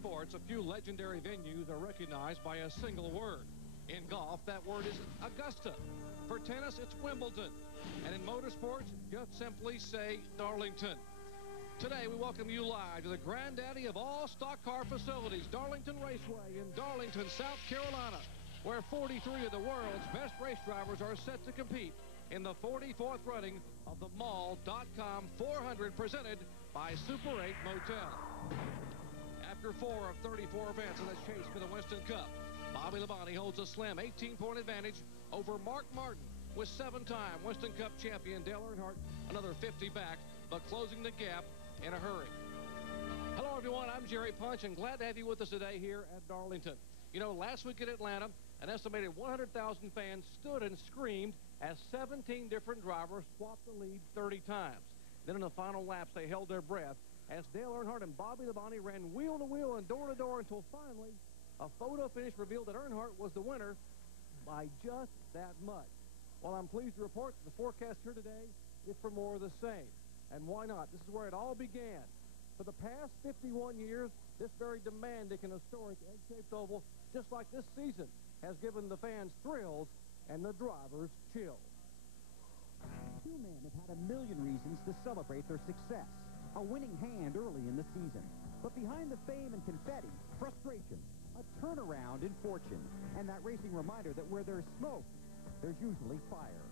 sports, a few legendary venues are recognized by a single word. In golf, that word is Augusta. For tennis, it's Wimbledon. And in motorsports, just simply say Darlington. Today, we welcome you live to the granddaddy of all stock car facilities, Darlington Raceway in Darlington, South Carolina, where 43 of the world's best race drivers are set to compete in the 44th running of the Mall.com 400 presented by Super 8 Motel. After 4 of 34 events in this chase for the Winston Cup, Bobby Labonte holds a slim 18-point advantage over Mark Martin with 7-time Winston Cup champion Dale Earnhardt another 50 back, but closing the gap in a hurry. Hello, everyone. I'm Jerry Punch, and glad to have you with us today here at Darlington. You know, last week at Atlanta, an estimated 100,000 fans stood and screamed as 17 different drivers swapped the lead 30 times. Then in the final laps, they held their breath as Dale Earnhardt and Bobby Labonte ran wheel to wheel and door to door until finally a photo finish revealed that Earnhardt was the winner by just that much. Well, I'm pleased to report that the forecast here today is for more of the same. And why not? This is where it all began. For the past 51 years, this very demanding and historic egg-shaped oval, just like this season, has given the fans thrills and the drivers chills. Two men have had a million reasons to celebrate their success. A winning hand early in the season. But behind the fame and confetti, frustration, a turnaround in fortune, and that racing reminder that where there's smoke, there's usually fire.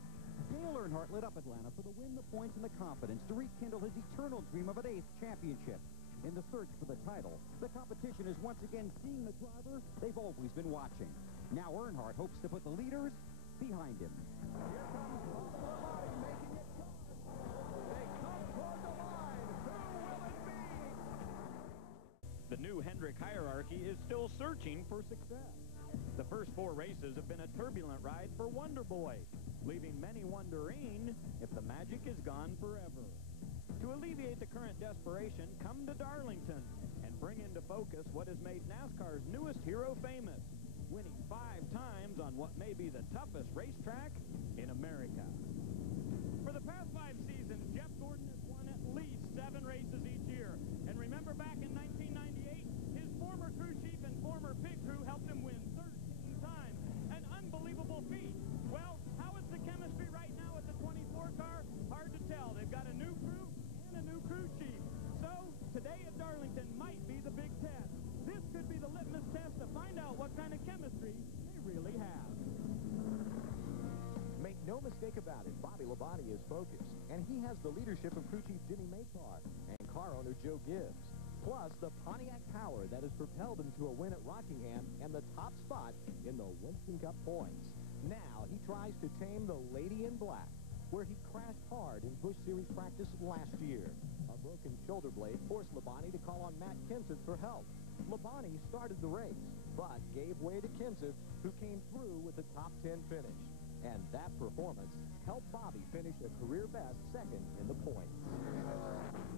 Dale Earnhardt lit up Atlanta for the win, the points, and the confidence to rekindle his eternal dream of an 8th championship. In the search for the title, the competition is once again seeing the driver they've always been watching. Now Earnhardt hopes to put the leaders behind him. Here comes Bobby Labonte making it sharp. They come toward the line. Who will it be? The new Hendrick hierarchy is still searching for success. The first 4 races have been a turbulent ride for Wonder Boy, leaving many wondering if the magic is gone forever. To alleviate the current desperation, come to Darlington and bring into focus what has made NASCAR's newest hero famous, winning 5 times on what may be the toughest racetrack in America. For the past 5 seasons, Jeff Gordon has won at least 7 races each year. And remember back in 1998, his former crew chief and former pit crew helped him win 13 times. An unbelievable feat. Well, how is the chemistry right now with the 24 car? Hard to tell. They've got a new crew and a new crew chief. So, today at Darlington might be the big test. This could be the litmus test to find out what kind of chemistry they really have. Make no mistake about it, Bobby Labonte is focused, and he has the leadership of crew chief Jimmy Maycar and car owner Joe Gibbs, plus the Pontiac power that has propelled him to a win at Rockingham and the top spot in the Winston Cup points. Now he tries to tame the Lady in Black, where he crashed hard in Busch Series practice last year. A broken shoulder blade forced Labonte to call on Matt Kenseth for help. Labonte started the race, but gave way to Kenseth, who came through with a top 10 finish. And that performance helped Bobby finish a career-best second in the points.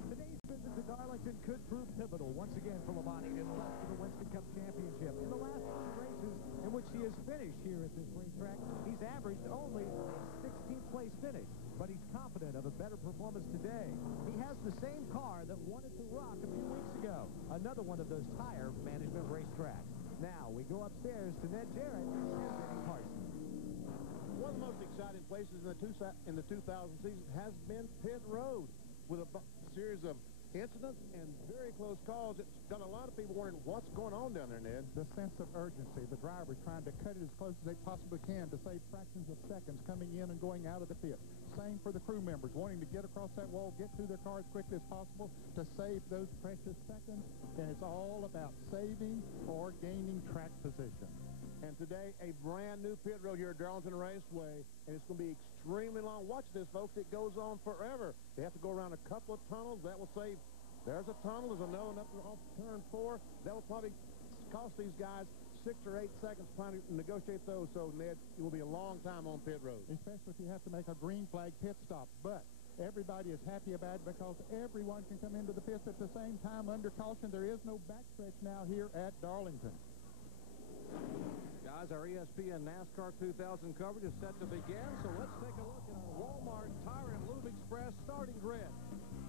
Today's visit to Darlington could prove pivotal once again for Labonte in the quest for the Winston Cup Championship. In the last 3 races in which he has finished here at this racetrack, he's averaged only a 16th place finish. But he's confident of a better performance today. He has the same car that won at the Rock a few weeks ago. Another one of those tire management racetracks. Now we go upstairs to Ned Jarrett and Benny Carson. One of the most exciting places in the 2000 season has been Pit Road, with a series of incidents and very close calls. It's got a lot of people wondering what's going on down there, Ned. The sense of urgency. The drivers trying to cut it as close as they possibly can to save fractions of seconds coming in and going out of the pit. Same for the crew members, wanting to get across that wall, get to their car as quickly as possible to save those precious seconds. And it's all about saving or gaining track position. And today, a brand new pit road here at Darlington Raceway, and it's going to be extremely long. Watch this, folks. It goes on forever. They have to go around a couple of tunnels. That will save. There's a tunnel. There's another one up off turn 4. That will probably cost these guys 6 or 8 seconds trying to negotiate those. So, Ned, it will be a long time on pit road. Especially if you have to make a green flag pit stop. But everybody is happy about it because everyone can come into the pits at the same time under caution. There is no backstretch now here at Darlington. Guys, our ESPN NASCAR 2000 coverage is set to begin, so let's take a look at our Walmart Tire and Lube Express starting grid.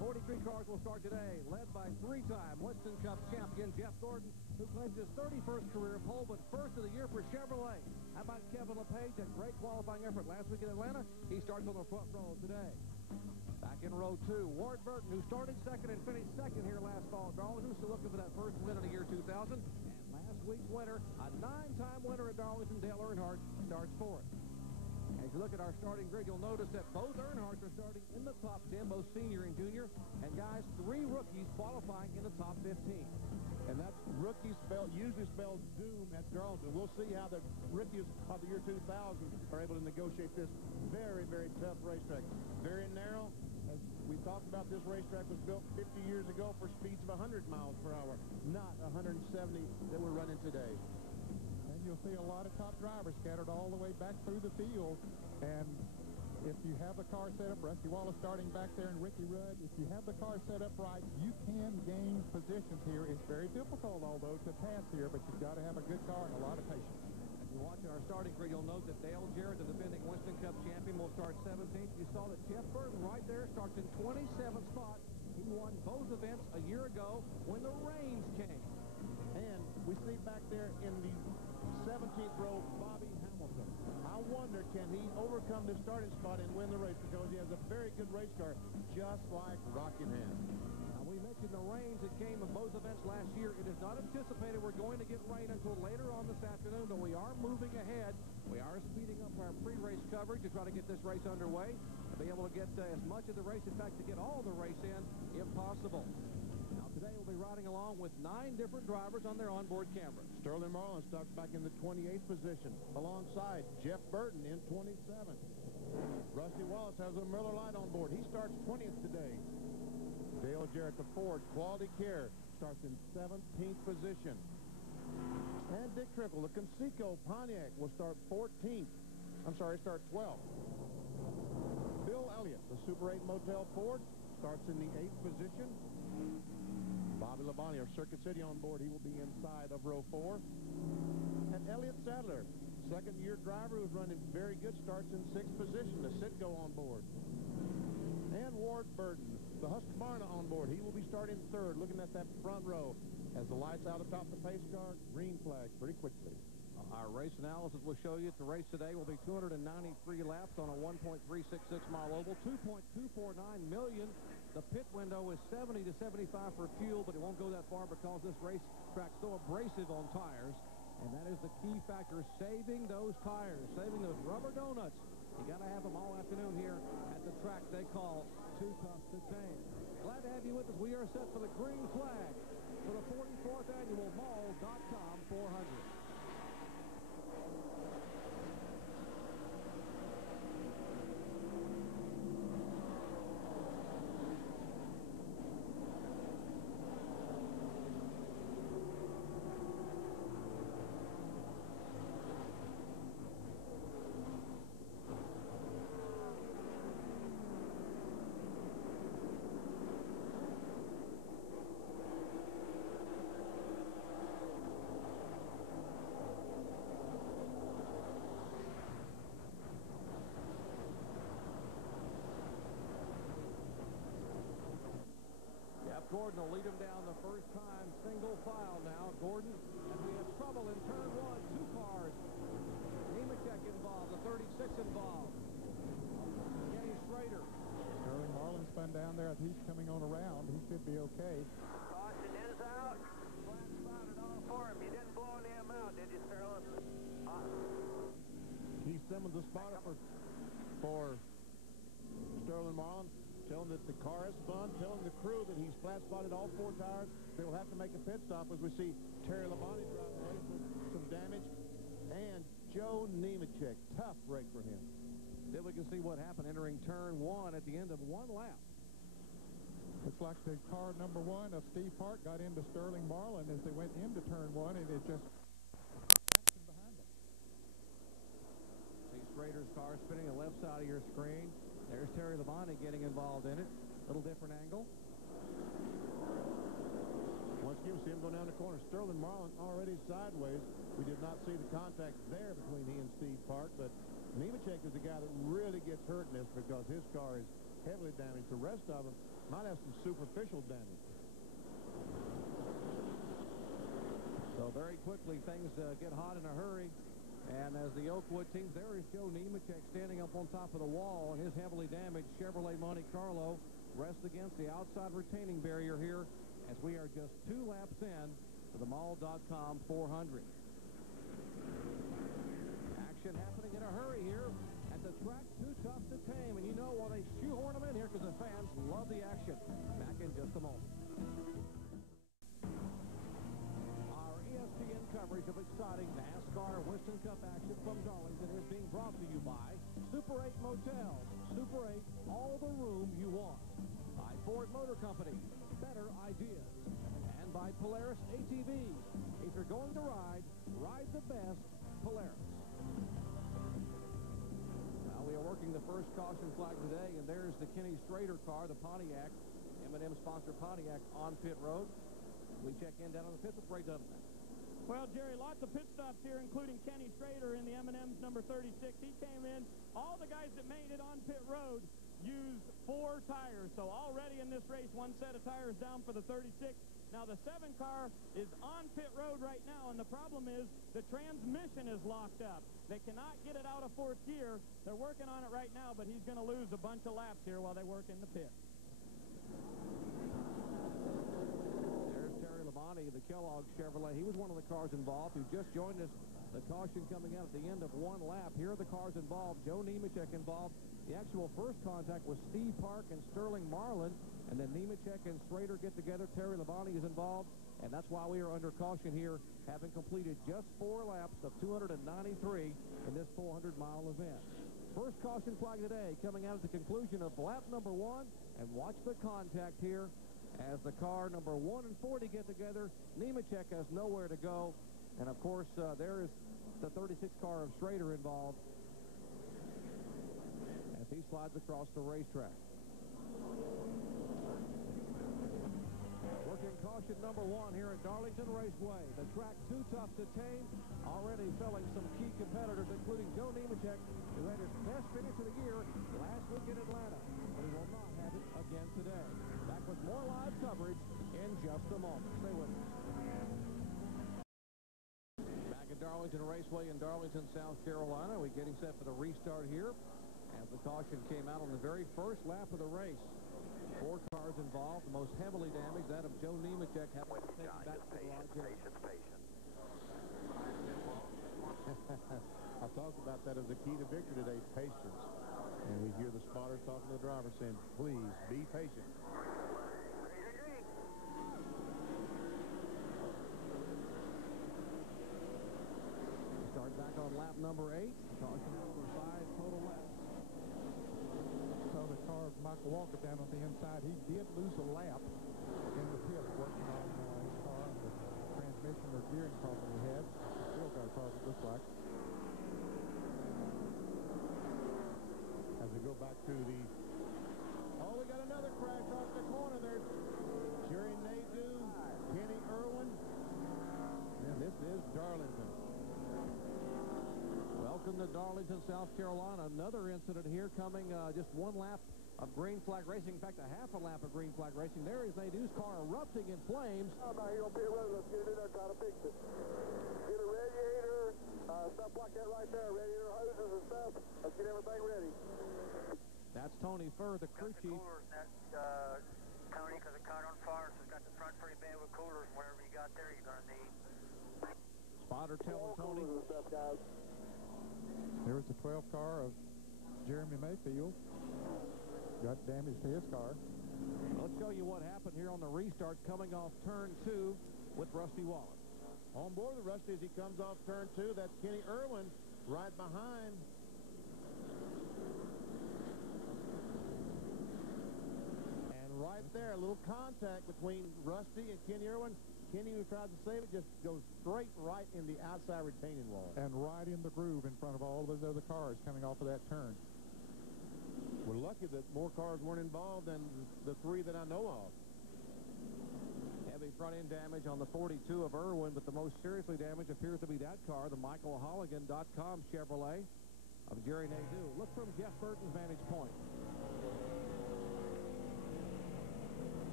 43 cars will start today, led by three-time Winston Cup champion Jeff Gordon, who claims his 31st career pole, but first of the year for Chevrolet. How about Kevin LePage? A great qualifying effort last week in Atlanta. He starts on the front row today. Back in row 2, Ward Burton, who started second and finished second here last fall at Darlington, who's looking for that first win of the year 2000. And last week's winner, a 9-time winner at Darlington, Dale Earnhardt, starts fourth. As you look at our starting grid, you'll notice that both Earnhardts are starting in the top 10, both senior and junior. And, guys, 3 rookies qualifying in the top 15. And that's rookies usually spells doom at Darlington. We'll see how the rookies of the year 2000 are able to negotiate this very, very tough racetrack. Very narrow. As we talked about, this racetrack was built 50 years ago for speeds of 100 miles per hour, not 170 that we're running today. And you'll see a lot of top drivers scattered all the way back through the field. And if you have the car set up, Rusty Wallace starting back there and Ricky Rudd, if you have the car set up right, you can gain positions here. It's very difficult, although, to pass here, but you've got to have a good car and a lot of patience. As you watch our starting grid, you'll note that Dale Jarrett, the defending Winston Cup champion, will start 17th. You saw that Jeff Burton right there starts in 27th spot. He won both events a year ago when the rains came. And we see back there in the 17th row, Bobby Hamilton. I wonder, can he overcome this starting spot and win the race, because he has a very good race car, just like Rockingham. Now, we mentioned the rains that came in both events last year. It is not anticipated we're going to get rain until later on this afternoon, but we are moving ahead. We are speeding up our pre-race coverage to try to get this race underway, to be able to get as much of the race, in fact, to get all the race in, if possible. Now, today we'll be riding along with 9 different drivers on their onboard cameras. Sterling Marlin starts back in the 28th position, alongside Jeff Burton in 27th. Rusty Wallace has a Miller Lite on board. He starts 20th today. Dale Jarrett, the Ford Quality Care, starts in 17th position. And Dick Trickle, the Conseco Pontiac, will start 14th. Start 12th. Bill Elliott, the Super 8 Motel Ford, starts in the 8th position. Bobby Labonte of Circuit City on board. He will be inside of row 4. And Elliott Sadler, second-year driver who's running very good, starts in 6th position. The Citgo on board. And Ward Burton, the Husqvarna on board. He will be starting 3rd, looking at that front row. As the lights out atop the pace car, green flag pretty quickly. Our race analysis will show you that the race today will be 293 laps on a 1.366-mile oval, 2.249 million. The pit window is 70 to 75 for fuel, but it won't go that far because this racetrack's so abrasive on tires. And that is the key factor, saving those tires, saving those rubber donuts. You got to have them all afternoon here at the track they call Too Tough to Tame. Glad to have you with us. We are set for the green flag for the 44th annual Mall.com 400. Gordon will lead him down the first time, single file now. Gordon, and we have trouble in turn 1, 2 cars. Nemechek involved, the 36 involved. Kenny Schrader. Sterling Marlin spun down there. He's coming on around. He should be okay. Caution is out. Flat spotted all for him. You didn't blow him out, did you, Sterling? Keith Simmons, the spotter for Sterling Marlin. Telling that the car is spun, telling the crew that he's flat spotted all 4 tires. They will have to make a pit stop as we see Terry Labonte driving away with some damage. And Joe Nemechek, tough break for him. Then we can see what happened entering turn 1 at the end of 1 lap. Looks like the car number 1 of Steve Park got into Sterling Marlin as they went into turn 1, and it just behind them. See Schrader's car spinning the left side of your screen. There's Terry Labonte getting involved in it. Little different angle. Once again, we see him go down the corner. Sterling Marlin already sideways. We did not see the contact there between he and Steve Park, but Nemechek is the guy that really gets hurt in this because his car is heavily damaged. The rest of them Might have some superficial damage. So very quickly, things get hot in a hurry. And as the Oakwood team, there is Joe Nemechek standing up on top of the wall, and his heavily damaged Chevrolet Monte Carlo rests against the outside retaining barrier here as we are just 2 laps in to the Mall.com 400. Action happening in a hurry here at the track, too tough to tame. And you know why they shoehorn them in here, because the fans love the action. Back in just a moment. Our ESPN coverage of exciting NASCAR Winston Cup action from Darlington is being brought to you by Super 8 Motels. Super 8, all the room you want. By Ford Motor Company, better ideas. And by Polaris ATVs. If you're going to ride, ride the best Polaris. Now we are working the first caution flag today, and there's the Kenny Schrader car, the Pontiac, M&M sponsored Pontiac on pit road. We check in down on the pit with Ray Donovan. Well, Jerry, lots of pit stops here, including Kenny Schrader in the M&M's number 36. He came in. All the guys that made it on pit road used 4 tires. So already in this race, 1 set of tires down for the 36. Now the 7 car is on pit road right now, and the problem is the transmission is locked up. They cannot get it out of 4th gear. They're working on it right now, but he's going to lose a bunch of laps here while they work in the pit. The Kellogg Chevrolet, he was one of the cars involved who just joined us. The caution coming out at the end of 1 lap. Here are the cars involved. Joe Nemechek involved. The actual first contact was Steve Park and Sterling Marlin, and then Nemechek and Schrader get together. Terry Labonte is involved, and that's why we are under caution here, having completed just 4 laps of 293 in this 400-mile event. First caution flag today coming out at the conclusion of lap number 1, and watch the contact here. As the car number 1 and 40 get together, Nemechek has nowhere to go. And, of course, there is the 36 car of Schrader involved as he slides across the racetrack. Working caution number 1 here at Darlington Raceway. The track too tough to tame. Already filling some key competitors, including Joe Nemechek, who had his best finish of the year last week in Atlanta. But he will not have it again today. Back with more live coverage in just a moment. Stay with us. Back at Darlington Raceway in Darlington, South Carolina. We're getting set for the restart here as the caution came out on the very first lap of the race. 4 cars involved, the most heavily damaged, that of Joe Nemechek, having to take back to the garage. I talked about that as the key to victory today, patience. And we hear the spotters talking to the driver saying, please be patient. Start back on lap number 8. Caution over 5 total laps. So the car of Michael Walker down on the inside, he did lose a lap in the pit working on his car and the transmission or gearing problem he had. Still got a problem, it looks like. As we go back to the... Oh, we got another crash off the corner. There's Jerry Nadeau, Kenny Irwin. And this is Darlington. Welcome to Darlington, South Carolina. Another incident here coming just 1 lap of green flag racing. In fact, a half a lap of green flag racing. There is Nadeau's car erupting in flames. How about here on pit road? Let's get it in there, try to fix it. Get a radiator, stuff like that right there. Radiator hoses and stuff. Let's get everything ready. That's Tony Furr, the crew chief. Coolers, Tony, because it caught on fire, so it's got the front pretty bad with coolers. Whatever you got there, you're going to need. Spotter telling Tony. Stuff, guys. There's the 12 car of Jeremy Mayfield. Got damage to his car. Let's show you what happened here on the restart coming off turn 2 with Rusty Wallace. On board with Rusty as he comes off turn 2. That's Kenny Irwin right behind. And right there, a little contact between Rusty and Kenny Irwin. Kenny, who tried to save it, just goes straight right in the outside retaining wall. And right in the groove in front of all those other cars coming off of that turn. We're lucky that more cars weren't involved than the 3 that I know of. Heavy front-end damage on the 42 of Irwin, but the most seriously damaged appears to be that car, the MichaelHolligan.com Chevrolet of Jerry Nadeau. Look from Jeff Burton's vantage point.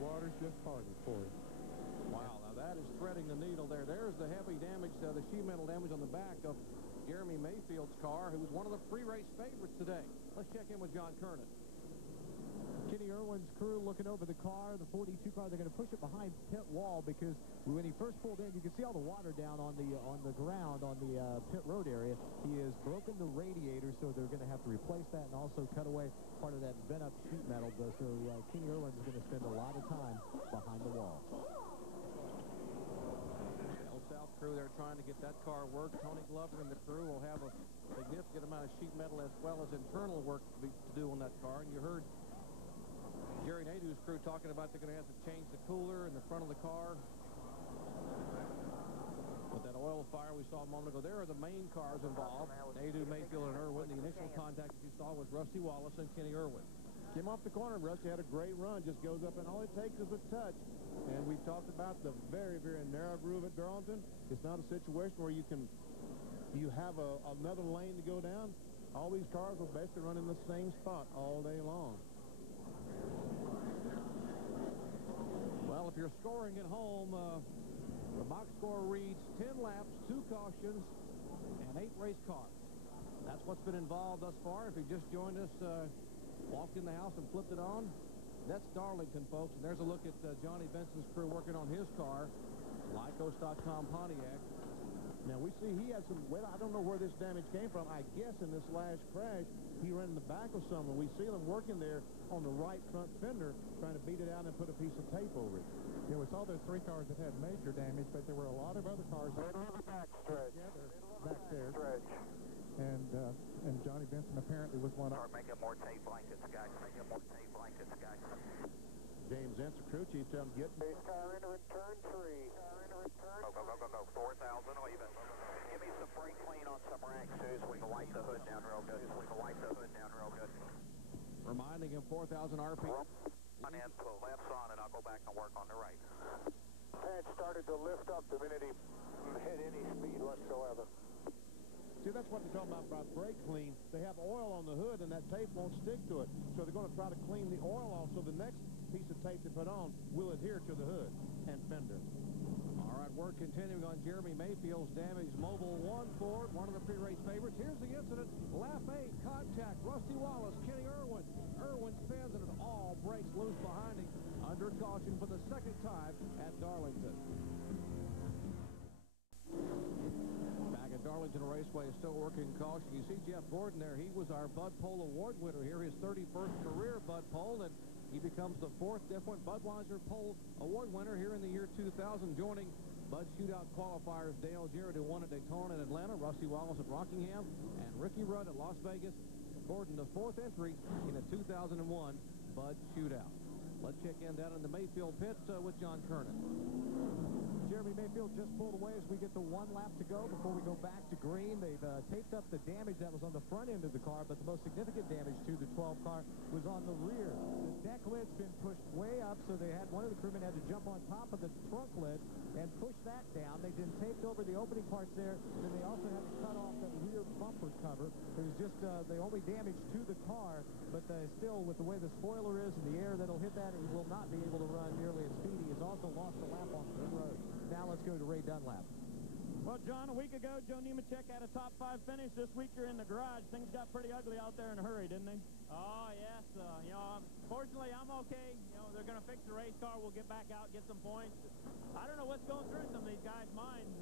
water's just parted for him. Wow, now that is threading the needle there. There's the heavy damage, the sheet metal damage on the back of Jeremy Mayfield's car, who's one of the pre-race favorites today. Let's check in with John Kernan. Kenny Irwin's crew looking over the car, the 42 car. They're going to push it behind pit wall because when he first pulled in, you can see all the water down on the ground on the pit road area. He has broken the radiator, so they're going to have to replace that and also cut away part of that bent-up sheet metal. So Kenny Irwin's going to spend a lot of time behind the wall. South crew, they're trying to get that car worked. Tony Glover and the crew will have a significant amount of sheet metal as well as internal work to do on that car. And you heard Jerry Nadeau's crew talking about they're going to have to change the cooler in the front of the car. With that oil fire we saw a moment ago, there are the main cars involved. Nadeau, Mayfield, and Irwin. The initial contact that you saw was Rusty Wallace and Kenny Irwin. Came off the corner, Rusty had a great run, just goes up, and all it takes is a touch. And we've talked about the very, very narrow groove at Darlington. It's not a situation where you have another lane to go down. All these cars will basically run in the same spot all day long. Well, if you're scoring at home, the box score reads 10 laps, 2 cautions, and 8 race cars. That's what's been involved thus far. If you just joined us, walked in the house and flipped it on, that's Darlington, folks. And there's a look at Johnny Benson's crew working on his car, Lycos.com Pontiac. Now, we see he had some, well, I don't know where this damage came from. I guess in this last crash, he ran in the back of someone. We see them working there on the right front fender, trying to beat it out and put a piece of tape over it. Yeah, we saw those 3 cars that had major damage, but there were a lot of other cars that Middle of the back stretch. back there. And Johnny Benson apparently was one of them. Make it more tape like this, guys. Make it more tape like this, guys. James Zenser, crew chief, tell him get Base car entering turn 3. Car entering turn. Go. 4,000 even. Give me some brake clean on some racks, too, so we can wipe the hood down real good. Reminding him 4,000 RPM. On in, pull left's on, and I'll go back and work on the right. Pad started to lift up the minute he hit any speed whatsoever. See, that's what they're talking about brake clean. They have oil on the hood, and that tape won't stick to it. So they're going to try to clean the oil off, so the next piece of tape they put on will adhere to the hood and fender. All right, we're continuing on Jeremy Mayfield's damaged Mobil 1 Ford, one of the pre-race favorites. Here's the incident. Lap 8, contact. Rusty Wallace, Kenny Irwin. Irwin spins, and it all breaks loose behind him. Under caution for the second time at Darlington. Back at Darlington Raceway is still working caution. You see Jeff Gordon there. He was our Bud Pole Award winner here, his 31st career Bud Pole, and he becomes the 4th different Budweiser Pole Award winner here in the year 2000, joining Bud Shootout qualifiers Dale Jarrett, who won at Daytona and Atlanta, Rusty Wallace at Rockingham, and Ricky Rudd at Las Vegas. Gordon, the 4th entry in a 2001 Bud Shootout. Let's check in down in the Mayfield pit with John Kernan. Jeremy Mayfield just pulled away as we get the 1 lap to go before we go back to green. They've taped up the damage that was on the front end of the car, but the most significant damage to the 12 car was on the rear. The deck lid's been pushed way up, so they had one of the crewmen had to jump on top of the trunk lid and push that down. They then taped over the opening parts there, and then they also had to cut off the rear bumper cover. It was just the only damage to the car, but still, with the way the spoiler is and the air that'll hit that, it will not be able to run nearly as speedy. He's also lost a lap on the road. Now let's go to Ray Dunlap. Well, John, a week ago, Joe Nemechek had a top 5 finish. This week you're in the garage. Things got pretty ugly out there in a hurry, didn't they? Oh, yes. Fortunately, I'm okay. They're going to fix the race car. We'll get back out, get some points. I don't know what's going through some of these guys' minds.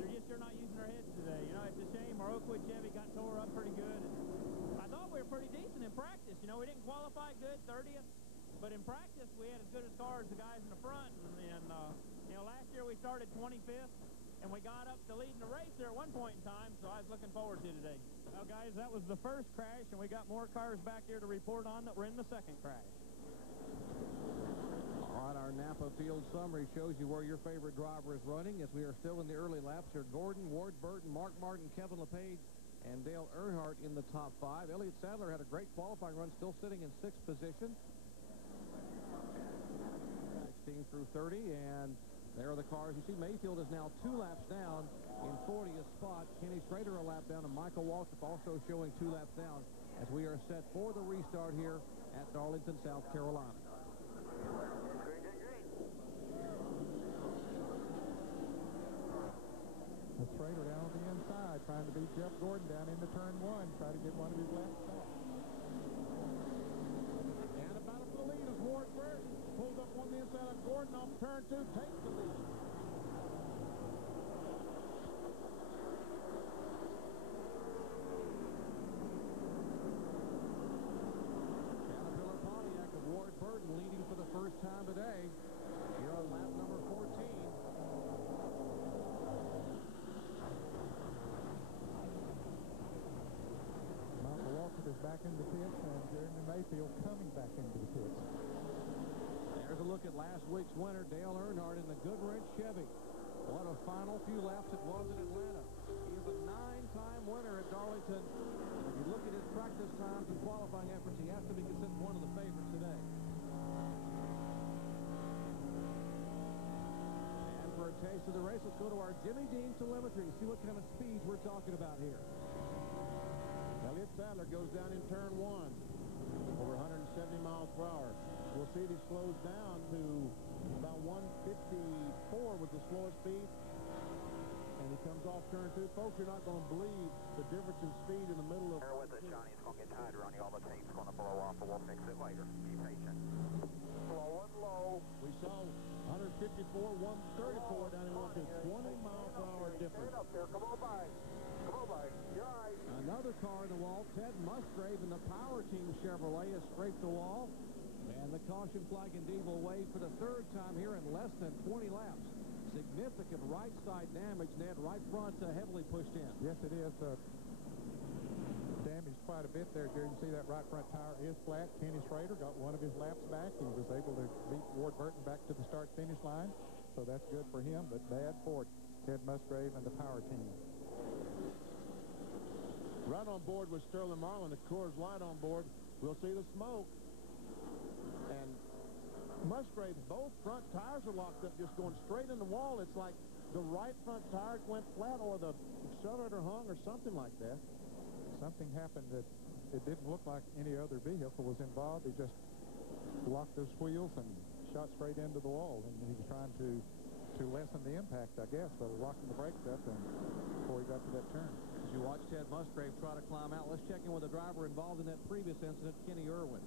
They're just not using their heads today. It's a shame. Our Oakwood Chevy got tore up pretty good. And I thought we were pretty decent in practice. We didn't qualify good, 30th. But in practice, we had as good a car as the guys in the front. And last year we started 25th, and we got up to leading the race there at one point in time, so I was looking forward to today. Well, guys, that was the first crash, and we got more cars back here to report on that were in the second crash. All right, our Napa Field summary shows you where your favorite driver is running, as we are still in the early laps here. Gordon, Ward Burton, Mark Martin, Kevin LePage, and Dale Earnhardt in the top 5. Elliott Sadler had a great qualifying run, still sitting in 6th position. 16 through 30, and there are the cars. You see Mayfield is now 2 laps down in 40th spot. Kenny Schrader a lap down, and Michael Waltrip also showing 2 laps down as we are set for the restart here at Darlington, South Carolina. Green trying to beat Jeff Gordon down into turn 1, try to get one of his laps back. And a battle for the lead as Ward Burton pulls up on the inside of Gordon off turn 2, takes the lead. Caterpillar Pontiac of Ward Burton leading for the first time today here on lap number 14. Michael Waltrip is back in the pits, and Jeremy Mayfield coming back into the pits. There's a look at last week's winner, Dale Earnhardt in the Goodwrench Chevy. What a final few laps it was in Atlanta. He is a 9-time winner at Darlington. And if you look at his practice times and qualifying efforts, he has to be considered one of the favorites today. And for a taste of the race, let's go to our Jimmy Dean telemetry, see what kind of speeds we're talking about here. Elliott Sadler goes down in turn 1, over 170 miles per hour. We'll see if he slows down to about 154 with the slowest speed. And he comes off turn 2. Folks, you're not going to believe the difference in speed in the middle of... Bear with us, Johnny. It's going to get tighter on you. All the tape's going to blow off, but we'll fix it later. Be patient. Slow and low. We saw 154, 134 down in 1 20 mile per hour difference. Stand up there. Come on by. Come on by. You're all right. Another car in the wall, Ted Musgrave in the Power Team Chevrolet has scraped the wall. And the caution flag indeed will wave for the third time here in less than 20 laps. Significant right side damage, Ned. Right front heavily pushed in. Yes, it is. Damaged quite a bit there, Jerry. You can see that right front tire is flat. Kenny Schrader got one of his laps back. He was able to beat Ward Burton back to the start-finish line. So that's good for him, but bad for Ted Musgrave and the Power Team. Right on board with Sterling Marlin, the Coors Light on board. We'll see the smoke. And Musgrave, both front tires are locked up, just going straight in the wall. It's like the right front tire went flat or the accelerator hung or something like that. Something happened that it didn't look like any other vehicle was involved. He just locked those wheels and shot straight into the wall. And he was trying to lessen the impact, I guess, by locking the brakes up and before he got to that turn. As you watch Ted Musgrave try to climb out, let's check in with the driver involved in that previous incident, Kenny Irwin.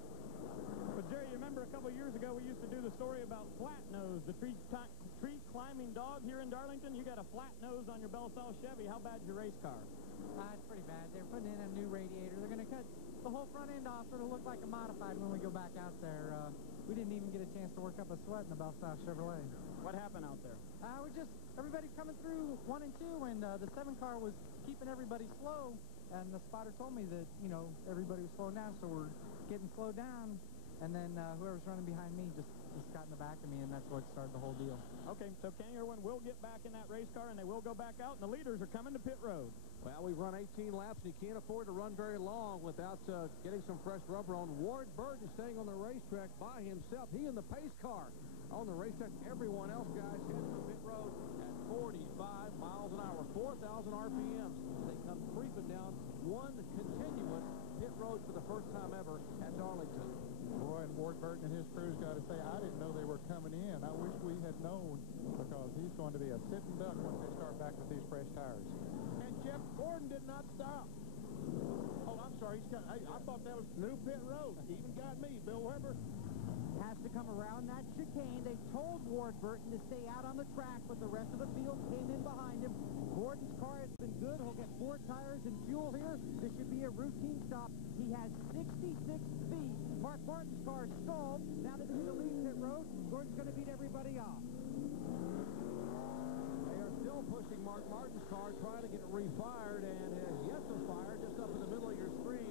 But, Jerry, you remember a couple of years ago we used to do the story about Flat Nose, the tree climbing dog here in Darlington? You got a flat nose on your Bell-South Chevy. How bad's your race car? It's pretty bad. They're putting in a new radiator. They're going to cut the whole front end off so it'll look like a modified when we go back out there. We didn't even get a chance to work up a sweat in the Bell-South Chevrolet. What happened out there? Everybody coming through 1 and 2, and the 7 car was keeping everybody slow. And the spotter told me that, everybody was slowing down, so we're getting slowed down. And then whoever's running behind me just got in the back of me, and that's what started the whole deal. Okay, so Kenny Irwin will get back in that race car, and they will go back out, and the leaders are coming to pit road. Well, we've run 18 laps, and you can't afford to run very long without getting some fresh rubber on. Ward Burton staying on the racetrack by himself. He in the pace car on the racetrack. Everyone else, guys, heading for pit road at 45 miles an hour, 4,000 RPMs. They come creeping down one continuous pit road for the first time ever at Darlington. Boy, and Ward Burton and his crew's got to say, I didn't know they were coming in. I wish we had known, because he's going to be a sitting duck once they start back with these fresh tires. And Jeff Gordon did not stop. Oh, I'm sorry. I thought that was new pit road. Even got me, Bill Weber. Has to come around that chicane. They told Ward Burton to stay out on the track, but the rest of the field came in behind him. Gordon's car has been good. He'll get 4 tires and fuel here. This should be a routine stop. He has 66 speed. Mark Martin's car stalled. Now that he's in the lead pit road, Gordon's going to beat everybody off. They are still pushing Mark Martin's car, trying to get it refired, and has yet to fire just up in the middle of your screen.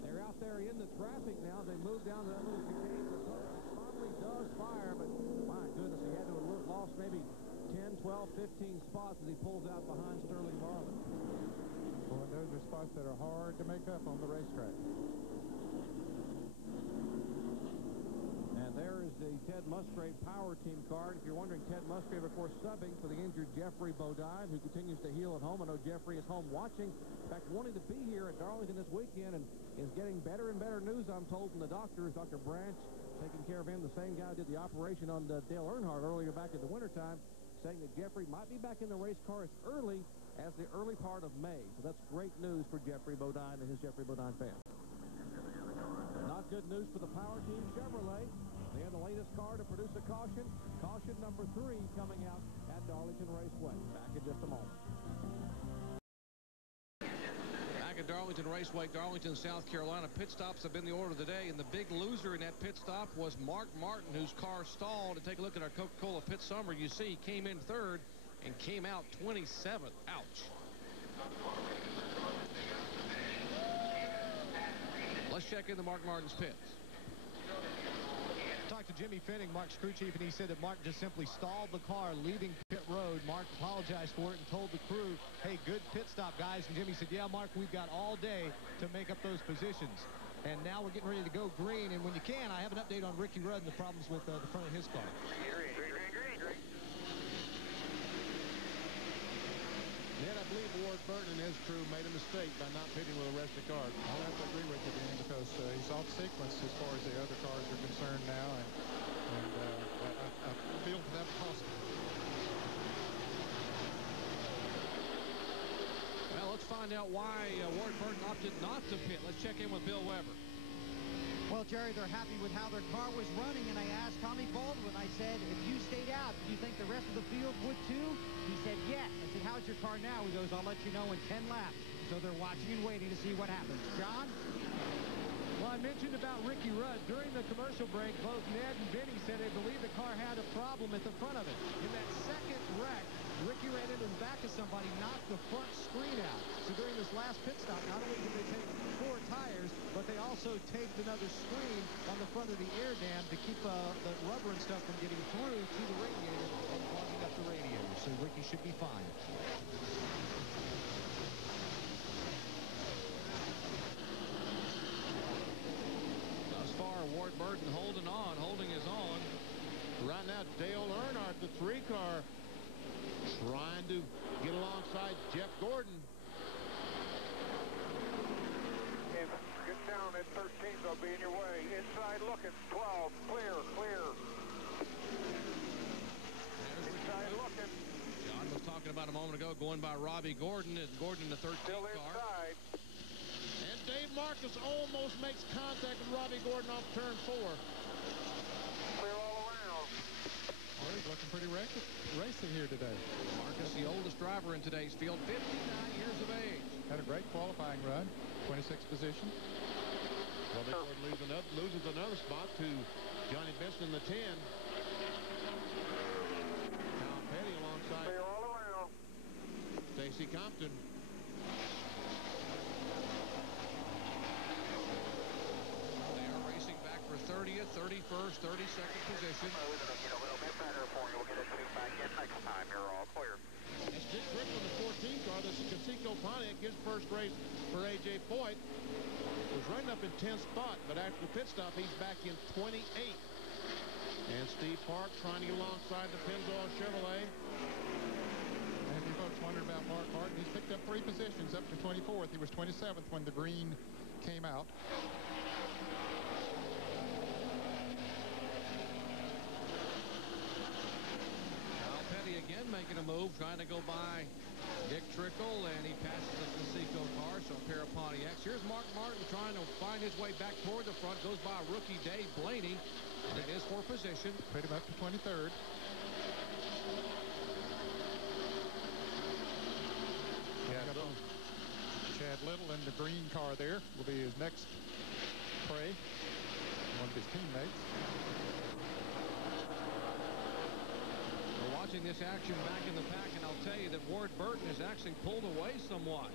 They're out there in the traffic now. They moved down to that little chicane. The car finally does fire, but my goodness, he had to have lost maybe 10, 12, 15 spots as he pulls out behind Sterling Marlin. Boy, those are spots that are hard to make up on the racetrack. And there is the Ted Musgrave Power Team car. If you're wondering, Ted Musgrave, of course, subbing for the injured Jeffrey Bodine, who continues to heal at home. I know Jeffrey is home watching. In fact, wanting to be here at Darlington this weekend, and is getting better and better news, I'm told, from the doctors. Dr. Branch taking care of him, the same guy who did the operation on Dale Earnhardt earlier back in the wintertime, saying that Jeffrey might be back in the race car as early as the early part of May. So that's great news for Jeffrey Bodine and his Jeffrey Bodine fans. Not good news for the Power Team Chevrolet. They have the latest car to produce a caution. Caution number 3 coming out at Darlington Raceway. Back in just a moment. Back at Darlington Raceway, Darlington, South Carolina. Pit stops have been the order of the day, and the big loser in that pit stop was Mark Martin, whose car stalled. And take a look at our Coca-Cola pit summary. You see he came in 3rd and came out 27th. Ouch. Let's check in the Mark Martin's pits. Talked to Jimmy Finning, Mark's crew chief, and he said that Mark just simply stalled the car leaving pit road. Mark apologized for it and told the crew, hey, good pit stop, guys. And Jimmy said, yeah, Mark, we've got all day to make up those positions. And now we're getting ready to go green. And when you can, I have an update on Ricky Rudd and the problems with the front of his car. Green. Then I believe Ward Burton and his crew made a mistake by not pitting with the rest of the cars. I'll have to agree with you, Dan, because he's off sequence as far as the other cars are concerned now, and I feel for that possible. Well, let's find out why Ward Burton opted not to pit. Let's check in with Bill Weber. Well, Jerry, they're happy with how their car was running, and I asked Tommy Baldwin, I said, if you stayed out, do you think the rest of the field would too? He said, yes. I said, how's your car now? He goes, I'll let you know in 10 laps. So they're watching and waiting to see what happens. John? Well, I mentioned about Ricky Rudd. During the commercial break, both Ned and Vinny said they believe the car had a problem at the front of it. In that second wreck, Ricky ran into the back of somebody, knocked the front screen out. So during this last pit stop, not only did they take 4 tires, but they also taped another screen on the front of the air dam to keep the rubber and stuff from getting through to the radiator and clogging up the radiator. So Ricky should be fine. Thus far, Ward Burton holding his own. Right now, Dale Earnhardt, the 3 car, trying to get alongside Jeff Gordon. Get down at 13, they'll be in your way. Inside looking, 12, clear. Inside looking. John was talking about a moment ago going by Robbie Gordon, and Gordon in the 13th Still car. inside. And Dave Marcus almost makes contact with Robbie Gordon off turn 4. Clear all around. Well, he's looking pretty racing here today. Marcus, the oldest driver in today's field, 59 years of age. Had a great qualifying run, 26th position. Robbie Gordon loses another spot to Johnny Benson in the 10. Tom Petty alongside Clear all around. Stacy Compton. They are racing back for 30th, 31st, 32nd position. We're going to get a little bit better for you. We'll get it back in next time. You're all clear. That's Dick Trickle in the 14th car. This is Conseco Pontiac, his first race for A.J. Foyt. Was running up in 10th spot, but after the pit stop, he's back in 28th. And Steve Park trying to get alongside the Pennzoil Chevrolet. And if you folks wondered about Mark Martin, he's picked up 3 positions up to 24th. He was 27th when the green came out. Petty again making a move, trying to go by Dick Trickle, and he passes the Conseco car, so a pair of Pontiacs. Here's Mark Martin trying to find his way back toward the front, goes by rookie Dave Blaney. It is for position. Put him up to 23rd. Chad Little in the green car there will be his next prey, one of his teammates. We're watching this action back in the pack, and I'll tell you that Ward Burton has actually pulled away somewhat.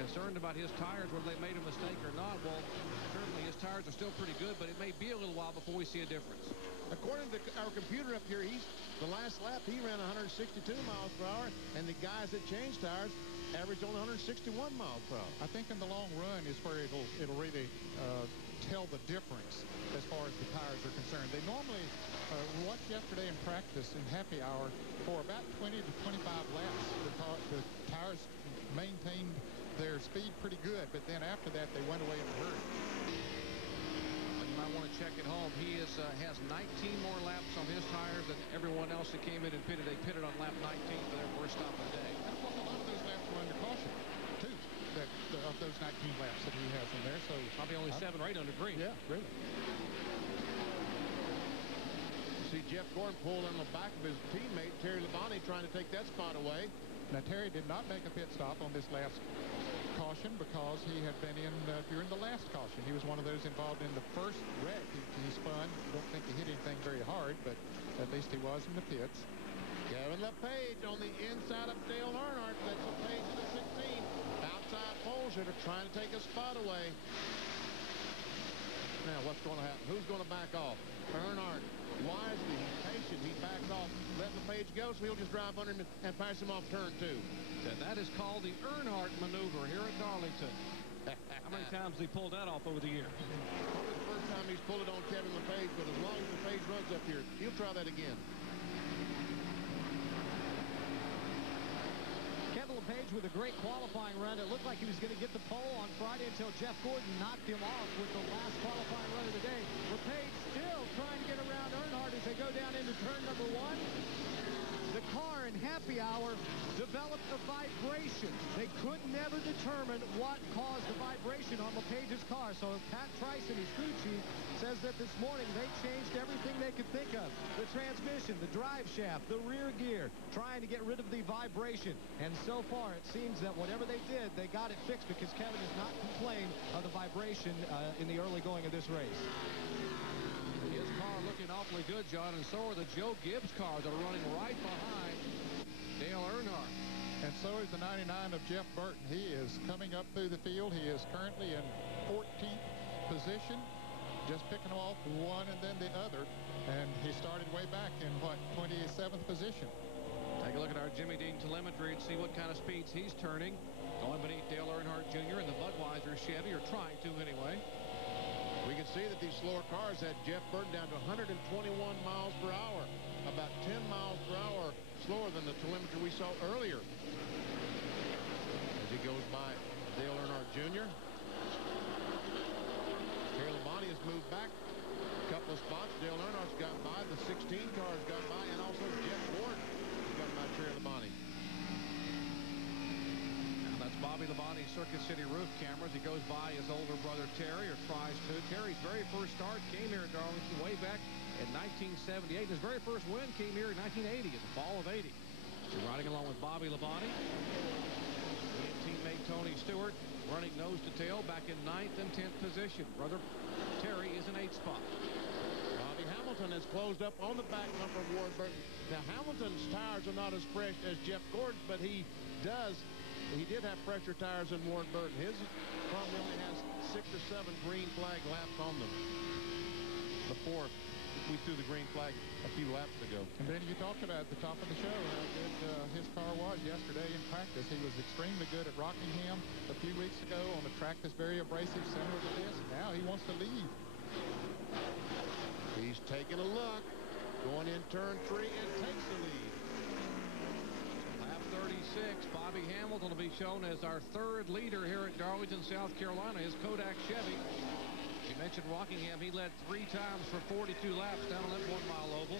Concerned about his tires, whether they made a mistake or not. Well, certainly his tires are still pretty good, but it may be a little while before we see a difference. According to our computer up here, the last lap he ran 162 miles per hour, and the guys that changed tires averaged only 161 miles per hour. I think in the long run is where it'll really tell the difference as far as the tires are concerned. They normally watched yesterday in practice in happy hour for about 20 to 25 laps. The tires maintained their speed pretty good, but then after that they went away in a hurry. might want to check at home. He has 19 more laps on his tires than everyone else that came in and pitted. They pitted on lap 19 for their first stop of the day. And of course, a lot of those laps were under caution, too, of those 19 laps that he has in there. So probably only 7 or 8 under green. Yeah, really. See Jeff Gordon pulled on the back of his teammate, Terry Labonte, trying to take that spot away. Now, Terry did not make a pit stop on this last caution because he had been in during the last caution. He was one of those involved in the first wreck. He spun. Don't think he hit anything very hard, but at least he was in the pits. Kevin LePage on the inside of Dale Earnhardt. That's LePage to the 16. Outside poles here to try to take a spot away. Now, what's going to happen? Who's going to back off? Earnhardt, wisely, he's patient. He backs off. Let LePage go, so he'll just drive under him and pass him off turn 2. And that is called the Earnhardt maneuver here at Darlington. How many times has he pulled that off over the years? Probably the first time he's pulled it on Kevin LePage, but as long as LePage runs up here, he'll try that again. Kevin LePage with a great qualifying run. It looked like he was going to get the pole on Friday until Jeff Gordon knocked him off with the last qualifying run of the day. LePage still trying to get around Earnhardt as they go down into turn number 1. The car in happy hour developed a vibration. They could never determine what caused the vibration on LePage's car. So Pat Tryson, his crew chief, says that this morning they changed everything they could think of. The transmission, the drive shaft, the rear gear, trying to get rid of the vibration. And so far, it seems that whatever they did, they got it fixed because Kevin has not complained of the vibration in the early going of this race. His car looking awfully good, John, and so are the Joe Gibbs cars that are running right behind Dale Earnhardt. And so is the 99 of Jeff Burton. He is coming up through the field. He is currently in 14th position, just picking off one and then the other. And he started way back in, 27th position. Take a look at our Jimmy Dean telemetry and see what kind of speeds he's turning. Going beneath Dale Earnhardt Jr. and the Budweiser Chevy, or trying to anyway. We can see that these slower cars had Jeff Burton down to 121 miles per hour, about 10 miles per hour slower than the telemetry we saw earlier. As he goes by Dale Earnhardt Jr. Terry Labonte has moved back a couple of spots. Dale Earnhardt's got by. The 16 cars got by, and also Jeff Gordon has got by Terry Labonte. Bobby Labonte's Circuit City roof cameras. He goes by his older brother Terry, or tries to. Terry's very first start came here at Darlington way back in 1978. His very first win came here in 1980, in the fall of 80. He's riding along with Bobby Labonte. He and teammate Tony Stewart running nose to tail back in 9th and 10th position. Brother Terry is in 8th spot. Bobby Hamilton has closed up on the back bumper of Ward Burton. Now, Hamilton's tires are not as fresh as Jeff Gordon's, but he did have fresher tires than Ward Burton. His probably only has 6 or 7 green flag laps on them before we threw the green flag a few laps ago. And then you talked about at the top of the show how good his car was yesterday in practice. He was extremely good at Rockingham a few weeks ago on a track that's very abrasive, similar to this. Now he wants to lead. He's taking a look, going in turn 3 and takes the lead. Lap 36, Bobby Hamilton will be shown as our 3rd leader here at Darlington, South Carolina. His Kodak Chevy. You mentioned Rockingham. He led 3 times for 42 laps down on that 1-mile oval.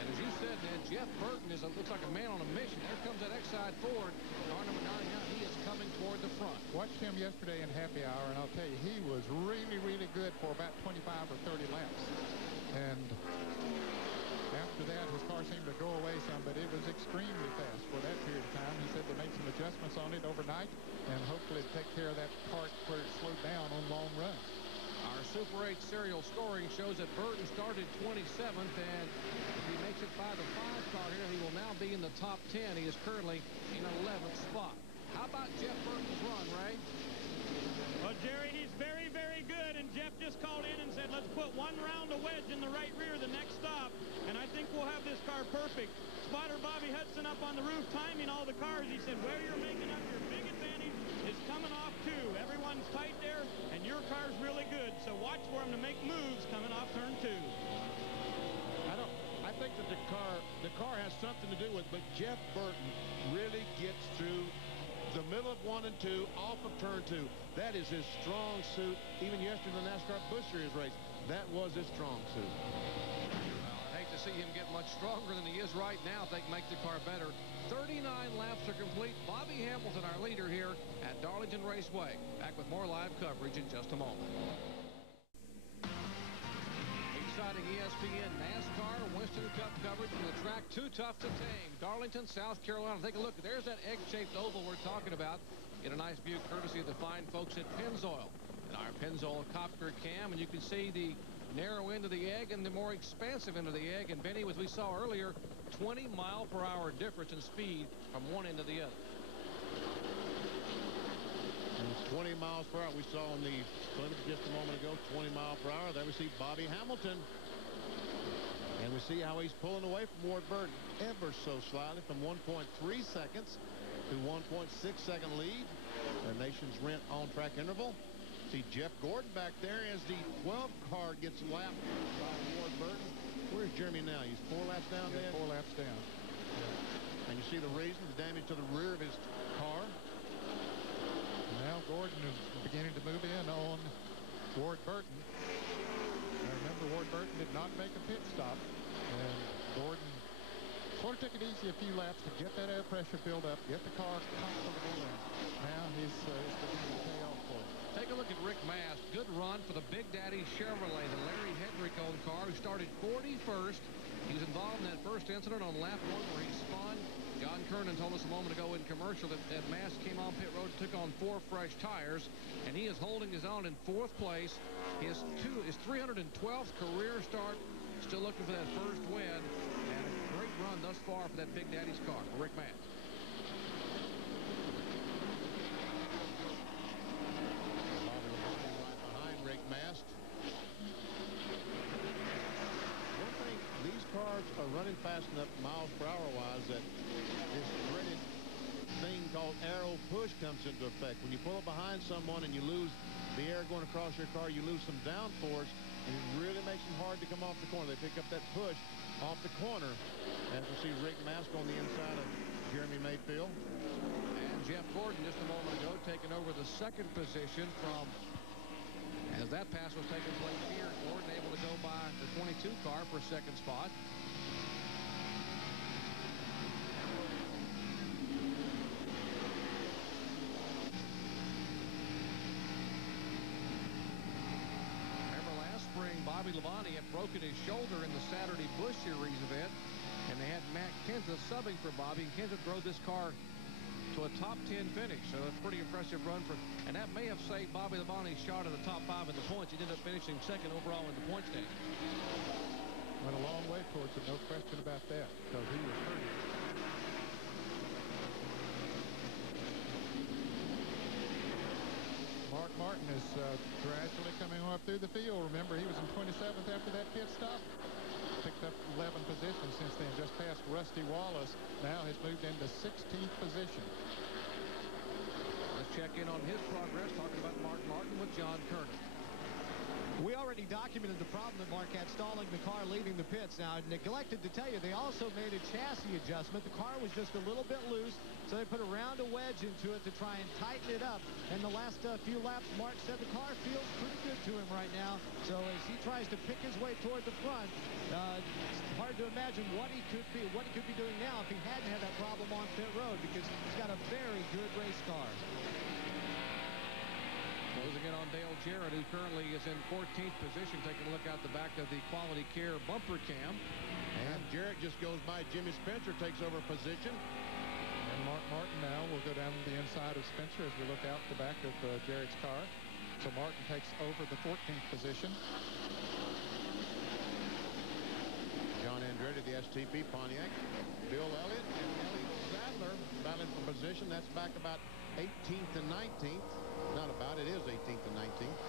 And as you said, Ned, Jeff Burton looks like a man on a mission. There comes that Exide Ford. Car number 9 now. He is coming toward the front. Watched him yesterday in happy hour, and I'll tell you, he was really, really good for about 25 or 30 laps. And after that, his car seemed to go away some, but it was extremely fast for that period of time. He said they made some adjustments on it overnight, and hopefully take care of that part where it slowed down on long runs. Our Super 8 serial scoring shows that Burton started 27th, and if he makes it by the 5 car here, he will now be in the top 10. He is currently in 11th spot. How about Jeff Burton's run, Ray? Well, Jerry, he's very, very good, and Jeff just called in and said, let's put 1 round of wedge in the right rear the next stop, and I think we'll have this car perfect. Spotter Bobby Hudson up on the roof timing all the cars. He said, where you're making up your big advantage is coming off 2. Everyone's tight there, and your car's really good, so watch for him to make moves coming off turn 2. I think that the car has something to do with it, but Jeff Burton really gets through the middle of 1 and 2, off of turn 2. That is his strong suit. Even yesterday in the NASCAR Busch Series race, that was his strong suit. Well, I hate to see him get much stronger than he is right now if they can make the car better. 39 laps are complete. Bobby Hamilton, our leader here at Darlington Raceway. Back with more live coverage in just a moment. Exciting ESPN NASCAR Winston Cup coverage from the track too tough to tame. Darlington, South Carolina. Take a look. There's that egg-shaped oval we're talking about. Get a nice view courtesy of the fine folks at Pennzoil and our Pennzoil Copter cam. And you can see the narrow end of the egg and the more expansive end of the egg. And Benny, as we saw earlier, 20-mile-per-hour difference in speed from one end to the other. 20 miles per hour. We saw in the clinic just a moment ago, 20 miles per hour. There we see Bobby Hamilton. And we see how he's pulling away from Ward Burton ever so slightly from 1.3 seconds to 1.6-second lead. The nation's rent on-track interval. See Jeff Gordon back there as the 12 car gets lapped by Ward Burton. Where's Jeremy now? He's 4 laps down there? 4 laps down. And you see the reason, the damage to the rear of his car. Now Gordon is beginning to move in on Ward Burton. Now remember, Ward Burton did not make a pit stop, and Gordon sort of took it easy a few laps to get that air pressure build up, get the car comfortable, and now he's beginning to pay off for it. Take a look at Rick Mast. Good run for the Big Daddy Chevrolet, the Larry Hendrick-owned car, who started 41st. He was involved in that first incident on lap 1 where he spun. John Kernan told us a moment ago in commercial that Mast came on pit road, took on 4 fresh tires, and he is holding his own in 4th place. His 312th career start. Still looking for that first win, and a great run thus far for that Big Daddy's car, for Rick Mast. Right behind Rick Mast. One thing, these cars are running fast enough miles per hour wise that this dreaded thing called arrow push comes into effect. When you pull up behind someone and you lose the air going across your car, you lose some downforce, and it really makes them hard to come off the corner. They pick up that push off the corner. As we see Rick Mast on the inside of Jeremy Mayfield. And Jeff Gordon just a moment ago taking over the 2nd position from, as that pass was taking place here, Gordon able to go by the 22 car for 2nd spot. Bobby Labonte had broken his shoulder in the Saturday Busch Series event, and they had Matt Kenseth subbing for Bobby. Kenseth drove this car to a top 10 finish, so a pretty impressive run for, and that may have saved Bobby Labonte's shot at the top 5 in the points. He ended up finishing 2nd overall in the point standings. Went a long way towards it, no question about that, because he was hurt. Mark Martin is gradually coming up through the field. Remember, he was in 27th after that pit stop. Picked up 11 positions since then, just past Rusty Wallace. Now has moved into 16th position. Let's check in on his progress, talking about Mark Martin with John Kernan. We already documented the problem that Mark had stalling the car leaving the pits. Now, I neglected to tell you, they also made a chassis adjustment. The car was just a little bit loose, so they put a round of wedge into it to try and tighten it up. And the last few laps, Mark said the car feels pretty good to him right now. So as he tries to pick his way toward the front, it's hard to imagine what he could be doing now if he hadn't had that problem on pit road, because he's got a very good race car. Closing in on Dale Jarrett, who currently is in 14th position, taking a look out the back of the Quality Care bumper cam. And Jarrett just goes by. Jimmy Spencer takes over position. And Mark Martin now will go down the inside of Spencer as we look out the back of Jarrett's car. So Martin takes over the 14th position. John Andretti, the STP Pontiac. Bill Elliott and Elliott Sadler battling for position. That's back about 18th and 19th. Not about, it is 18th and 19th.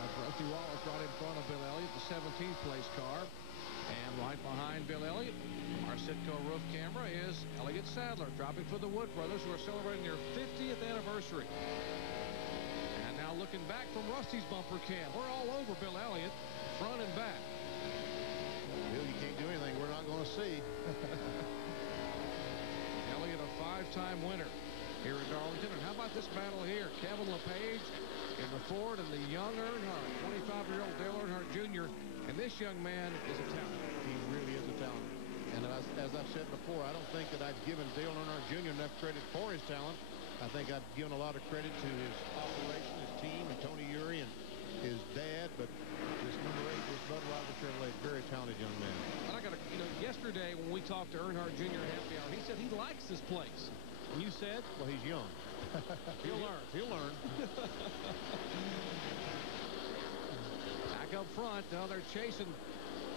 That's Rusty Wallace right in front of Bill Elliott, the 17th place car. And right behind Bill Elliott, our Citgo roof camera, is Elliott Sadler, dropping for the Wood brothers, who are celebrating their 50th anniversary. And now looking back from Rusty's bumper cam. We're all over Bill Elliott, front and back. Bill, you can't do anything we're not going to see. two-time winner here in Darlington. And how about this battle here? Kevin LePage in the Ford and the young Earnhardt, 25-year-old Dale Earnhardt Jr. And this young man is a talent. He really is a talent. And as I've said before, I don't think that I've given Dale Earnhardt Jr. enough credit for his talent. I think I've given a lot of credit to his operation, his team, and Tony Uri and his dad. But this number 8, this Bud Rogers Chevrolet, very talented young man. And I got to, yesterday when we talked to Earnhardt Jr. at happy hour, he said he likes this place. And you said? Well, he's young. He'll learn. He'll learn. Back up front, now they're chasing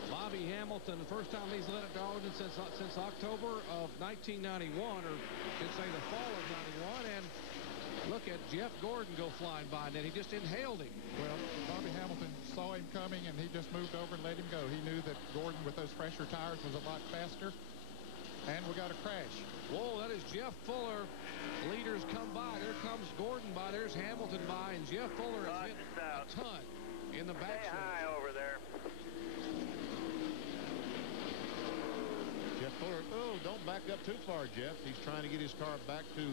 Bobby Hamilton. The first time he's led at Darlington since October of 1991, or should say the fall of 91. And look at Jeff Gordon go flying by, and then he just inhaled him. Well, Bobby Hamilton saw him coming, and he just moved over and let him go. He knew that Gordon, with those fresher tires, was a lot faster. And we got a crash. Whoa, that is Jeff Fuller. Leaders come by. There comes Gordon by. There's Hamilton by, and Jeff Fuller has hit a ton in the back. Stay high over there. Jeff Fuller, oh, don't back up too far, Jeff. He's trying to get his car back to...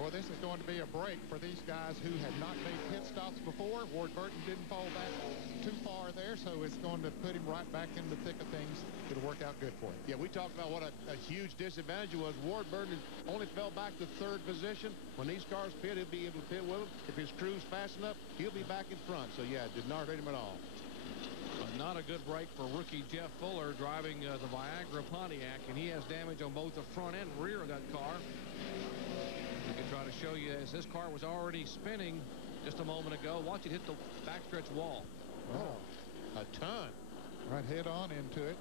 Boy, this is going to be a break for these guys who have not made pit stops before. Ward Burton didn't fall back too far there, so it's going to put him right back in the thick of things. It'll work out good for him. Yeah, we talked about what a huge disadvantage was. Ward Burton only fell back to 3rd position. When these cars pit, he'll be able to pit with them. If his crew's fast enough, he'll be back in front. So, yeah, it did not hurt him at all. But not a good break for rookie Jeff Fuller driving the Viagra Pontiac, and he has damage on both the front and rear of that car. I can try to show you as this car was already spinning just a moment ago. Watch it hit the backstretch wall. Oh, a ton. Right head on into it.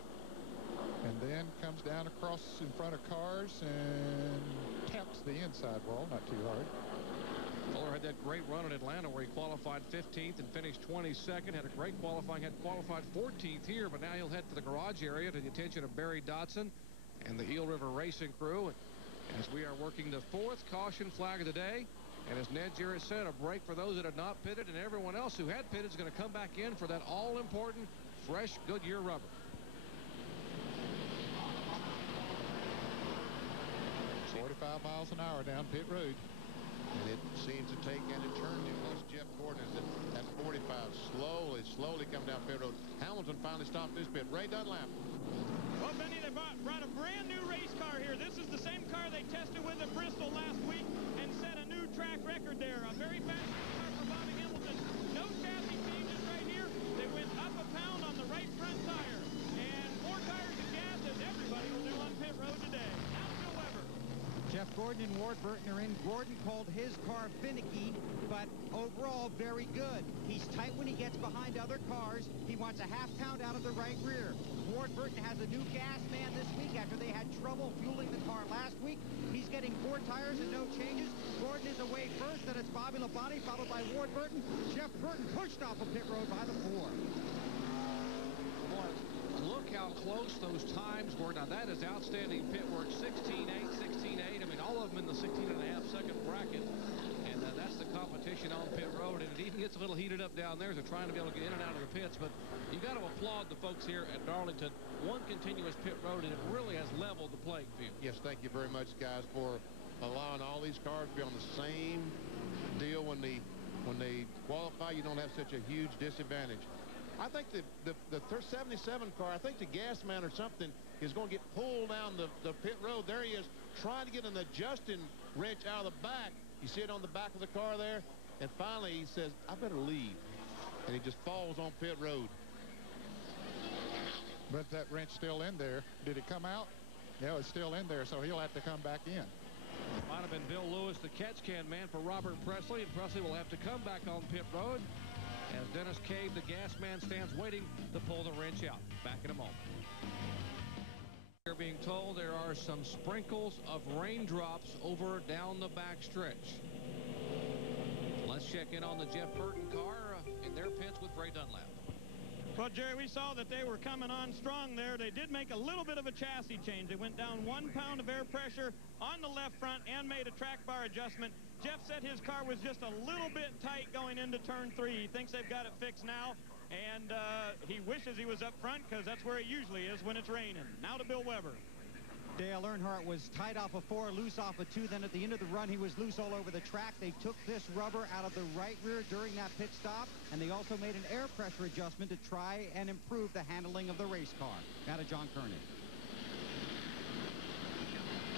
And then comes down across in front of cars and taps the inside wall. Not too hard. Fuller had that great run in Atlanta where he qualified 15th and finished 22nd. Had a great qualifying. Had qualified 14th here, but now he'll head to the garage area to the attention of Barry Dotson and the Eel River Racing crew. As we are working the 4th caution flag of the day. And as Ned Jarrett said, a break for those that had not pitted, and everyone else who had pitted is going to come back in for that all-important fresh Goodyear rubber. .45 miles an hour down pit road. And it seems to take and it turned him. Plus Jeff Gordon is at 45. Slowly coming down pit road. Hamilton finally stopped this pit. Ray Dunlap. Well, Benny, they brought a brand new race car here. This is the same car they tested with at Bristol last week and set a new track record there. A very fast car for Bobby Hamilton. No chassis changes right here. They went up a pound on the right front tire. And 4 tires of gas, as everybody will do on pit road today. Now Bill Weber. Jeff Gordon and Ward Burton are in. Gordon called his car finicky, but overall very good. He's tight when he gets behind other cars. He wants a half pound out of the right rear. Ward Burton has a new gas man this week after they had trouble fueling the car last week. He's getting 4 tires and no changes. Gordon is away first, then it's Bobby Labonte, followed by Ward Burton. Jeff Burton pushed off a pit road by the 4. Boy, look how close those times were. Now, that is outstanding pit work. 16.8, 16.8. I mean, all of them in the 16.5-second bracket. And that's the competition on pit road. And it even gets a little heated up down there. They're trying to be able to get in and out of the pits. But you got to applaud the folks here at Darlington. One continuous pit road, and it really has leveled the playing field. Yes, thank you very much, guys, for allowing all these cars to be on the same deal. When they qualify, you don't have such a huge disadvantage. I think the 77 car, I think the gas man or something is going to get pulled down the pit road. There he is, trying to get an adjusting wrench out of the back. You see it on the back of the car there? And finally, he says, I better leave. And he just falls on pit road. But that wrench still in there. Did it come out? Yeah, it's still in there, so he'll have to come back in. Might have been Bill Lewis, the catch can man for Robert Presley, and Presley will have to come back on pit road as Dennis Cave, the gas man, stands waiting to pull the wrench out. Back in a moment. We're being told there are some sprinkles of raindrops over down the backstretch. Let's check in on the Jeff Burton car in their pits with Ray Dunlap. Well, Jerry, we saw that they were coming on strong there. They did make a little bit of a chassis change. They went down 1 pound of air pressure on the left front and made a track bar adjustment. Jeff said his car was just a little bit tight going into turn 3. He thinks they've got it fixed now, and he wishes he was up front because that's where it usually is when it's raining. Now to Bill Weber. Dale Earnhardt was tight off of 4, loose off of 2. Then at the end of the run, he was loose all over the track. They took this rubber out of the right rear during that pit stop, and they also made an air pressure adjustment to try and improve the handling of the race car. Now to John Kernan.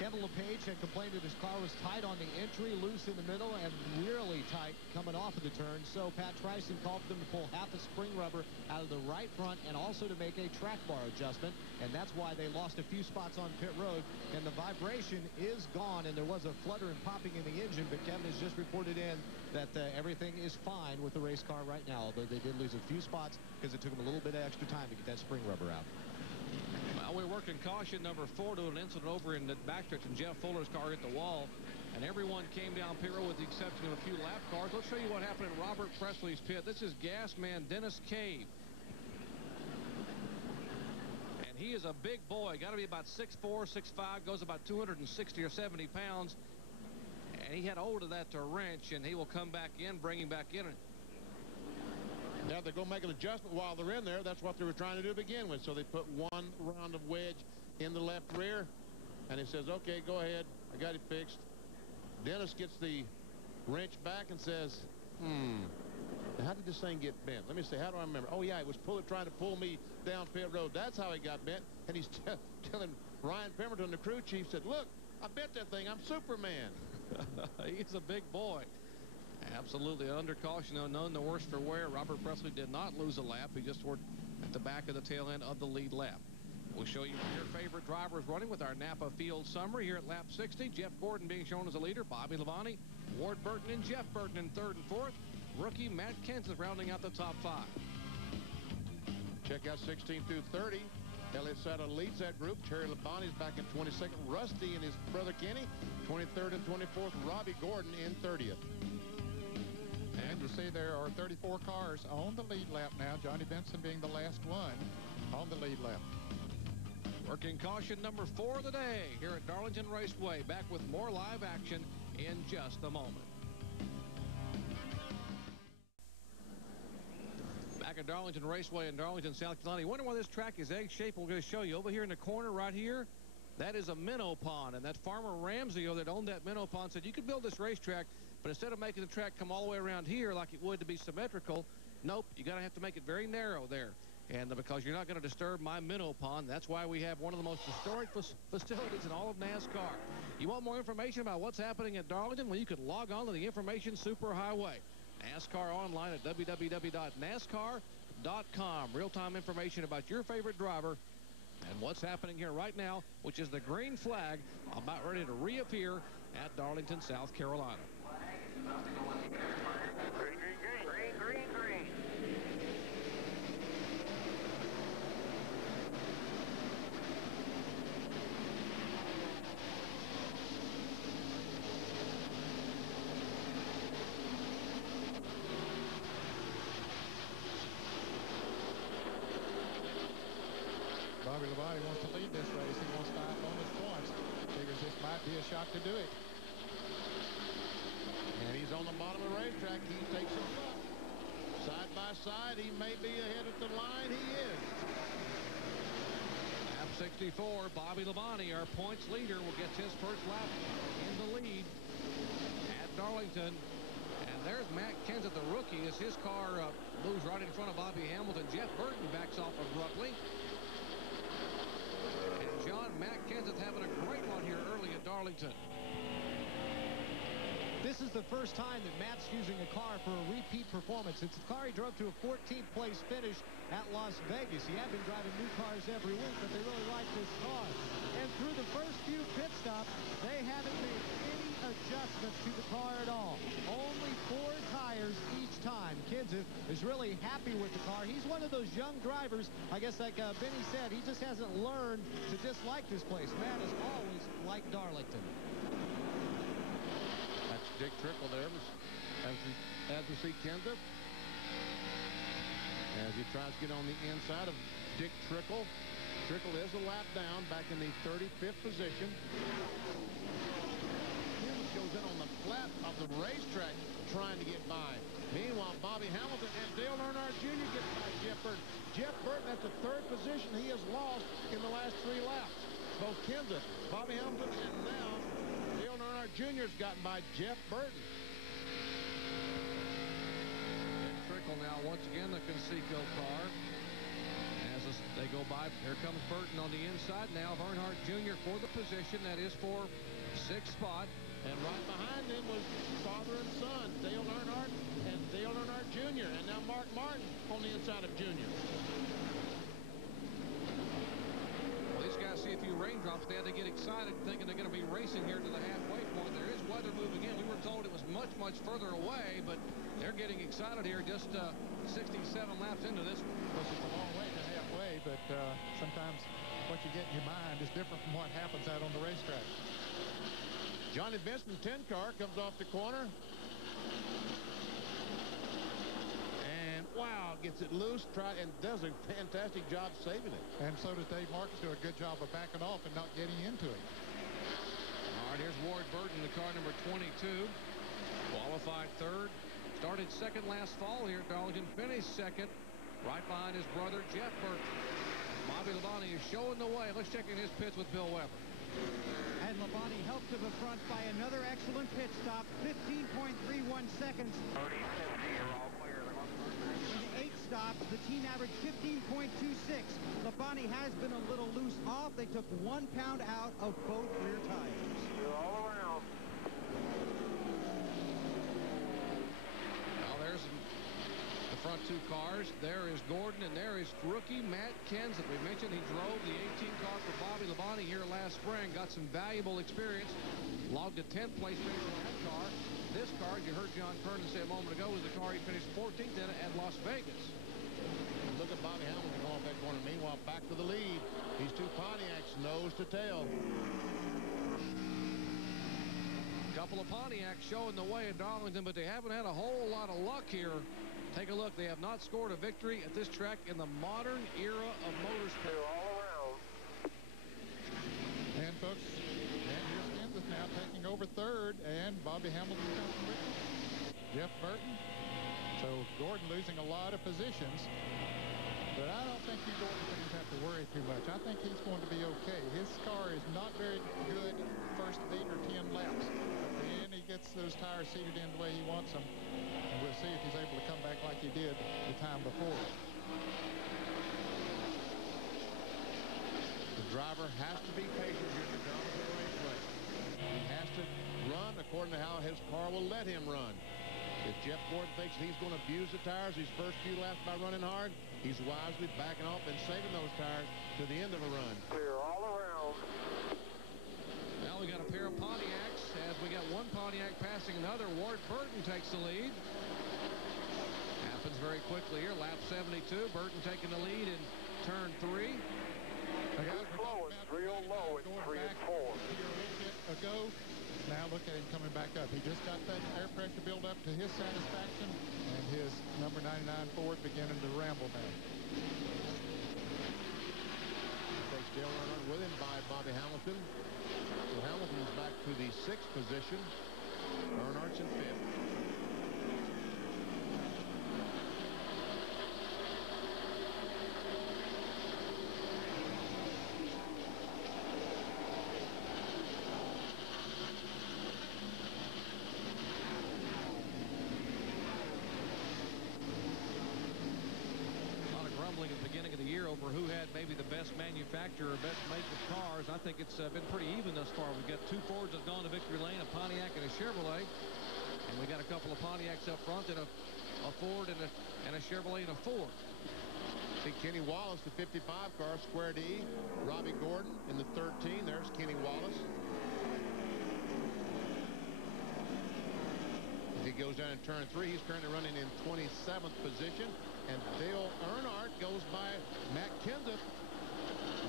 Kevin LePage had complained that his car was tight on the entry, loose in the middle, and really tight coming off of the turn. So Pat Tryson called for them to pull half a spring rubber out of the right front and also to make a track bar adjustment. And that's why they lost a few spots on pit road. And the vibration is gone, and there was a flutter and popping in the engine. But Kevin has just reported in that everything is fine with the race car right now, although they did lose a few spots because it took them a little bit of extra time to get that spring rubber out. Well, we worked in caution number 4 to an incident over in the backstretch, and Jeff Fuller's car hit the wall, and everyone came down pit road with the exception of a few lap cars. Let's show you what happened in Robert Presley's pit. This is gas man Dennis Cave. And he is a big boy, got to be about 6'4", 6'5", goes about 260 or 70 pounds. And he had hold of that to wrench, and he will come back in, bring him back in. Now they're going to make an adjustment while they're in there. That's what they were trying to do to begin with. So they put one round of wedge in the left rear, and he says, okay, go ahead. I got it fixed. Dennis gets the wrench back and says, how did this thing get bent? Let me see, how do I remember? Oh, yeah, it was trying to pull me down pit road. That's how it got bent. And he's telling Ryan Pemberton, the crew chief, said, look, I bent that thing. I'm Superman. He's a big boy. Absolutely under caution, unknown, the worse for wear. Robert Presley did not lose a lap. He just worked at the back of the tail end of the lead lap. We'll show you your favorite drivers running with our Napa Field summary here at lap 60. Jeff Gordon being shown as a leader. Bobby Labonte, Ward Burton, and Jeff Burton in 3rd and 4th. Rookie Matt Kenseth rounding out the top 5. Check out 16 through 30. Elliott Sato leads that group. Terry Labonte's back in 22nd. Rusty and his brother Kenny, 23rd and 24th. Robbie Gordon in 30th. And you see there are 34 cars on the lead lap now, Johnny Benson being the last one on the lead lap. Working caution number 4 of the day here at Darlington Raceway. Back with more live action in just a moment. Back at Darlington Raceway in Darlington, South Carolina. You wonder why this track is egg-shaped? We're going to show you. Over here in the corner right here, that is a minnow pond. And that farmer Ramsey that owned that minnow pond said you could build this racetrack, but instead of making the track come all the way around here like it would to be symmetrical, nope, you got to have to make it very narrow there. And because you're not going to disturb my minnow pond, that's why we have one of the most historic facilities in all of NASCAR. You want more information about what's happening at Darlington? Well, you can log on to the Information Superhighway. NASCAR online at www.nascar.com. Real-time information about your favorite driver and what's happening here right now, which is the green flag about ready to reappear at Darlington, South Carolina. Green, green, green, green, green, green. Bobby Labonte wants to lead this race. He wants 5 bonus points. Figures this might be a shot to do it. And he's on the bottom of the racetrack. He takes a look. Side by side, he may be ahead at the line. He is. Lap 64, Bobby Labonte, our points leader, will get his first lap in the lead at Darlington. And there's Matt Kenseth, the rookie, as his car moves right in front of Bobby Hamilton. Jeff Burton backs off abruptly. And Matt Kenseth having a great one here early at Darlington. This is the first time that Matt's using a car for a repeat performance. It's the car he drove to a 14th place finish at Las Vegas. He had been driving new cars every week, but they really like this car. And through the first few pit stops, they haven't made any adjustments to the car at all. Only 4 tires each time. Kenseth is really happy with the car. He's one of those young drivers, I guess like Benny said, he just hasn't learned to dislike this place. Matt has always liked Darlington. That's Dick Trickle there as we see Kenseth. As he tries to get on the inside of Dick Trickle. Trickle is a lap down, back in the 35th position. Kenseth goes in on the flat of the racetrack trying to get by. Meanwhile, Bobby Hamilton and Dale Earnhardt Jr. get by Jeff Burton. Jeff Burton, that's the 3rd position he has lost in the last 3 laps. both Kenseth, Bobby Hamilton, and now Dale Earnhardt Jr. has gotten by Jeff Burton. And Trickle now once again the Conseco car. As they go by, here comes Burton on the inside. Now Earnhardt Jr. for the position. That is for 6th spot. And right behind them was father and son, Dale Earnhardt and Dale Earnhardt Jr. And now Mark Martin on the inside of Jr. Well, these guys see a few raindrops. They had to get excited thinking they're going to be racing here to the halfway point. There is weather moving in. We were told it was much, much further away, but they're getting excited here just 67 laps into this. Well, it's a long way to halfway, but sometimes what you get in your mind is different from what happens out on the racetrack. Johnny Benson 10 car comes off the corner. And wow, gets it loose, and does a fantastic job saving it. And so does Dave Marcus do a good job of backing off and not getting into it. All right, here's Ward Burton, the car number 22. Qualified 3rd. Started 2nd last fall here at Darlington. Finished 2nd, right behind his brother, Jeff Burton. Bobby Labonte is showing the way. Let's check in his pits with Bill Weber. And Labonte helped to the front by another excellent pit stop, 15.31 seconds. 30, 50, you're all clear. In 8 stops, the team averaged 15.26. Labonte has been a little loose off. They took 1 pound out of both rear tires. You're all around. Well, there's the front 2 cars. There is Gordon, and there is rookie Matt Kenseth. We mentioned he drove the 18 car for Bobby Labonte here last spring. Got some valuable experience. Logged a 10th place finish in that car. This car, as you heard John Kernan say a moment ago, was the car he finished 14th in at Las Vegas. Look at Bobby Hamilton going off that corner. Meanwhile, back to the lead. These 2 Pontiacs nose to tail. Couple of Pontiacs showing the way at Darlington, but they haven't had a whole lot of luck here. Take a look. They have not scored a victory at this track in the modern era of motorsport. You're all around. And folks, and here's Kenseth now taking over 3rd, and Bobby Hamilton comes with Jeff Burton. So Gordon losing a lot of positions, but I don't think you Gordon fans have to worry too much. I think he's going to be okay. His car is not very good first 8 or 10 laps. Then he gets those tires seated in the way he wants them, and we'll see if he's able to come back like he did the time before. The driver has to be patient here at the Darlington Raceway. He has to run according to how his car will let him run. If Jeff Gordon thinks he's going to abuse the tires these first few laps by running hard, he's wisely backing off and saving those tires to the end of a run. Clear all around. Now we got a pair of Pontiacs as we got one Pontiac passing another. Ward Burton takes the lead. Happens very quickly here. Lap 72. Burton taking the lead in turn 3. It's low. It's real low in 3 and 4. A little bit ago. Now look at him coming back up. He just got that air pressure build up to his satisfaction, and his number 99 Ford beginning to ramble now. Takes Dale Earnhardt with him by Bobby Hamilton. So Hamilton's back to the 6th position. Earnhardt's in 5th. At the beginning of the year over who had maybe the best manufacturer, best make of cars. I think it's been pretty even thus far. We've got 2 Fords that have gone to victory lane, a Pontiac and a Chevrolet. And we got a couple of Pontiacs up front and a Ford and a Chevrolet and a Ford. See Kenny Wallace, the 55 car, square D. Robbie Gordon in the 13. There's Kenny Wallace. He goes down in turn 3. He's currently running in 27th position. And Dale Earnhardt goes by Matt Kenseth.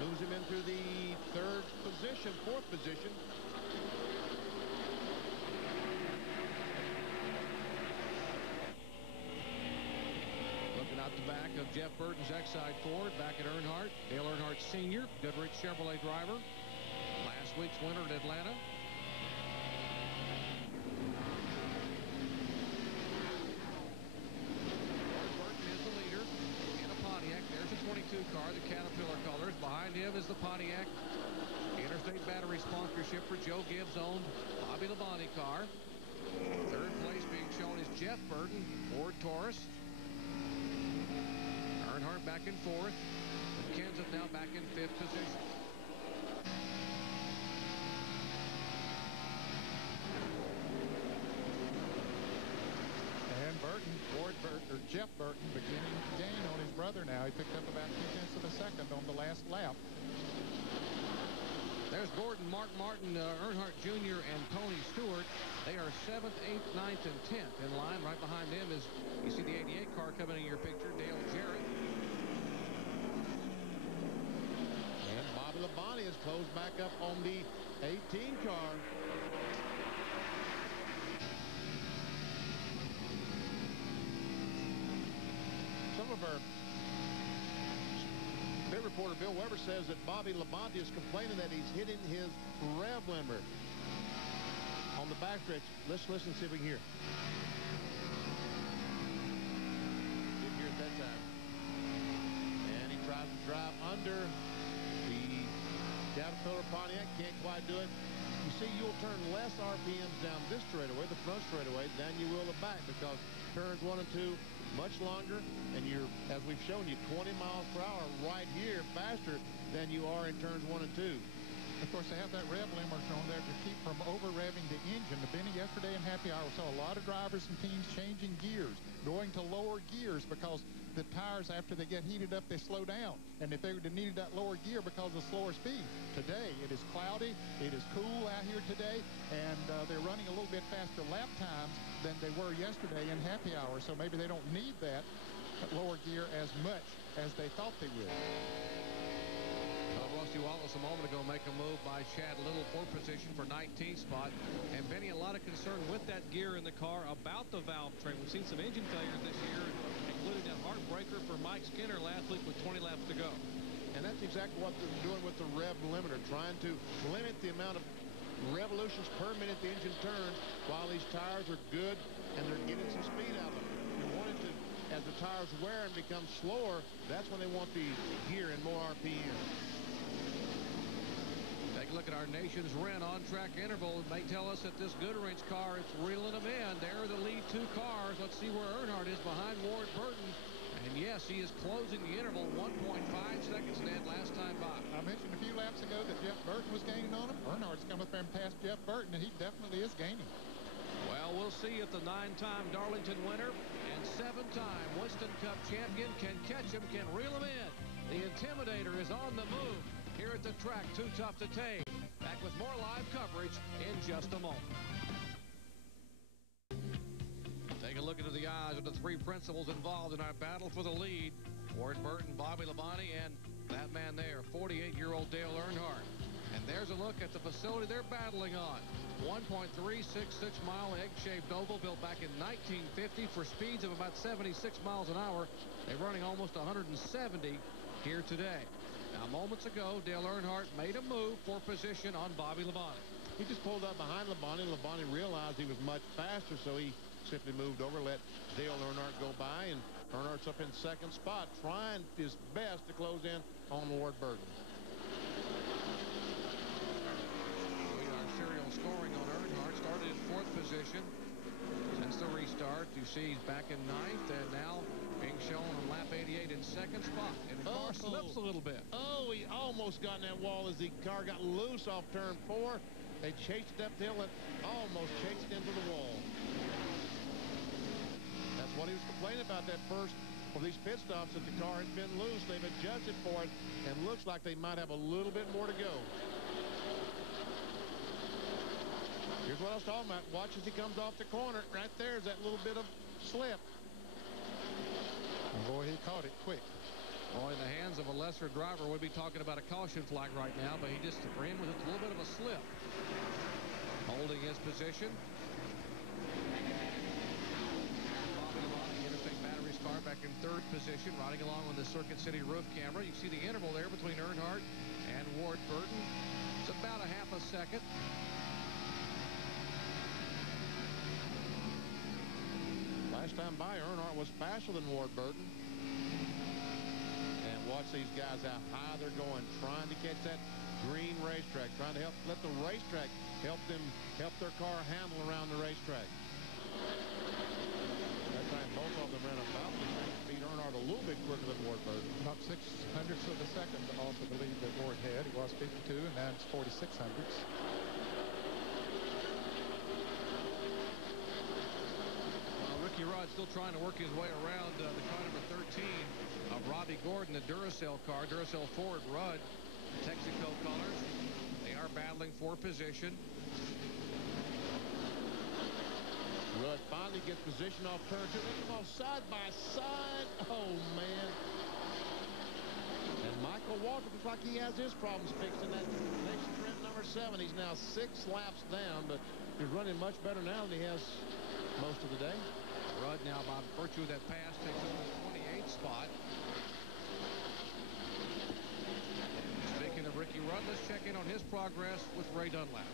Moves him into the 3rd position, 4th position. Looking out the back of Jeff Burton's Exide Ford, back at Earnhardt. Dale Earnhardt Sr., Goodrich Chevrolet driver. Last week's winner at Atlanta. car, the Caterpillar colors. Behind him is the Pontiac Interstate Battery sponsorship for Joe Gibbs-owned Bobby Labonte car. Third place being shown is Jeff Burton, Ford Taurus. Earnhardt back in fourth. Kenseth now back in fifth position. And Jeff Burton beginning to gain on his brother now. He picked up about 2/10 of a second on the last lap. There's Gordon, Mark Martin, Earnhardt Jr., and Tony Stewart. They are 7th, 8th, 9th, and 10th in line. Right behind them is, you see the 88 car coming in your picture, Dale Jarrett. And Bobby Labonte has closed back up on the 18 car. Some of our bit reporter Bill Weber says that Bobby Labonte is complaining that he's hitting his rev limiter on the backstretch. Let's listen and see if we can hear. Didn't hear it that time. And he tries to drive under the Caterpillar Pontiac. Can't quite do it. You see, you'll turn less RPMs down this straightaway, the front straightaway, than you will the back, because turns 1 and 2 much longer, and you're, as we've shown you, 20 miles per hour right here faster than you are in turns 1 and 2. Of course, they have that rev limiter on there to keep from over-revving the engine. The Benny yesterday in Happy Hour saw a lot of drivers and teams changing gears, going to lower gears because the tires, after they get heated up, they slow down. And if they would have needed that lower gear because of slower speed. Today, it is cloudy, it is cool out here today, and they're running a little bit faster lap times than they were yesterday in Happy Hour. So maybe they don't need that lower gear as much as they thought they would. Rusty Wallace a moment ago make a move by Chad Little, 4th position for 19th spot. And Benny, a lot of concern with that gear in the car about the valve train. We've seen some engine failures this year, including that heartbreaker for Mike Skinner last week with 20 laps to go. And that's exactly what they're doing with the rev limiter, trying to limit the amount of revolutions per minute the engine turns while these tires are good and they're getting some speed out of them. You want it to, as the tires wear and become slower, that's when they want the gear and more RPM. Take a look at our nation's Wren on-track interval. It may tell us that this Goodwrench car is reeling them in. There are the lead 2 cars. Let's see where Earnhardt is behind Ward Burton. And yes, he is closing the interval 1.5 seconds ahead last time by. I mentioned a few laps ago that Jeff Burton was gaining on him. Earnhardt's come up there and passed Jeff Burton, and he definitely is gaining. Well, we'll see if the 9-time Darlington winner and 7-time Winston Cup champion can catch him, can reel him in. The Intimidator is on the move here at the track. Too tough to tame. Back with more live coverage in just a moment. Take a look into the eyes of the 3 principals involved in our battle for the lead. Ward Burton, Bobby Labonte, and that man there, 48-year-old Dale Earnhardt. And there's a look at the facility they're battling on. 1.366-mile egg-shaped oval built back in 1950 for speeds of about 76 miles an hour. They're running almost 170 here today. Now, moments ago, Dale Earnhardt made a move for position on Bobby Labonte. He just pulled up behind Labonte. Labonte realized he was much faster, so he simply moved over, let Dale Earnhardt go by, and Earnhardt's up in 2nd spot, trying his best to close in on Ward Burton. Our serial scoring on Earnhardt started in 4th position since the restart. You see he's back in 9th, and now being shown on lap 88 in 2nd spot. And the car slips a little bit. Oh, he almost got in that wall as the car got loose off turn 4. They chased it up the hill and almost chased it into the wall. That's what he was complaining about, that first of these pit stops, that the car has been loose. They've adjusted for it, and looks like they might have a little bit more to go. Here's what I was talking about. Watch as he comes off the corner. Right there is that little bit of slip. And boy, he caught it quick. Boy, in the hands of a lesser driver, we'd be talking about a caution flag right now, but he just, for him, was a little bit of a slip. Holding his position. Bobby Labonte, Interstate Batteries car, back in 3rd position, riding along with the Circuit City roof camera. You see the interval there between Earnhardt and Ward Burton. It's about a half a second. Last time by, Earnhardt was faster than Ward Burton. And watch these guys, how high they're going, trying to catch that green racetrack, trying to let the racetrack help their car handle around the racetrack. That time, both of them ran about the same speed. Earnhardt a little bit quicker than Ward Burton. About 600ths of a second off of the lead that Ward had. He was 52, and now it's 4600ths. Ricky Rudd still trying to work his way around the car number 13 of Robbie Gordon, the Duracell car. Duracell Ford, Rudd, Texaco colors. They are battling for position. Rudd finally gets position off turn 2. They come off side by side. Oh, man. And Michael Waltrip looks like he has his problems fixed in that next trim number 7. He's now 6 laps down, but he's running much better now than he has most of the day. Rudd now, by virtue of that pass, takes up the 28th spot. Speaking of Ricky Rudd, let's check in on his progress with Ray Dunlap.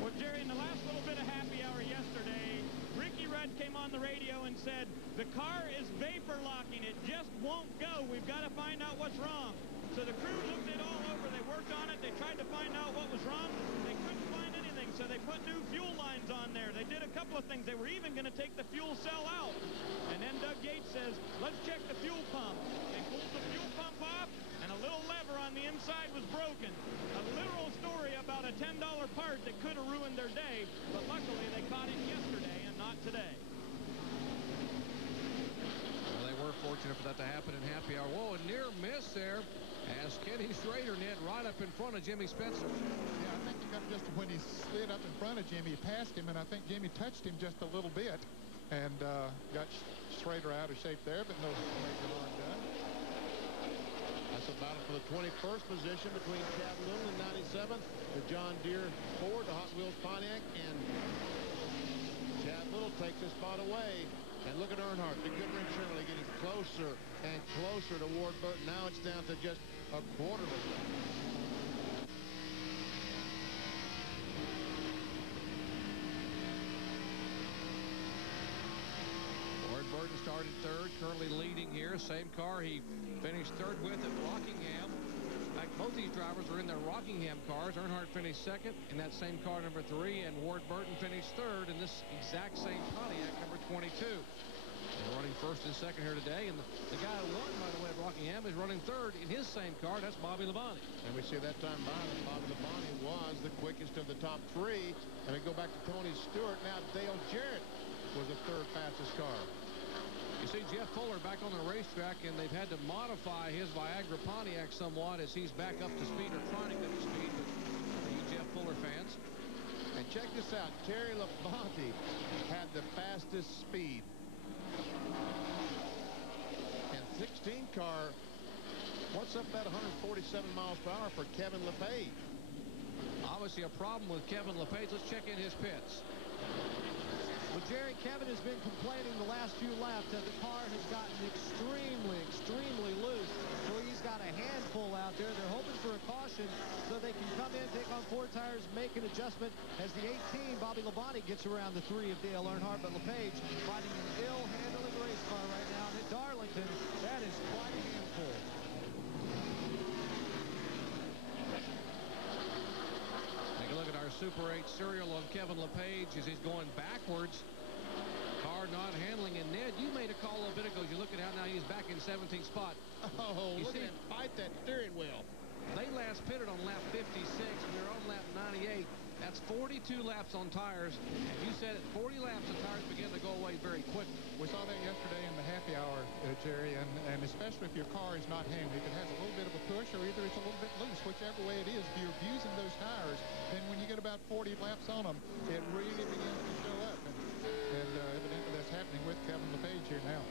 Well, Jerry, in the last little bit of happy hour yesterday, Ricky Rudd came on the radio and said, the car is vapor locking. It just won't go. We've got to find out what's wrong. So the crew looked it all over. They worked on it. They tried to find out what was wrong. They couldn't find anything, so they put new fuel lines on there. They did a couple of things. They were even going to take the fuel cell out. And then Doug Yates says, let's check the fuel pump. They pulled the fuel pump off, and a little lever on the inside was broken. A literal story about a $10 part that could have ruined their day, but luckily they caught it yesterday and not today. Well, they were fortunate for that to happen in happy hour. Whoa, a near miss there as Kenny Schrader, Ned, right up in front of Jimmy Spencer. Yeah, I think he got just when he slid up in front of Jimmy, he passed him, and I think Jimmy touched him just a little bit and got Schrader out of shape there, but no major harm done. That's a battle for the 21st position between Chad Little in 97th, the John Deere Ford, the Hot Wheels Pontiac, and Chad Little takes his spot away. And look at Earnhardt, the Goodrich Shirley getting closer and closer to Ward Burton. Now it's down to just a quarter of a second. Ward Burton started third, currently leading here. Same car he finished third with at Rockingham. In fact, both these drivers are in their Rockingham cars. Earnhardt finished second in that same car, number 3, and Ward Burton finished third in this exact same Pontiac, number 22. They're running first and second here today, and the guy who won, by the way, at Rockingham is running third in his same car. That's Bobby Labonte. And we see that time by that Bobby Labonte was the quickest of the top 3. And we go back to Tony Stewart. Now Dale Jarrett was the third fastest car. You see Jeff Fuller back on the racetrack, and they've had to modify his Viagra Pontiac somewhat as he's back up to speed, or trying to get to speed, but you Jeff Fuller fans. And check this out. Terry Labonte had the fastest speed. And 16 car, what's up that 147 miles per hour for Kevin LePage? Obviously a problem with Kevin LePage. Let's check in his pits. Well, Jerry, Kevin has been complaining the last few laps that the car has gotten extremely loose. So he's got a handful out there. They're hoping for a caution so they can come in, take on 4 tires, make an adjustment as the 18, Bobby Labonte, gets around the 3 of Dale Earnhardt. But LePage fighting an ill-handling race car right now. And at Darlington, that is quite a handful. Look at our Super 8 serial on Kevin LePage as he's going backwards. Car not handling. And Ned, you made a call a bit ago. You look at how now he's back in 17th spot. Oh, look at him fight that steering wheel. They last pitted on lap 56. We're on lap 98. That's 42 laps on tires. And you said at 40 laps, the tires begin to go away very quickly. We saw that yesterday in the happy hour, Jerry, and especially if your car is not handling. If it has a little bit of a push or either it's a little bit loose, whichever way it is, if you're abusing those tires, then when you get about 40 laps on them, it really begins to show up. And evidently that's happening with Kevin LePage here now.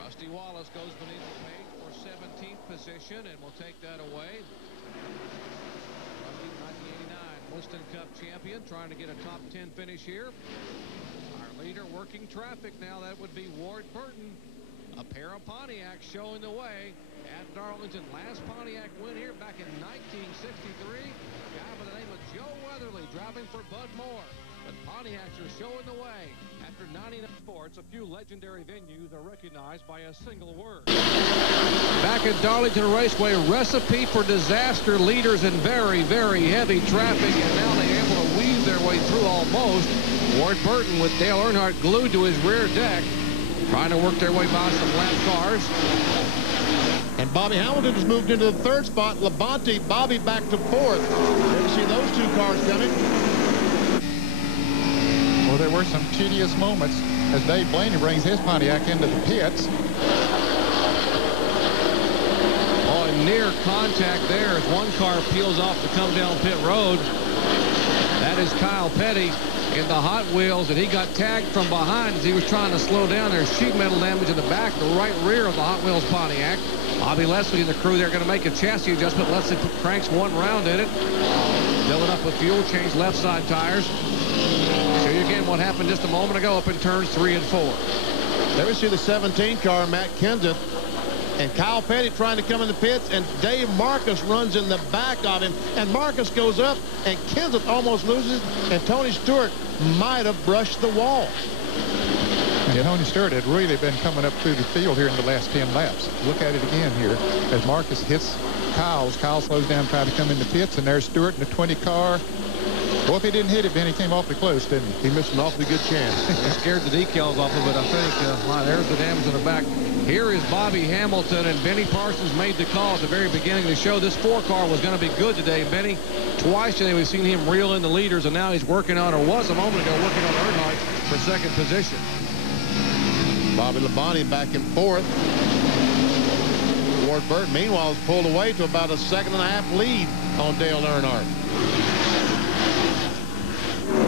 Rusty Wallace goes beneath LePage for 17th position, and we'll take that away. Rusty, 1989 Winston Cup champion, trying to get a top 10 finish here. Our leader working traffic now, that would be Ward Burton. A pair of Pontiacs showing the way at Darlington. Last Pontiac win here back in 1963. A guy by the name of Joe Weatherly driving for Bud Moore. But Pontiacs are showing the way after 99. motorsports, a few legendary venues are recognized by a single word. Back at Darlington Raceway, recipe for disaster, leaders in very, very heavy traffic, and now they're able to weave their way through almost. Ward Burton with Dale Earnhardt glued to his rear deck, trying to work their way by some lap cars. And Bobby Hamilton has moved into the third spot. Labonte, Bobby back to fourth. Didn't see those two cars coming. Well, there were some tedious moments as Dave Blaney brings his Pontiac into the pits. Oh, near contact there as one car peels off to come down pit road. That is Kyle Petty in the Hot Wheels, and he got tagged from behind as he was trying to slow down. There's sheet metal damage in the back, the right rear of the Hot Wheels Pontiac. Bobby Leslie and the crew, they're going to make a chassis adjustment. Leslie cranks one round in it. Fill it up with fuel, change left side tires. Show you again what happened just a moment ago up in turns 3 and 4. There we see the 17 car, Matt Kenseth, and Kyle Petty trying to come in the pits, and Dave Marcus runs in the back of him, and Marcus goes up, and Kenseth almost loses, and Tony Stewart might have brushed the wall. And Tony Stewart had really been coming up through the field here in the last 10 laps. Look at it again here as Marcus hits Kyle's. Kyle slows down, trying to come in the pits, and there's Stewart in the 20 car. Well, if he didn't hit it, then he came awfully close, didn't he? He missed an awfully good chance. He scared the decals off of it, I think. There's the damage in the back. Here is Bobby Hamilton, and Benny Parsons made the call at the very beginning of the show. This 4 car was going to be good today. Benny, twice today we've seen him reel in the leaders, and now he's working on, or was a moment ago, working on Earnhardt for second position. Bobby Labonte back in fourth. Ward Burton, meanwhile, has pulled away to about a 2.5 lead on Dale Earnhardt.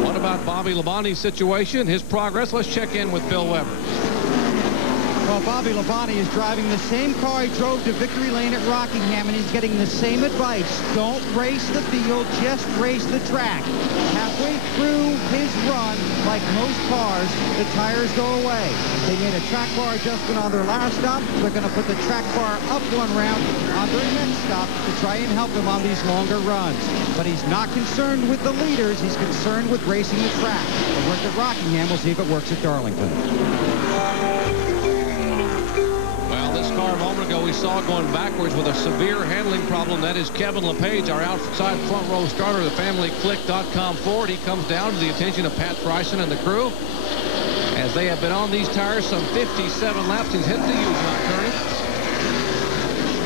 What about Bobby Labonte's situation, his progress? Let's check in with Bill Weber. Well, Bobby Labonte is driving the same car he drove to victory lane at Rockingham, and he's getting the same advice. Don't race the field, just race the track. Halfway through his run, like most cars, the tires go away. They made a track bar adjustment on their last stop. They're going to put the track bar up one round on their next stop to try and help him on these longer runs. But he's not concerned with the leaders. He's concerned with racing the track. It worked at Rockingham. We'll see if it works at Darlington. This car a moment ago we saw going backwards with a severe handling problem. That is Kevin LePage, our outside front row starter, the FamilyClick.com Ford. He comes down to the attention of Pat Bryson and the crew as they have been on these tires some 57 laps. He's hit the U-turn turning.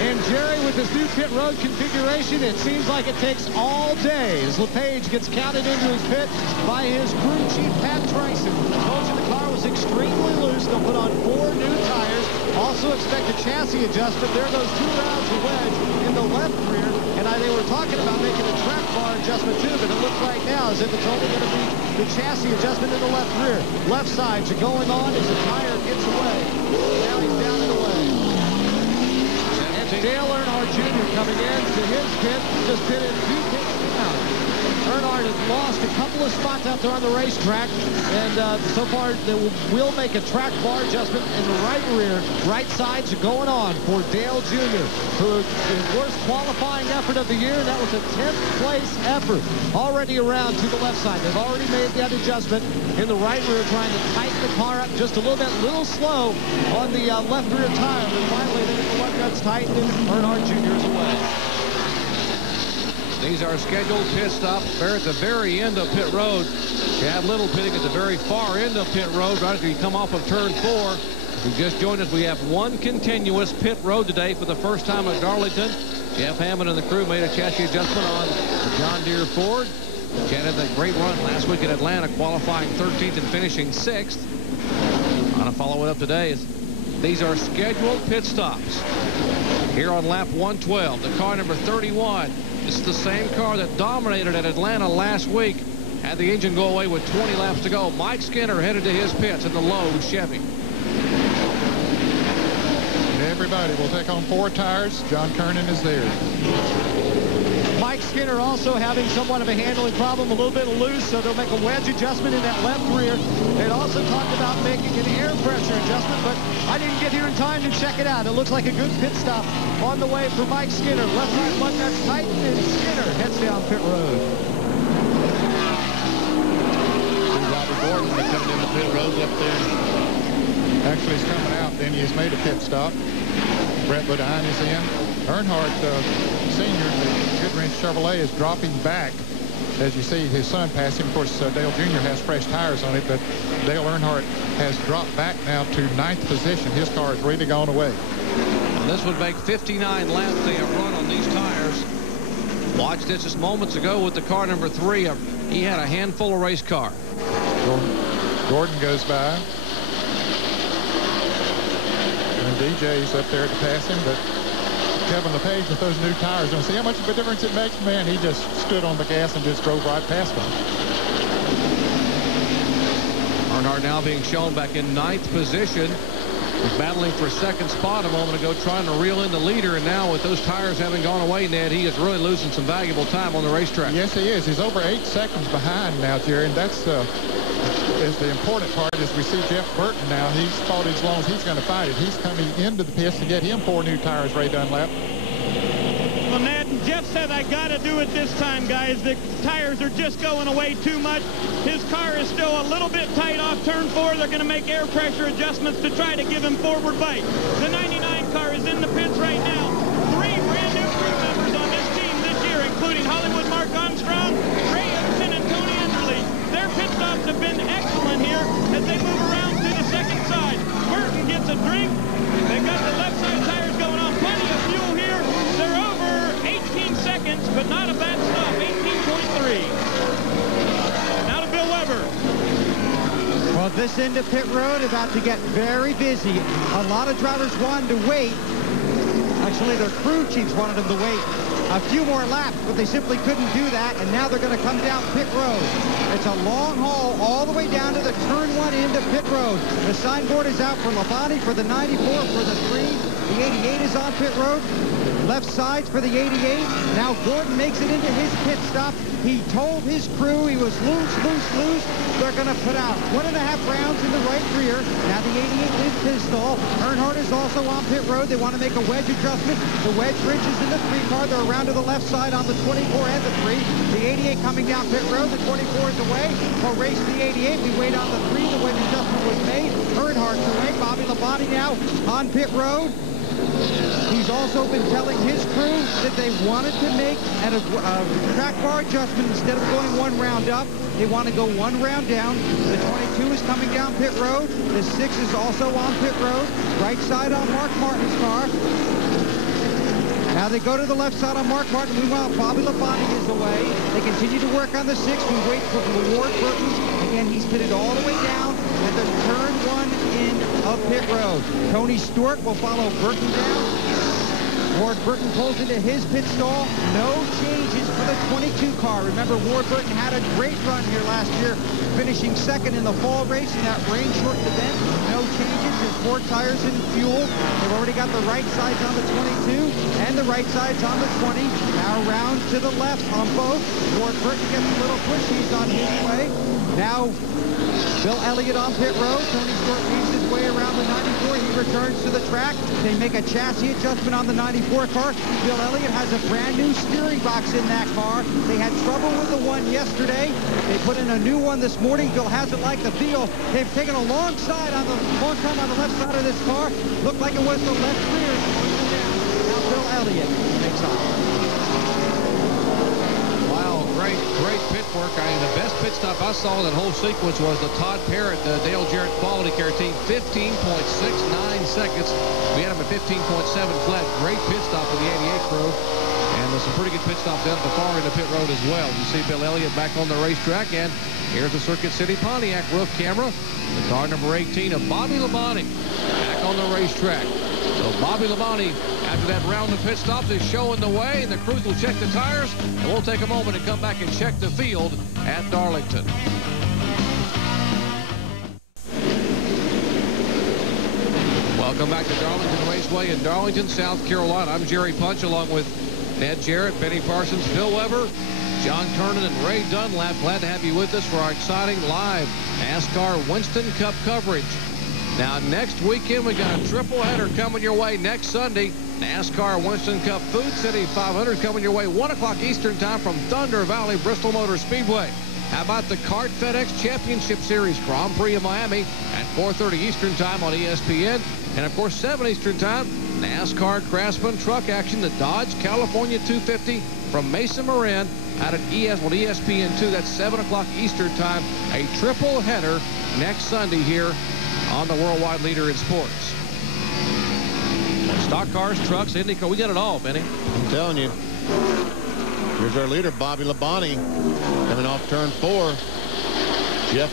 And Jerry, with this new pit road configuration, it seems like it takes all day as LePage gets counted into his pit by his crew chief, Pat Bryson. Told you the car was extremely loose. They'll put on 4 new tires. Also expect a chassis adjustment. There goes 2 rounds of wedge in the left rear. And they were talking about making a track bar adjustment too, but it looks right now as if it's only going to be the chassis adjustment in the left rear. Left sides are going on as the tire gets away. Now he's down and away. And Dale Earnhardt Jr. coming in to his pit, just pitted 2 pits down. Earnhardt has lost a couple of spots out there on the racetrack, and so far they will make a track bar adjustment in the right rear. Right sides are going on for Dale Jr., who his worst qualifying effort of the year, and that was a 10th place effort. Already around to the left side. They've already made that adjustment in the right rear, trying to tighten the car up just a little bit, little slow on the left rear tire, but finally they get the left nuts tightened, and Earnhardt Jr. is away. These are scheduled pit stops. They're at the very end of pit road. You have little pitting at the very far end of pit road, right after you come off of turn 4. If you just joined us, we have one continuous pit road today for the first time at Darlington. Jeff Hammond and the crew made a chassis adjustment on the John Deere Ford. Chad had that great run last week in Atlanta, qualifying 13th and finishing 6th. On a follow-it up today is these are scheduled pit stops. Here on lap 112, the car number 31. This is the same car that dominated at Atlanta last week. Had the engine go away with 20 laps to go. Mike Skinner headed to his pits in the low Chevy. Everybody will take on 4 tires. John Kernan is there. Mike Skinner also having somewhat of a handling problem, a little bit loose, so they'll make a wedge adjustment in that left rear. They'd also talked about making an air pressure adjustment, but I didn't get here in time to check it out. It looks like a good pit stop on the way for Mike Skinner. Left side lug nuts tightened, and Skinner heads down pit road. Robert Gordon coming in the pit road up there. actually is coming out. Then he's made a pit stop. Brett Bodine is in. Earnhardt Sr., the Goodwrench Chevrolet, is dropping back. As you see his son pass him. Of course, Dale Jr. has fresh tires on it, but Dale Earnhardt has dropped back now to 9th position. His car has really gone away. And this would make 59 laps they have run on these tires. Watched this just moments ago with the car number 3. He had a handful of race car. Gordon goes by. And DJ's up there to pass him, but Kevin LePage with those new tires. And see how much of a difference it makes? Man, he just stood on the gas and just drove right past him. Earnhardt now being shown back in 9th position. Was battling for second spot a moment ago, trying to reel in the leader. And now with those tires having gone away, Ned, he is really losing some valuable time on the racetrack. Yes, he is. He's over 8 seconds behind now, Jerry. And that's is the important part. As we see Jeff Burton now, he's thought as long as he's going to fight it. He's coming into the pits to get him 4 new tires, Ray Dunlap. Well, Ned, Jeff said, I got to do it this time, guys. The tires are just going away too much. His car is still a little bit tight off turn 4. They're going to make air pressure adjustments to try to give him forward bite. The 99 car is in the pits right now. 3 brand new crew members on this team this year, including Hollywood Mark Armstrong, Ray Anderson, and Tony Enderle. Their pit stops have been excellent here as they move around to the second side. Burton gets a drink. They've got the left side tires going on. Plenty of fuel here. They're over 18 seconds, but not a bad stop. 18.3. Now to Bill Weber. Well, this end of pit road about to get very busy. A lot of drivers wanted to wait. Actually, their crew chiefs wanted them to wait a few more laps, but they simply couldn't do that, and now they're going to come down pit road. It's a long haul all the way down to the turn 1 end of pit road. The signboard is out for Labonte for the 94, for the 3. The 88 is on pit road. Left sides for the 88. Now Gordon makes it into his pit stop. He told his crew he was loose. They're going to put out 1.5 rounds in the right rear. Now the 88 is pistol. Earnhardt is also on pit road. They want to make a wedge adjustment. The wedge bridge is in the 3 car. They're around to the left side on the 24 and the 3. The 88 coming down pit road. The 24 is away. We'll race the 88. We wait on the 3. The wedge adjustment was made. Earnhardt's away. Bobby Labonte now on pit road. He's also been telling his crew that they wanted to make a track bar adjustment instead of going 1 round up. They want to go 1 round down. The 22 is coming down pit road. The 6 is also on pit road. Right side on Mark Martin's car. Now they go to the left side on Mark Martin. Meanwhile, Bobby Labonte is away. They continue to work on the 6. We wait for Ward Burton. Again, he's pitted all the way down at the turn 1 in of pit road. Tony Stewart will follow Burton down. Ward Burton pulls into his pit stall. No changes for the 22 car. Remember, Ward Burton had a great run here last year, finishing second in the fall race in that rain-shortened event. No changes. There's 4 tires and fuel. They've already got the right sides on the 22 and the right sides on the 20. Now around to the left on both. Ward Burton gets a little push. He's on his way. Now Bill Elliott on pit road. Tony Stewart leads his way around the 94. He returns to the track. They make a chassis adjustment on the 94 car. Bill Elliott has a brand new steering box in that car. They had trouble with the one yesterday. They put in a new one this morning. Bill hasn't liked the feel. They've taken a long time on the left side of this car. Looked like it was the left rear. Now Bill Elliott takes off. Great pit work. The best pit stop I saw in that whole sequence was the Todd Parrott, the Dale Jarrett Quality Care team, 15.69 seconds. We had him at 15.7 flat. Great pit stop for the 88 crew. And there's some pretty good pit stops down at the far end of pit road as well. You see Bill Elliott back on the racetrack, and here's the Circuit City Pontiac roof camera. The car number 18 of Bobby Labonte back on the racetrack. So Bobby Labonte, after that round of pit stops, is showing the way, and the crews will check the tires, and we'll take a moment and come back and check the field at Darlington. Welcome back to Darlington Raceway in Darlington, South Carolina. I'm Jerry Punch, along with Ned Jarrett, Benny Parsons, Bill Weber, John Kernan, and Ray Dunlap. Glad to have you with us for our exciting live NASCAR Winston Cup coverage. Now, next weekend, we got a triple header coming your way next Sunday. NASCAR Winston Cup Food City 500 coming your way 1 o'clock Eastern time from Thunder Valley Bristol Motor Speedway. How about the Kart FedEx Championship Series Grand Prix of Miami at 4:30 Eastern Time on ESPN. And, of course, 7 Eastern Time, NASCAR Craftsman truck action, the Dodge California 250 from Mesa Marin out at ESPN2. That's 7 o'clock Eastern Time. A triple header next Sunday here on the worldwide leader in sports. Stock cars, trucks, IndyCar, we got it all, Benny. I'm telling you. Here's our leader, Bobby Labonte, coming off turn 4. Jeff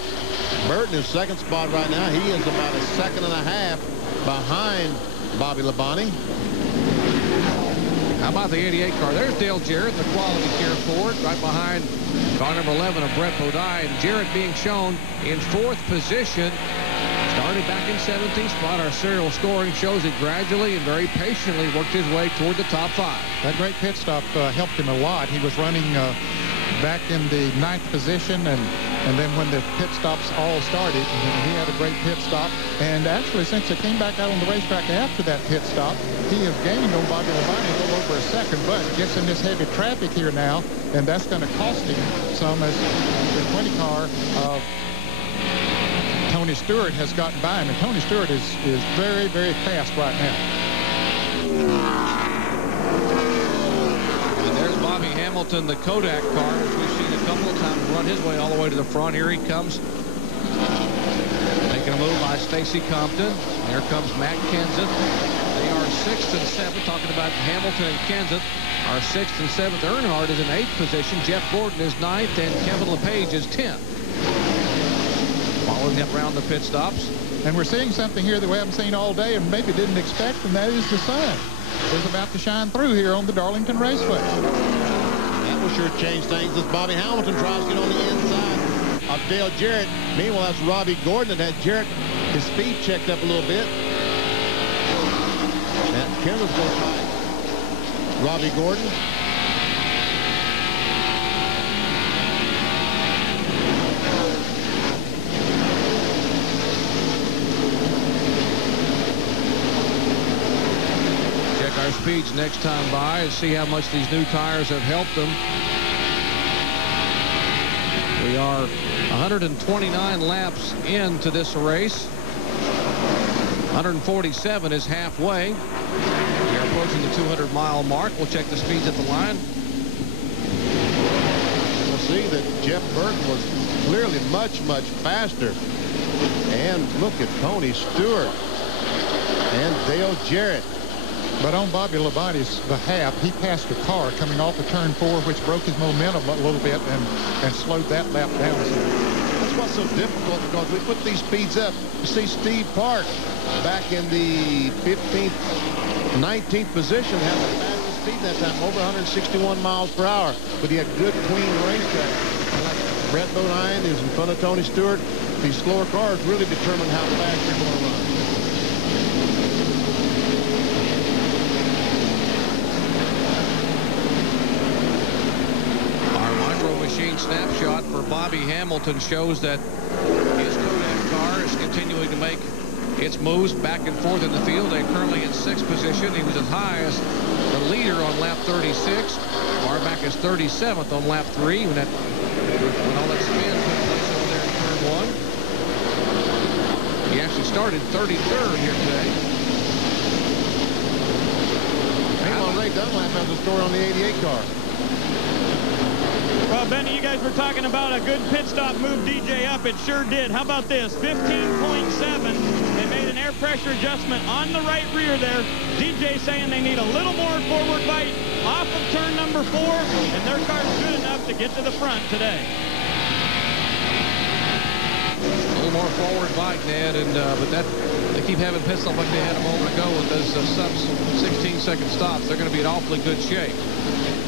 Burton in second spot right now. He is about a second and a half behind Bobby Labonte. How about the 88 car? There's Dale Jarrett, the Quality Care Ford, right behind car number 11 of Brett Bodine. And Jarrett being shown in 4th position. Started back in 17th spot. Our serial scoring shows it gradually and very patiently worked his way toward the top 5. That great pit stop helped him a lot. He was running back in the 9th position, and then when the pit stops all started, he had a great pit stop. And actually, since he came back out on the racetrack after that pit stop, he has gained on Bobby Labonte a little over a second, but gets in this heavy traffic here now, and that's going to cost him some as the 20 car of Tony Stewart has gotten by him, and Tony Stewart is very, very fast right now. And there's Bobby Hamilton, the Kodak car, which we've seen a couple of times run his way all the way to the front. Here he comes, making a move by Stacy Compton. There comes Matt Kenseth. They are 6th and 7th, talking about Hamilton and Kenseth. Our 6th and 7th. Earnhardt is in 8th position. Jeff Gordon is 9th, and Kevin LePage is 10th. Following up around the pit stops. And we're seeing something here that we haven't seen all day and maybe didn't expect, and that is the sun is about to shine through here on the Darlington Raceway. That will sure change things as Bobby Hamilton tries to get on the inside of Dale Jarrett. Meanwhile, that's Robbie Gordon that had Jarrett, his speed checked up a little bit. And Kenneth goes by Robbie Gordon. Speeds next time by and see how much these new tires have helped them. We are 129 laps into this race. 147 is halfway. We are approaching the 200-mile mark. We'll check the speeds at the line. We'll see that Jeff Burton was clearly much, much faster. And look at Tony Stewart and Dale Jarrett. But on Bobby Labonte's behalf, he passed a car coming off of turn 4, which broke his momentum a little bit and slowed that lap down. That's what's so difficult, because we put these speeds up. You see Steve Park back in the 15th, 19th position, had the fastest speed that time, over 161 miles per hour. But he had good, clean racetrack. Brett Bodine is in front of Tony Stewart. These slower cars really determine how fast they're going to run. Snapshot for Bobby Hamilton shows that his Kodak car is continuing to make its moves back and forth in the field. They're currently in 6th position. He was as high as the leader on lap 36, far back as 37th on lap 3 when all that spin took place over there in turn 1. He actually started 33rd here today. Meanwhile, Ray Dunlap has a story on the 88 car. Well, Benny, you guys were talking about a good pit stop moved DJ up. It sure did. How about this? 15.7. They made an air pressure adjustment on the right rear there. DJ saying they need a little more forward bite off of turn number 4, and their car's good enough to get to the front today. A little more forward bite, Ned, and but that they keep having pit stop like they had a moment ago with those sub-16-second stops. They're going to be in awfully good shape.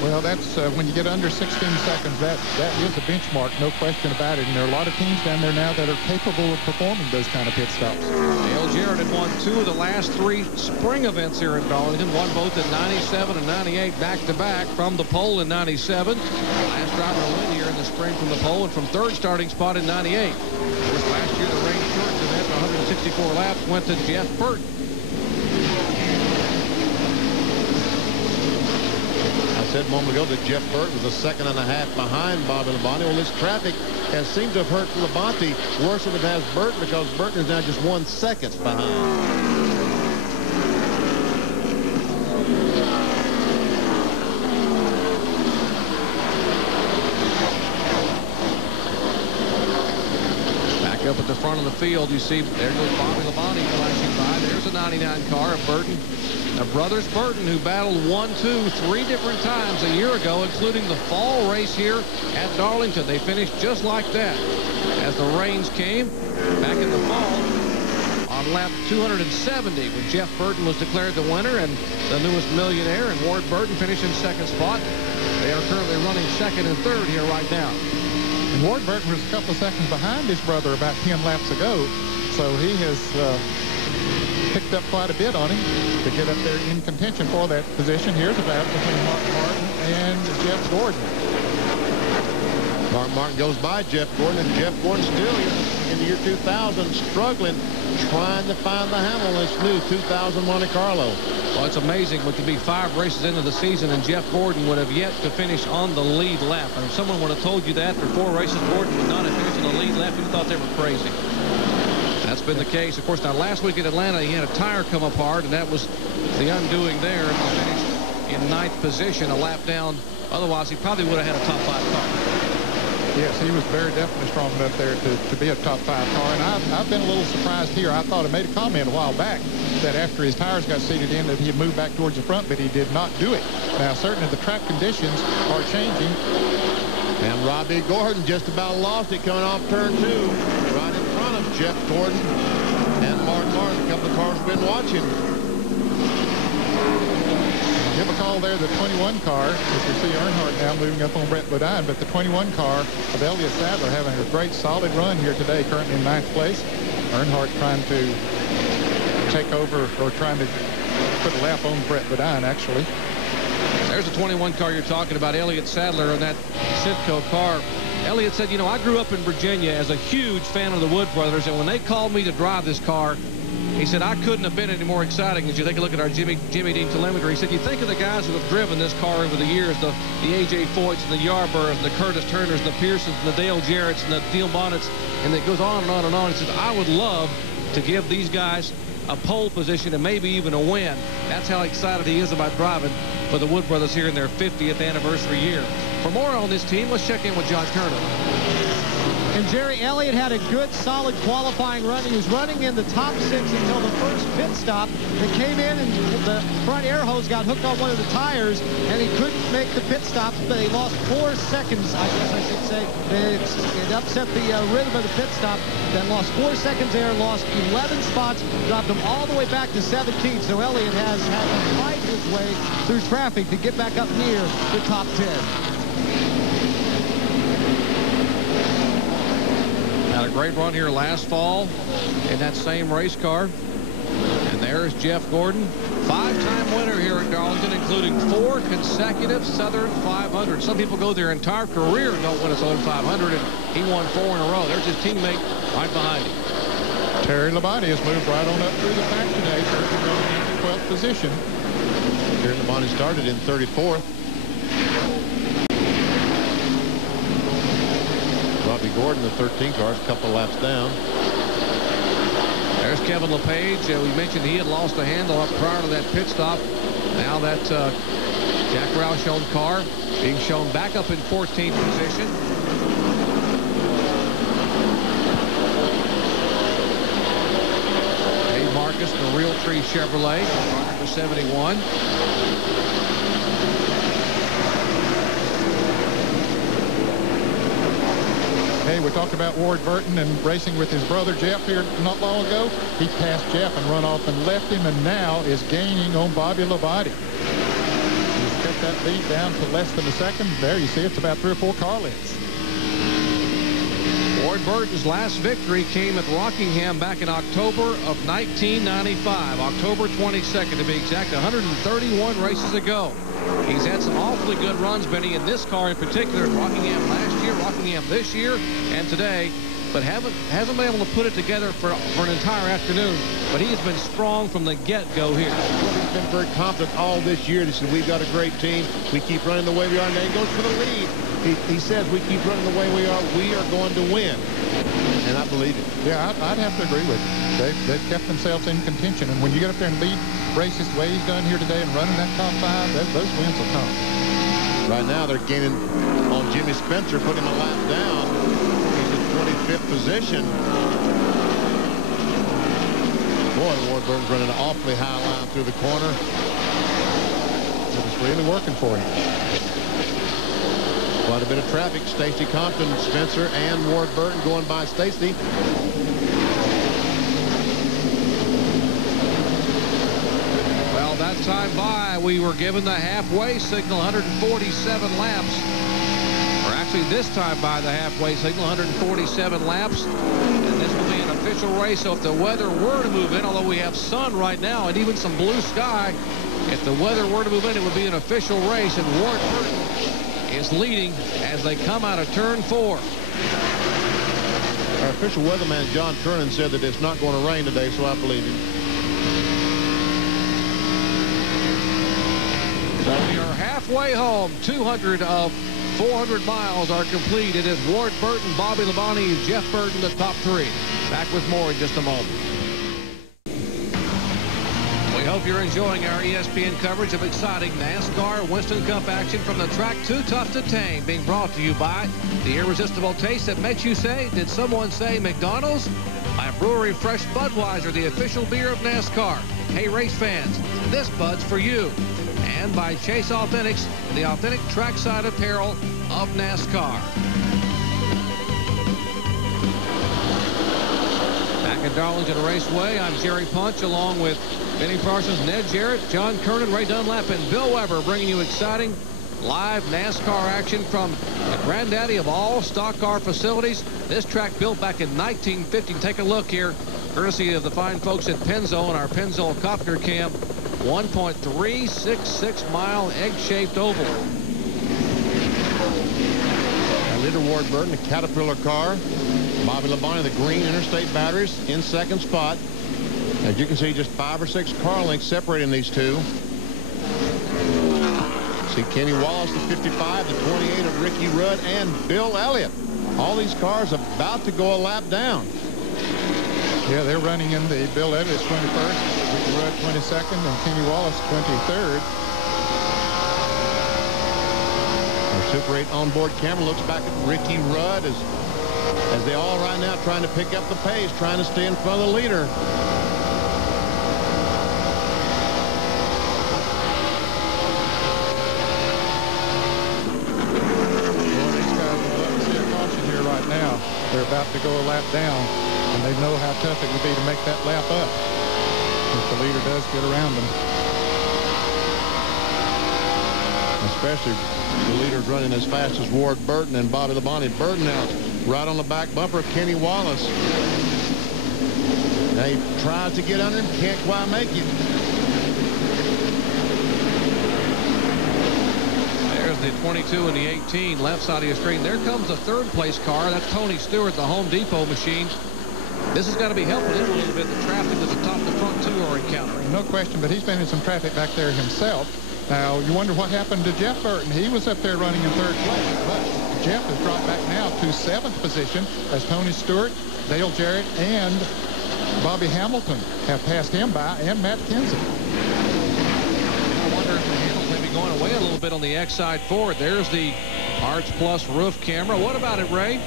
Well, that's when you get under 16 seconds, that is a benchmark, no question about it. And there are a lot of teams down there now that are capable of performing those kind of pit stops. Dale Jarrett had won 2 of the last 3 spring events here in Darlington, won both in 97 and 98 back-to-back from the pole in 97. Last driver to win here in the spring from the pole and from 3rd starting spot in 98. Of course, last year the rain shortened event, 164 laps, went to Jeff Burton. said a moment ago that Jeff Burton was a second and a half behind Bobby Labonte. Well, this traffic has seemed to have hurt Labonte worse than it has Burton, because Burton is now just 1 second behind. Up at the front of the field, you see there goes Bobby Labonte flashing by. There's a 99 car of Burton. Now, brothers Burton, who battled 1, 2, 3 different times a year ago, including the fall race here at Darlington. They finished just like that as the rains came back in the fall on lap 270 when Jeff Burton was declared the winner and the newest millionaire, and Ward Burton finished in second spot. They are currently running second and third here right now. And Ward Burton was a couple of seconds behind his brother about 10 laps ago, so he has picked up quite a bit on him to get up there in contention for that position. Here's a battle between Mark Martin and Jeff Gordon. Mark Martin goes by Jeff Gordon, and Jeff Gordon still in the year 2000 struggling, trying to find the handle in this new 2000 Monte Carlo. Well, it's amazing. We could be 5 races into the season, and Jeff Gordon would have yet to finish on the lead lap. And if someone would have told you that after 4 races, Gordon would not have finished on the lead lap, you thought they were crazy. That's been the case. Of course, now last week at Atlanta, he had a tire come apart, and that was the undoing there. And he finished in 9th position, a lap down. Otherwise, he probably would have had a top 5 car. Yes, he was very definitely strong enough there to be a top 5 car. And I've been a little surprised here. I thought I made a comment a while back that after his tires got seated in that he'd move back towards the front, but he did not do it. Now, certainly the track conditions are changing. And Robbie Gordon just about lost it coming off turn 2, right in front of Jeff Gordon and Mark Martin. A couple of cars we've been watching. Give a call there, the 21 car. As you see Earnhardt now moving up on Brett Bodine, but the 21 car of Elliott Sadler having a great solid run here today, currently in 9th place. Earnhardt trying to take over, or trying to put a lap on Brett Bodine, actually. There's the 21 car you're talking about, Elliott Sadler on that Sitco car. Elliott said, you know, I grew up in Virginia as a huge fan of the Wood brothers, and when they called me to drive this car, he said, I couldn't have been any more exciting. As you take a look at our Jimmy Dean telemetry, he said, you think of the guys who have driven this car over the years, the A.J. Foyts and the Yarboroughs and the Curtis Turners and the Pearsons and the Dale Jarretts and the Neil Bonnets, and it goes on and on and on. He says, I would love to give these guys a pole position and maybe even a win. That's how excited he is about driving for the Wood brothers here in their 50th anniversary year. For more on this team, let's check in with John Kerner. And Jerry, Elliott had a good, solid qualifying run. He was running in the top 6 until the first pit stop. It came in, and the front air hose got hooked on one of the tires, and he couldn't make the pit stop. But he lost 4 seconds, I guess I should say. It upset the rhythm of the pit stop. Then lost 4 seconds there, lost 11 spots, dropped him all the way back to 17. So Elliott has had to fight his way through traffic to get back up near the top 10. Had a great run here last fall in that same race car. And there's Jeff Gordon, 5-time winner here at Darlington, including 4 consecutive Southern 500. Some people go their entire career and don't win a Southern 500, and he won 4 in a row. There's his teammate right behind him. Terry Labonte has moved right on up through the pack today, going into 12th position. Terry Labonte started in 34th. Robbie Gordon, the 13 car, a couple laps down. There's Kevin LePage. We mentioned he had lost a handle up prior to that pit stop. Now that Jack Roush-owned car being shown back up in 14th position. Dave Marcus, the Realtree Chevrolet, number 71. Hey, we talked about Ward Burton and racing with his brother Jeff here not long ago. He passed Jeff and run off and left him, and now is gaining on Bobby Labonte. He's cut that lead down to less than a second. There you see it's about 3 or 4 car lengths. Ward Burton's last victory came at Rockingham back in October of 1995, October 22nd to be exact, 131 races ago. He's had some awfully good runs, Benny, in this car in particular, at Rockingham last year, Rockingham this year, and today but hasn't been able to put it together for an entire afternoon. But he has been strong from the get-go here. Well, he's been very confident all this year. He said, we've got a great team. We keep running the way we are. Now he goes for the lead. He says, we keep running the way we are going to win. And I believe it. Yeah, I'd have to agree with you. They've kept themselves in contention. And when you get up there and lead races the way he's done here today and running that top 5, those wins will come. Right now, they're gaining on Jimmy Spencer, putting him a lap down. He's in 25th position. Boy, Ward-Burton's running an awfully high line through the corner. It's really working for him. Quite a bit of traffic. Stacy Compton, Spencer, and Ward-Burton going by Stacy. Well, that time by, we were given the halfway signal, 147 laps. Or actually, this time by the halfway signal, 147 laps. And this will be an official race, so if the weather were to move in, although we have sun right now and even some blue sky, if the weather were to move in, it would be an official race, and Ward-Burton is leading as they come out of turn 4. Our official weatherman, John Kernan, said that it's not going to rain today, so I believe him. So we are halfway home. 200 of 400 miles are complete. It is Ward-Burton, Bobby Labonte, Jeff Burton, the top 3. Back with more in just a moment. We hope you're enjoying our ESPN coverage of exciting NASCAR Winston Cup action from the track Too Tough to Tame, being brought to you by the irresistible taste that makes you say, did someone say McDonald's? By Brewery Fresh Budweiser, the official beer of NASCAR. Hey, race fans, this Bud's for you. And by Chase Authentics, the authentic trackside apparel of NASCAR. Back at Darlington Raceway, I'm Jerry Punch, along with Benny Parsons, Ned Jarrett, John Kernan, Ray Dunlap, and Bill Weber, bringing you exciting live NASCAR action from the granddaddy of all stock car facilities. This track built back in 1950. Take a look here, courtesy of the fine folks at Pennzoil and our Pennzoil Copter Cam. 1.366-mile egg-shaped oval. Leader Ward-Burton, the Caterpillar car. Bobby Labonte, the green Interstate batteries, in second spot. As you can see, just 5 or 6 car lengths separating these two. See Kenny Wallace, the 55, the 28 of Ricky Rudd, and Bill Elliott. All these cars about to go a lap down. Yeah, they're running in the Bill Elliott 21st, Ricky Rudd 22nd, and Kenny Wallace 23rd. Our Super 8 onboard camera looks back at Ricky Rudd as they all right now trying to pick up the pace, trying to stay in front of the leader. Well, these guys would love to see a caution here right now. They're about to go a lap down, and they know how tough it would be to make that lap up if the leader does get around them. Especially the leaders running as fast as Ward-Burton and Bobby Labonte. Burton now right on the back bumper of Kenny Wallace. Now he tries to get under him, can't quite make it. There's the 22 and the 18 left side of your screen. There comes the third place car. That's Tony Stewart, the Home Depot machine. This has got to be helping him a little bit. The traffic at the top of the front two are encountering. No question, but he's been in some traffic back there himself. Now, you wonder what happened to Jeff Burton. He was up there running in third place, but Jeff has dropped back now to 7th position as Tony Stewart, Dale Jarrett, and Bobby Hamilton have passed him by, and Matt Kenseth. I wonder if the handles may be going away a little bit on the X-side forward. There's the Arts Plus roof camera. What about it, Ray?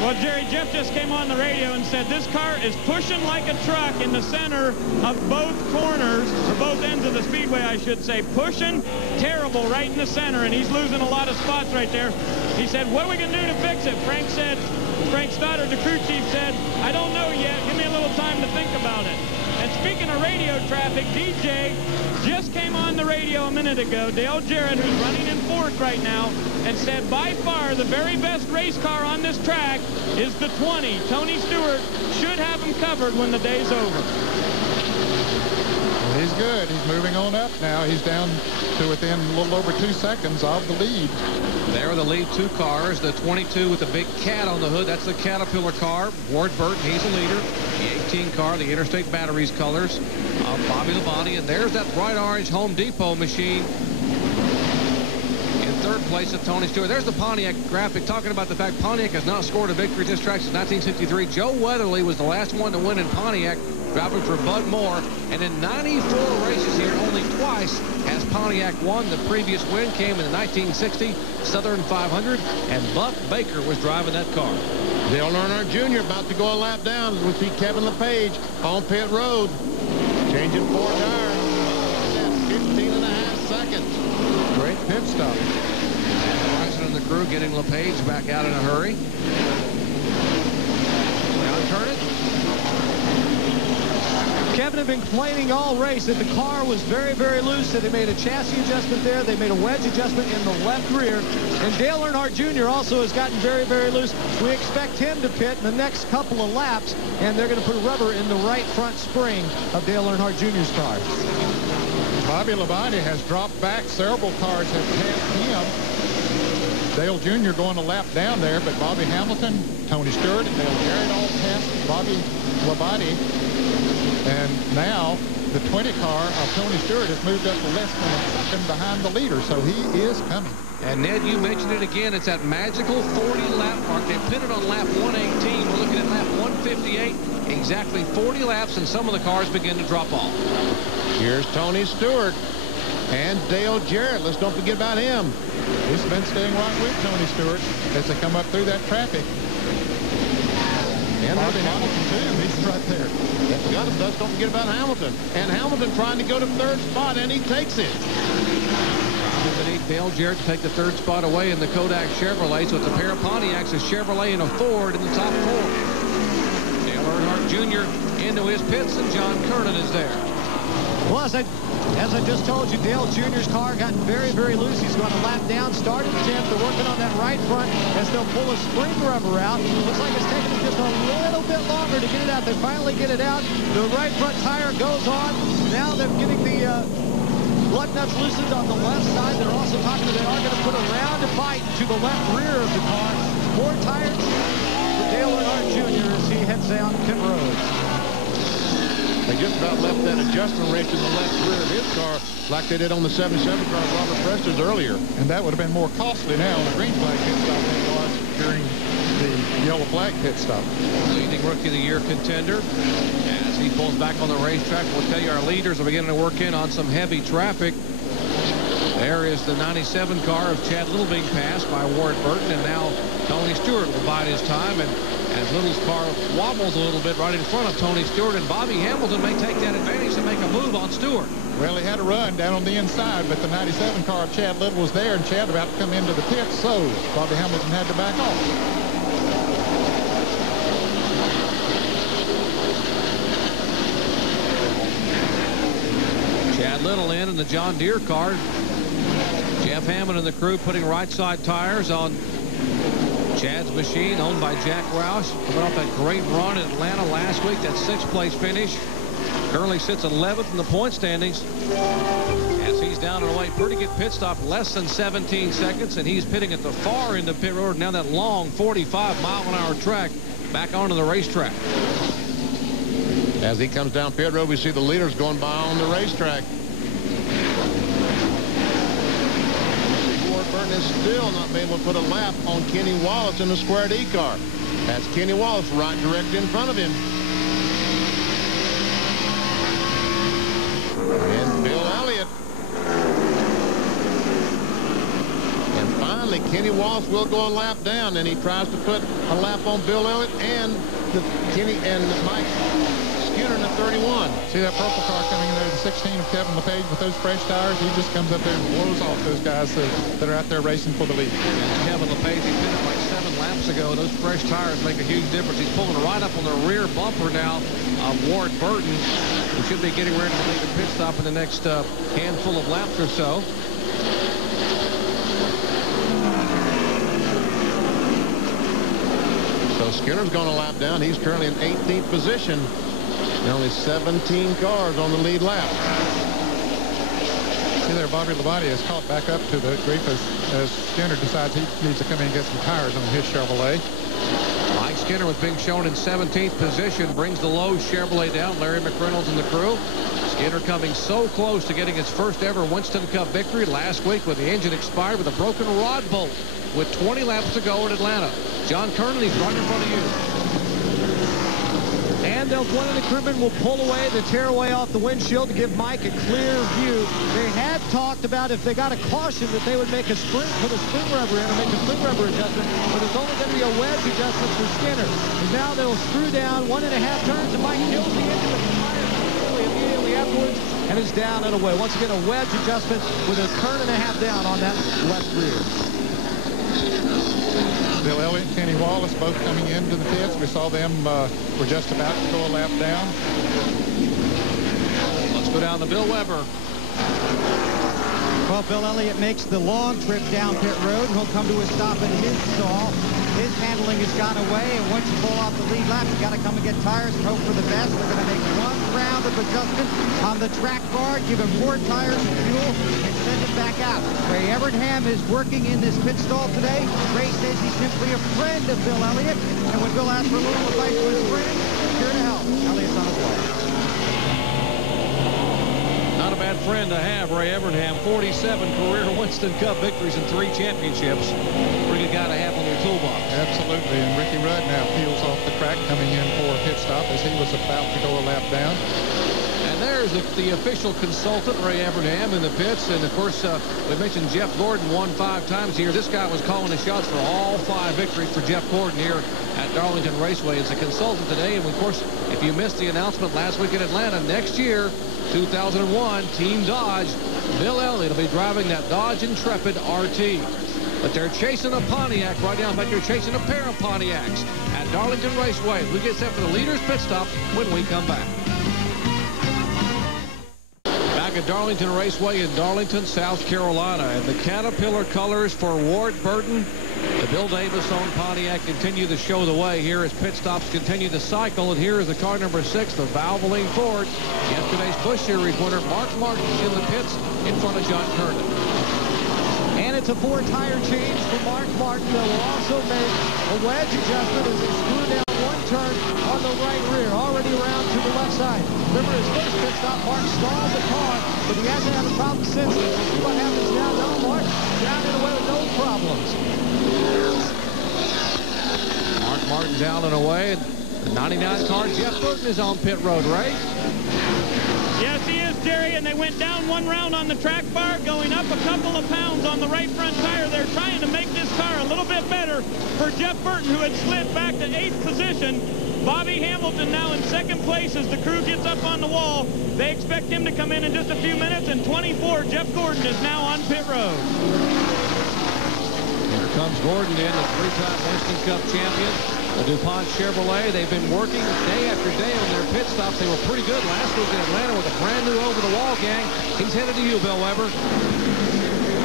Well, Jerry, Jeff just came on the radio and said this car is pushing like a truck in the center of both corners, or both ends of the speedway, I should say. Pushing terrible right in the center, and he's losing a lot of spots right there. He said, what are we going to do to fix it? Frank Stoddard, the crew chief, said, I don't know yet. Give me a little time to think about it. And speaking of radio traffic, DJ just came on the radio a minute ago, Dale Jarrett, who's running in 4th right now, and said by far the very best race car on this track is the 20. Tony Stewart should have him covered when the day's over. Well, he's good. He's moving on up now. He's down to within a little over 2 seconds of the lead. There are the lead 2 cars. The 22 with the big cat on the hood, that's the Caterpillar car. Ward Burton, he's the leader. The 18 car, the Interstate Batteries colors of Bobby Labonte. And there's that bright orange Home Depot machine. In third place of Tony Stewart. There's the Pontiac graphic talking about the fact Pontiac has not scored a victory at this track since 1963. Joe Weatherly was the last one to win in Pontiac, driving for Bud Moore. And in 94 races here, only twice has Pontiac won. The previous win came in the 1960 Southern 500, and Buck Baker was driving that car. Dale Earnhardt Jr. about to go a lap down. We see Kevin LePage on pit road, changing 4 tires. That's 15.5 seconds. Great pit stop. Bryson and the crew getting LePage back out in a hurry. Now turn it. Kevin had been complaining all race that the car was very, very loose, that they made a chassis adjustment there. They made a wedge adjustment in the left rear. And Dale Earnhardt Jr. also has gotten very, very loose. We expect him to pit in the next couple of laps, and they're going to put rubber in the right front spring of Dale Earnhardt Jr.'s car. Bobby Labonte has dropped back. Several cars have passed him. Dale Jr. going a lap down there, but Bobby Hamilton, Tony Stewart, and Dale Jarrett all passed Bobby Labonte. And now the 20 car of Tony Stewart has moved up to less than a second behind the leader, so he is coming. And Ned, you mentioned it again. It's that magical 40-lap mark. They pitted on lap 118. We're looking at lap 158. Exactly 40 laps, and some of the cars begin to drop off. Here's Tony Stewart and Dale Jarrett. Let's don't forget about him. He's been staying right with Tony Stewart as they come up through that traffic. And Bobby Hamilton, too. He's right there. Let's don't forget about Hamilton. And Hamilton trying to go to third spot, and he takes it. Beneath Dale Jarrett to take the third spot away in the Kodak Chevrolet. So it's a pair of Pontiacs, a Chevrolet and a Ford in the top 4. Dale Earnhardt Jr. into his pits, and John Kernan is there. Well, as I just told you, Dale Jr.'s car gotten very, very loose. He's going to lap down, started 10th. They're working on that right front as they'll pull a spring rubber out. Looks like it's taking them just a little bit longer to get it out. They finally get it out. The right front tire goes on. Now they're getting the lug nuts loosened on the left side. They're also talking that they are going to put a round of bite to the left rear of the car. 4 tires for Dale Earnhardt Jr. as he heads down pit road. They just about left that adjustment wrench in the left rear of his car like they did on the 77 car of Robert Prester's earlier. And that would have been more costly now on the green flag pit stop than it was during the yellow flag pit stop. Leading Rookie of the Year contender. As he pulls back on the racetrack, we'll tell you our leaders are beginning to work in on some heavy traffic. There is the 97 car of Chad Little being passed by Ward Burton, and now Tony Stewart will bide his time. And as Little's car wobbles a little bit right in front of Tony Stewart, and Bobby Hamilton may take that advantage to make a move on Stewart. Well, he had a run down on the inside, but the 97 car of Chad Little was there, and Chad about to come into the pit, so Bobby Hamilton had to back off. Chad Little in the John Deere car. Jeff Hammond and the crew putting right side tires on Chad's machine, owned by Jack Roush. Coming off that great run in Atlanta last week, that 6th place finish. Currently sits 11th in the point standings. As he's down and away, pretty good pit stop, less than 17 seconds, and he's pitting at the far end of pit road. Now that long 45-mile-an-hour track back onto the racetrack. As he comes down pit road, we see the leaders going by on the racetrack. Ward Burton is still not being able to put a lap on Kenny Wallace in the Square D car. That's Kenny Wallace right direct in front of him. And Bill Elliott. And finally, Kenny Wallace will go a lap down, and he tries to put a lap on Bill Elliott and Kenny and Mike Skinner in the 31. See that purple car coming in there, the 16 of Kevin LePage with those fresh tires? He just comes up there and blows off those guys that are out there racing for the lead. And Kevin LePage, he did it like 7 laps ago. Those fresh tires make a huge difference. He's pulling right up on the rear bumper now of Ward Burton, who should be getting ready to make a pit stop in the next handful of laps or so. So Skinner's going to lap down. He's currently in 18th position. And only 17 cars on the lead lap. there, Bobby Labonte has caught back up to the group as Skinner decides he needs to come in and get some tires on his Chevrolet. Mike Skinner was being shown in 17th position, brings the low Chevrolet down. Larry McReynolds and the crew. Skinner coming so close to getting his first ever Winston Cup victory last week when the engine expired with a broken rod bolt with 20 laps to go in Atlanta. John Kernan, he's right in front of you. And one of the crewmen will pull away the tearaway off the windshield to give Mike a clear view. They had talked about if they got a caution that they would make a spring, put a spring rubber in or make a spring rubber adjustment, but it's only going to be a wedge adjustment for Skinner. And now they'll screw down 1.5 turns, and Mike kills the engine with the tires immediately afterwards, and is down and away. Once again, a wedge adjustment with a turn and a half down on that left rear. Bill Elliott and Kenny Wallace both coming into the pits. We saw them were just about to go a lap down. Let's go down to Bill Weber. Well, Bill Elliott makes the long trip down pit road, and he'll come to a stop in his stall. His handling has gone away, and once you pull off the lead lap, you got to come and get tires and hope for the best. They're going to make one round of adjustment on the track bar, give him 4 tires and fuel, and send him back out. Ray Evernham is working in this pit stall today. Ray says he's simply a friend of Bill Elliott, and when Bill asks for a little advice to his friend, he's here to help. Elliott's on his way. Not a bad friend to have, Ray Evernham. 47 career Winston Cup victories and 3 championships. Pretty good guy to have on your toolbox. Absolutely, and Ricky Rudd now peels off the track coming in for a pit stop as he was about to go a lap down. And there's the official consultant, Ray Evernham, in the pits. And, of course, we mentioned Jeff Gordon won 5 times here. This guy was calling the shots for all 5 victories for Jeff Gordon here at Darlington Raceway as a consultant today. And, of course, if you missed the announcement last week in Atlanta, next year, 2001, Team Dodge, Bill Elliott will be driving that Dodge Intrepid RT. But they're chasing a Pontiac right now. In fact, they're chasing a pair of Pontiacs at Darlington Raceway. We get set for the leaders pit stop when we come back. Back at Darlington Raceway in Darlington, South Carolina. And the Caterpillar colors for Ward Burton. The Bill Davis-owned Pontiac continue to show the way here as pit stops continue to cycle. And here is the car number 6, the Valvoline Ford. Yesterday's Busch Series winner, Mark Martin, in the pits in front of John Kernan. And it's a 4-tire change for Mark Martin. That will also make a wedge adjustment as they screw down 1 turn on the right rear, already around to the left side. Remember his first pit stop, Mark stalled the car, but he hasn't had a problem since. We'll see what happens now. No, Mark down and away with no problems. Mark Martin down and away. The 99 car, Jeff Burton, is on pit road, right? Yes, he is, Jerry, and they went down 1 round on the track bar, going up a couple of pounds on the right front tire. They're trying to make this car a little bit better for Jeff Burton, who had slid back to 8th position. Bobby Hamilton now in 2nd place as the crew gets up on the wall. They expect him to come in just a few minutes, and 24, Jeff Gordon, is now on pit road. Here comes Gordon in, the 3-time Winston Cup champion. The DuPont Chevrolet, they've been working day after day on their pit stops. They were pretty good last week in Atlanta with a brand new over-the-wall gang. He's headed to you, Bill Weber.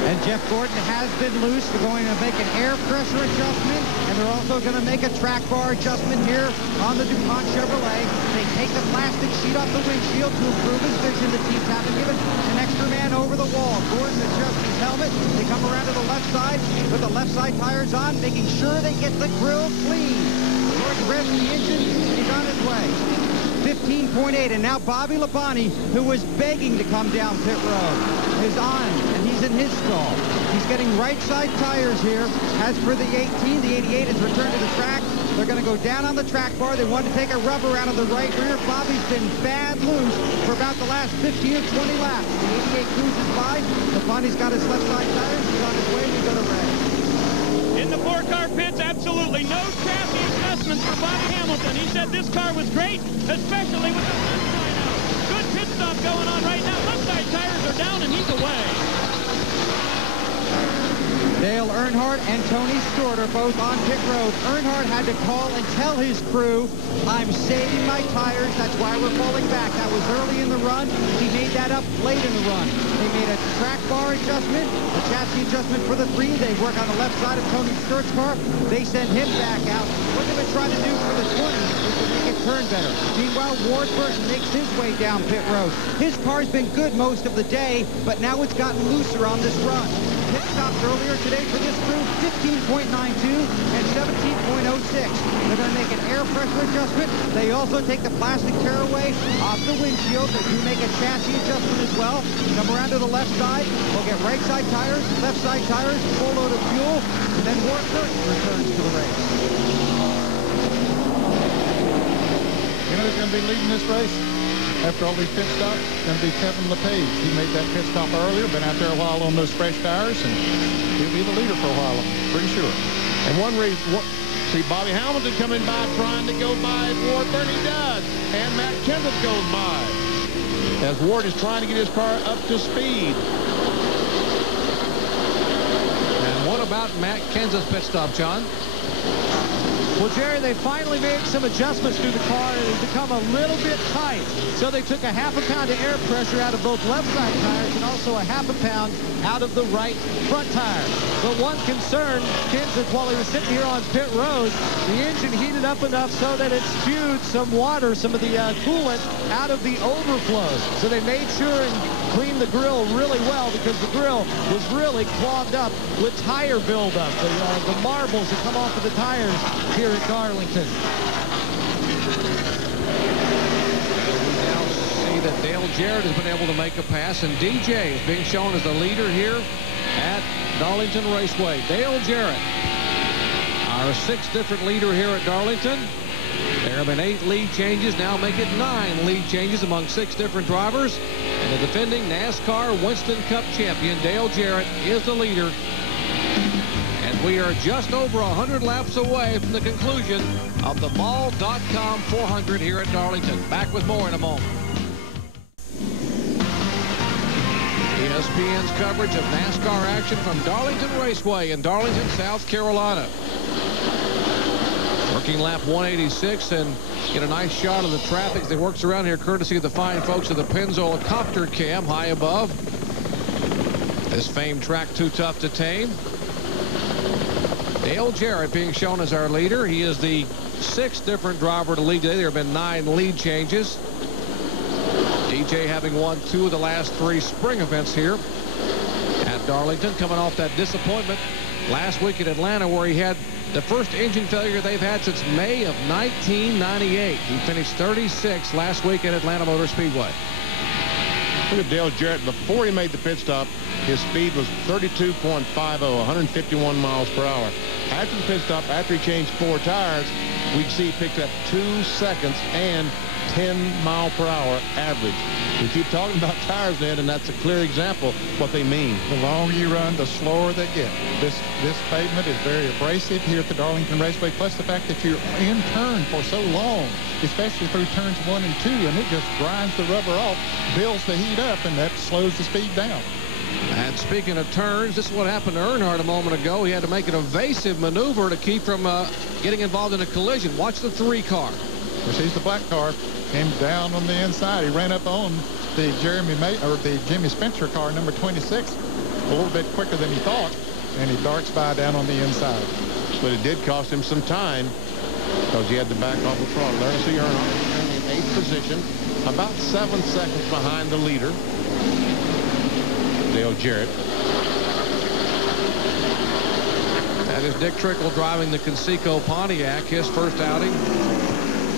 And Jeff Gordon has been loose. They're going to make an air pressure adjustment, and they're also going to make a track bar adjustment here on the DuPont Chevrolet. They take the plastic sheet off the windshield to improve his vision. The teams have been given an extra man over the wall. Gordon adjusts his helmet. They come around to the left side, put the left side tires on, making sure they get the grill clean. Gordon revs the engine, and he's on his way. 15.8, and now Bobby Labonte, who was begging to come down pit road, is on, and he's in his stall. He's getting right side tires here. As for the 18, the 88 is returned to the track. They're going to go down on the track bar. They want to take a rubber out of the right rear. Bobby's been bad loose for about the last 15 or 20 laps. The 88 cruises by. Labonte's got his left side tires. He's on his way. We go to red. In the 4-car pits, absolutely no chassis adjustments for Bobby Hamilton. He said this car was great, especially with the sunshine out. Good pit stop going on right now. Left side tires are down, and he's away. Dale Earnhardt and Tony Stewart are both on pit road. Earnhardt had to call and tell his crew, I'm saving my tires, that's why we're falling back. That was early in the run. He made that up late in the run. They made a track bar adjustment, a chassis adjustment for the 3. They work on the left side of Tony Stewart's car. They send him back out. What they've been trying to do for the 20 is to make it turn better. Meanwhile, Ward Burton makes his way down pit road. His car's been good most of the day, but now it's gotten looser on this run. Pit stops earlier today for this crew, 15.92 and 17.06. They're going to make an air pressure adjustment. They also take the plastic tearaway off the windshield. They do make a chassis adjustment as well. Come around to the left side. We'll get right side tires, left side tires, full load of fuel, and then Ward Burton returns to the race. You know who's going to be leading this race after all these pit stops? It's going to be Kevin LePage. He made that pit stop earlier, been out there a while on those fresh tires, and he'll be the leader for a while, I'm pretty sure. And one reason, see Bobby Hamilton coming by trying to go by Ward Burton. He does. And Matt Kenseth goes by as Ward is trying to get his car up to speed. And what about Matt Kenseth's pit stop, John? Well, Jerry, they finally made some adjustments to the car, and it had become a little bit tight. So they took a half a pound of air pressure out of both left side tires and also a half a pound out of the right front tire. But one concern, Kenseth, while he was sitting here on pit road, the engine heated up enough so that it spewed some water, some of the coolant, out of the overflows. So they made sure and cleaned the grill really well, because the grill was really clogged up with tire buildup, the marbles that come off of the tires here at Darlington. We now see that Dale Jarrett has been able to make a pass, and DJ is being shown as the leader here at Darlington Raceway. Dale Jarrett, our sixth different leader here at Darlington. There have been 8 lead changes, now make it 9 lead changes among 6 different drivers. And the defending NASCAR Winston Cup champion, Dale Jarrett, is the leader. And we are just over 100 laps away from the conclusion of the Ball.com 400 here at Darlington. Back with more in a moment. ESPN's coverage of NASCAR action from Darlington Raceway in Darlington, South Carolina. Working lap 186, and get a nice shot of the traffic as it works around here, courtesy of the fine folks of the Pennzoil Copter Cam high above. This famed track too tough to tame. Dale Jarrett being shown as our leader. He is the 6th different driver to lead today. There have been 9 lead changes. DJ having won 2 of the last 3 spring events here at Darlington, coming off that disappointment last week at Atlanta, where he had the first engine failure they've had since May of 1998. He finished 36 last week at Atlanta Motor Speedway. Look at Dale Jarrett. Before he made the pit stop, his speed was 32.50, 151 miles per hour. After the pit stop, after he changed 4 tires, we see he picked up 2 seconds and 10 mile per hour average. We keep talking about tires, Ned, and that's a clear example of what they mean. The longer you run, the slower they get. This pavement is very abrasive here at the Darlington Raceway, plus the fact that you're in turn for so long, especially through turns 1 and 2, and it just grinds the rubber off, builds the heat up, and that slows the speed down. And speaking of turns, this is what happened to Earnhardt a moment ago. He had to make an evasive maneuver to keep from getting involved in a collision. Watch the 3 car. Which is the black car. Came down on the inside. He ran up on the Jimmy Spencer car, number 26, a little bit quicker than he thought, and he darts by down on the inside. But it did cost him some time because he had to back off the throttle. There you see Earnhardt in 8th position, about 7 seconds behind the leader, Dale Jarrett. That is Dick Trickle driving the Conseco Pontiac, his first outing,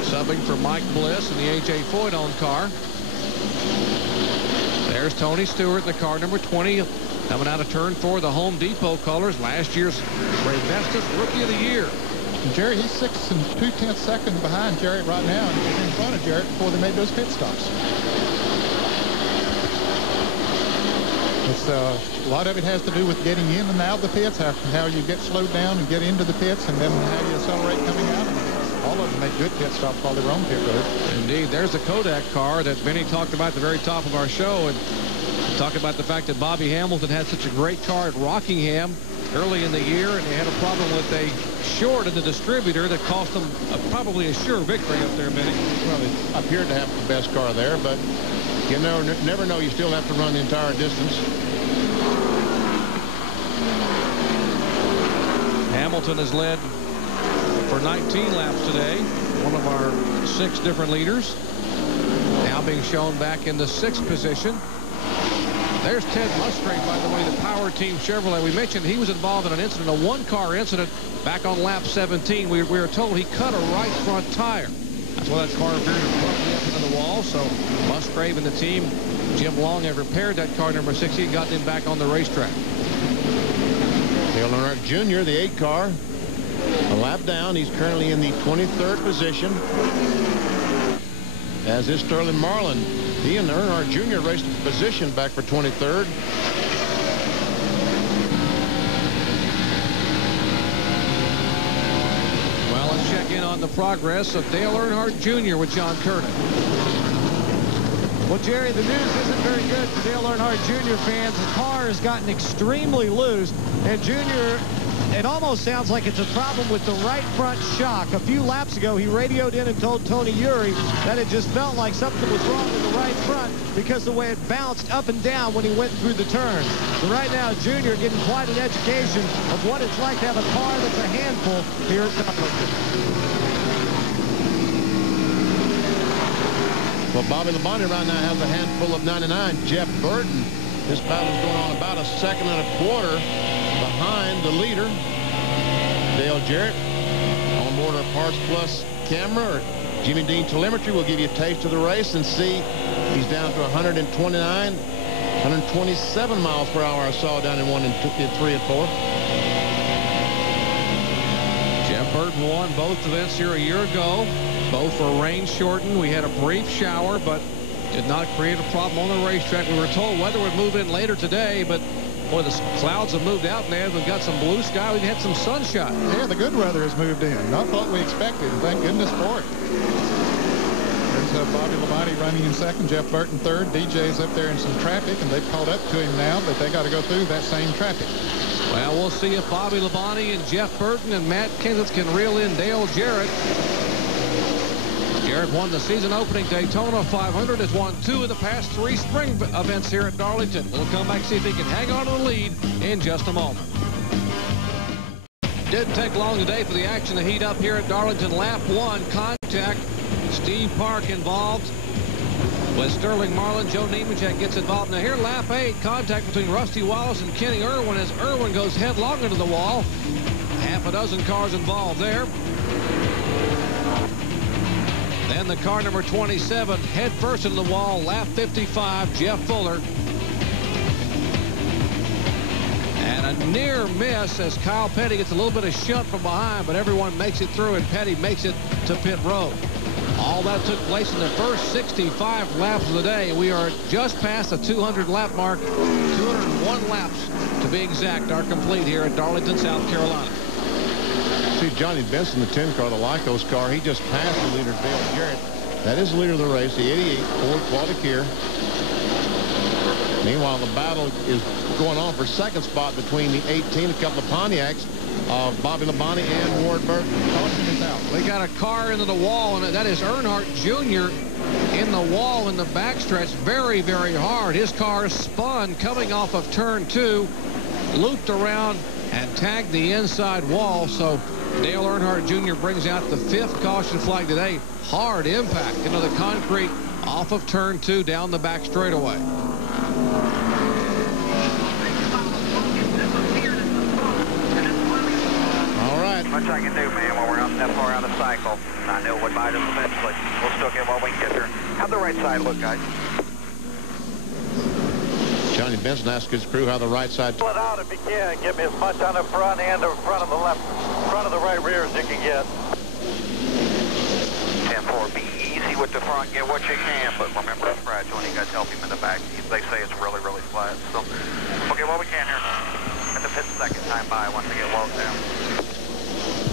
subbing for Mike Bliss in the A.J. Foyt-owned car. There's Tony Stewart in the car number 20, coming out of turn 4, the Home Depot colors, last year's Ray Vestas Rookie of the Year. And Jerry, he's 6 2/10 seconds behind Jarrett right now, and he's in front of Jarrett before they made those pit stops. It's a lot of it has to do with getting in and out of the pits, how you get slowed down and get into the pits, and then how you accelerate coming out. All of them make good pit stops while they're on pit road. Indeed. There's the Kodak car that Benny talked about at the very top of our show, and talk about the fact that Bobby Hamilton had such a great car at Rockingham early in the year, and they had a problem with a short in the distributor that cost them probably a sure victory up there, Benny. Well, it appeared to have the best car there, but you never know. You still have to run the entire distance. Hamilton has led for 19 laps today. One of our 6 different leaders. Now being shown back in the 6th position. There's Ted Musgrave, by the way, the Power Team Chevrolet. We mentioned he was involved in an incident, a one-car incident back on lap 17. We were told he cut a right front tire. That's why that car veered abruptly up into the wall. So Musgrave and the team, Jim Long, have repaired that car number 16, gotten him back on the racetrack. Dale Earnhardt Jr., the 8 car, a lap down. He's currently in the 23rd position, as is Sterling Marlin. He and Earnhardt Jr. raced a position back for 23rd. Well, let's check in on the progress of Dale Earnhardt Jr. with John Curtin. Well, Jerry, the news isn't very good for Dale Earnhardt Jr. fans. The car has gotten extremely loose, and Jr., it almost sounds like it's a problem with the right front shock. A few laps ago, he radioed in and told Tony Eury that it just felt like something was wrong with the right front because the way it bounced up and down when he went through the turns. So right now, Jr. getting quite an education of what it's like to have a car that's a handful here at Darlington. Well, Bobby Labonte right now has a handful of 99. Jeff Burton, this battle's going on about a second and a quarter behind the leader. Dale Jarrett on board our Parts Plus camera or Jimmy Dean telemetry will give you a taste of the race and see he's down to 129, 127 miles per hour I saw down in 1 and 3 and 4. Jeff Burton won both events here a year ago. Both were rain shortened. We had a brief shower, but did not create a problem on the racetrack. We were told weather would move in later today, but boy, the clouds have moved out there. We've got some blue sky. We've had some sunshine. Yeah, the good weather has moved in. Not what we expected. Thank goodness for it. There's Bobby Labonte running in second, Jeff Burton third. DJ's up there in some traffic, and they've caught up to him now, but they got to go through that same traffic. Well, we'll see if Bobby Labonte and Jeff Burton and Matt Kenseth can reel in Dale Jarrett. Jarrett won the season opening Daytona 500, has won 2 of the past 3 spring events here at Darlington. We'll come back and see if he can hang on to the lead in just a moment. Didn't take long today for the action to heat up here at Darlington. Lap 1, contact. Steve Park involved with Sterling Marlin. Joe Nemechek gets involved. Now here, lap 8, contact between Rusty Wallace and Kenny Irwin as Irwin goes headlong into the wall. Half a dozen cars involved there. Then the car number 27 head first into the wall. Lap 55, Jeff Fuller. And a near miss as Kyle Petty gets a little bit of shunt from behind, but everyone makes it through, and Petty makes it to pit road. All that took place in the first 65 laps of the day. We are just past the 200 lap mark. 201 laps, to be exact, are complete here at Darlington, South Carolina. See Johnny Benson, the 10 car, the Lycos car. He just passed the leader, Dale Jarrett. That is the leader of the race, the 88 Ford Qualicaire. Meanwhile, the battle is going on for second spot between the 18, a couple of Pontiacs, of Bobby Labonte and Ward Burton. We got a car into the wall, and that is Earnhardt Jr. in the wall in the backstretch very, very hard. His car spun coming off of turn 2, looped around, and tagged the inside wall. So Dale Earnhardt Jr. brings out the 5th caution flag today. Hard impact into the concrete off of turn 2 down the back straightaway. All right. Much I can do, man, when we're not that far out of cycle. I know what bite us eventually. We'll still get what we can get there. How'd the right side look, guys? Johnny Benson asked his crew how the right side. Pull it out if you can. Give me as much on the front and the front of the left, front of the right rear as you can get. 10-4, be easy with the front, get what you can, but remember it's fragile and you guys help him in the back. They say it's really, really flat. So we'll get what we can here. At the 5th second time by once they get low down.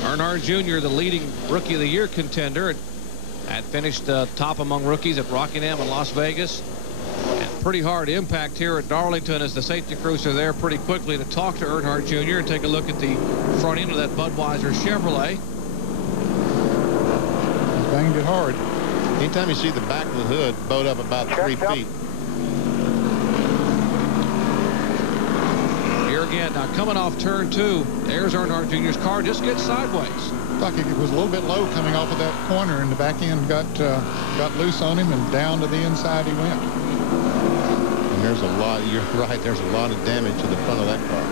Earnhardt Jr., the leading Rookie of the Year contender, had finished top among rookies at Rockingham and Las Vegas. And pretty hard impact here at Darlington as the safety crews are there pretty quickly to talk to Earnhardt Jr. and take a look at the front end of that Budweiser Chevrolet. Banged it hard. Anytime you see the back of the hood bowed up about 3 feet. Here again, now coming off turn 2, there's Earnhardt Jr.'s car, just gets sideways. like it was a little bit low coming off of that corner, and the back end got loose on him, and down to the inside he went. And there's a lot, you're right, there's a lot of damage to the front of that car.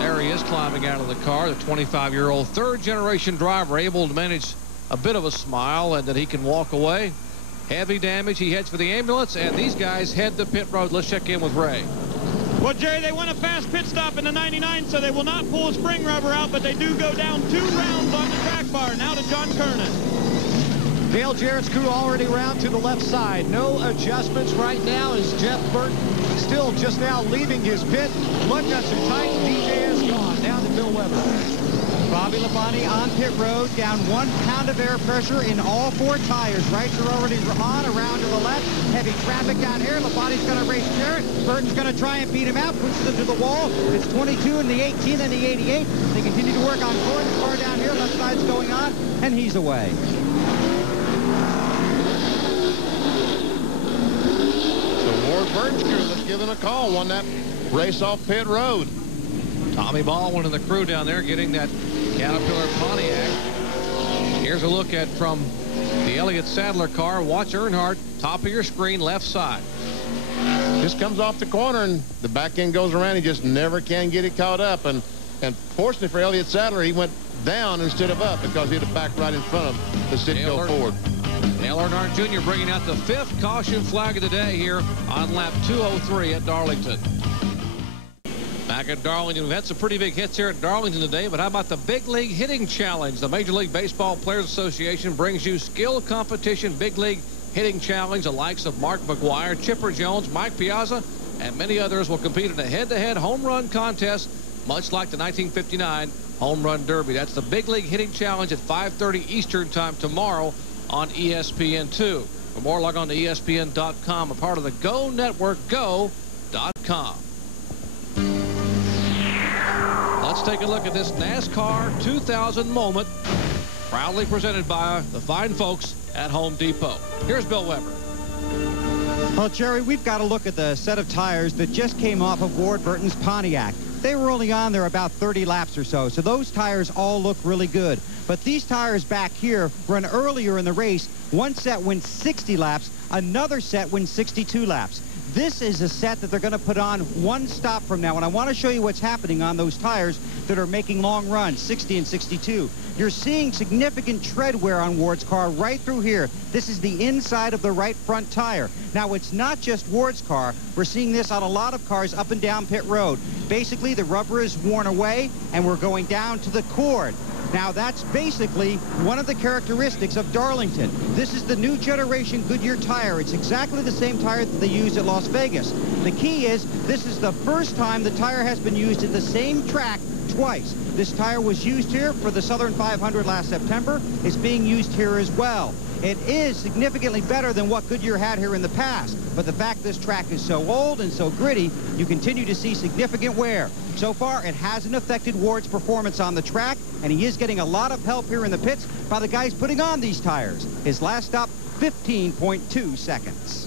There he is climbing out of the car, the 25-year-old third-generation driver, able to manage a bit of a smile and that he can walk away. Heavy damage. He heads for the ambulance, and these guys head to pit road. Let's check in with Ray. Well, Jerry, they want a fast pit stop in the 99, so they will not pull a spring rubber out, but they do go down 2 rounds on the track bar. Now to John Kernan. Dale Jarrett's crew already round to the left side. No adjustments right now as Jeff Burton still just now leaving his pit. Mud nuts are tight. DJ is gone. Down to Bill Weber. Bobby Labonte on pit road, down 1 pound of air pressure in all 4 tires. Rights are already on, around to the left. Heavy traffic down here. Labonte's going to race Jarrett. Burton's going to try and beat him out, pushes him to the wall. It's 22 in the 18 and the 88. They continue to work on Gordon's car down here. Left side's going on, and he's away. So Ward Burton's crew, let's give them a call. Won that race off pit road. Tommy Baldwin and the crew down there getting that Caterpillar Pontiac. Here's a look at from the Elliott Sadler car. Watch Earnhardt, top of your screen, left side. Just comes off the corner, and the back end goes around. He just never can get it caught up. And fortunately for Elliott Sadler, he went down instead of up because he'd have backed right in front of the Citgo Ford. Dale Earnhardt Jr. bringing out the 5th caution flag of the day here on lap 203 at Darlington. Back at Darlington, we've had some pretty big hits here at Darlington today, but how about the Big League Hitting Challenge? The Major League Baseball Players Association brings you skill competition Big League Hitting Challenge. The likes of Mark McGuire, Chipper Jones, Mike Piazza, and many others will compete in a head-to-head home run contest, much like the 1959 Home Run Derby. That's the Big League Hitting Challenge at 5:30 Eastern Time tomorrow on ESPN2. For more, log on to ESPN.com, a part of the Go Network, go.com. Let's take a look at this NASCAR 2000 moment, proudly presented by the fine folks at Home Depot. Here's Bill Weber. Well, Jerry, we've got to look at the set of tires that just came off of Ward Burton's Pontiac. They were only on there about 30 laps or so those tires all look really good. But these tires back here run earlier in the race. One set went 60 laps, another set went 62 laps. This is a set that they're going to put on one stop from now, and I want to show you what's happening on those tires that are making long runs, 60 and 62. You're seeing significant tread wear on Ward's car right through here. This is the inside of the right front tire. Now, it's not just Ward's car. We're seeing this on a lot of cars up and down pit road. Basically, the rubber is worn away, and we're going down to the cord. Now, that's basically one of the characteristics of Darlington. This is the new generation Goodyear tire. It's exactly the same tire that they used at Las Vegas. The key is this is the first time the tire has been used at the same track twice. This tire was used here for the Southern 500 last September. It's being used here as well. It is significantly better than what Goodyear had here in the past, but the fact this track is so old and so gritty, you continue to see significant wear. So far, it hasn't affected Ward's performance on the track, and he is getting a lot of help here in the pits by the guys putting on these tires. His last stop, 15.2 seconds.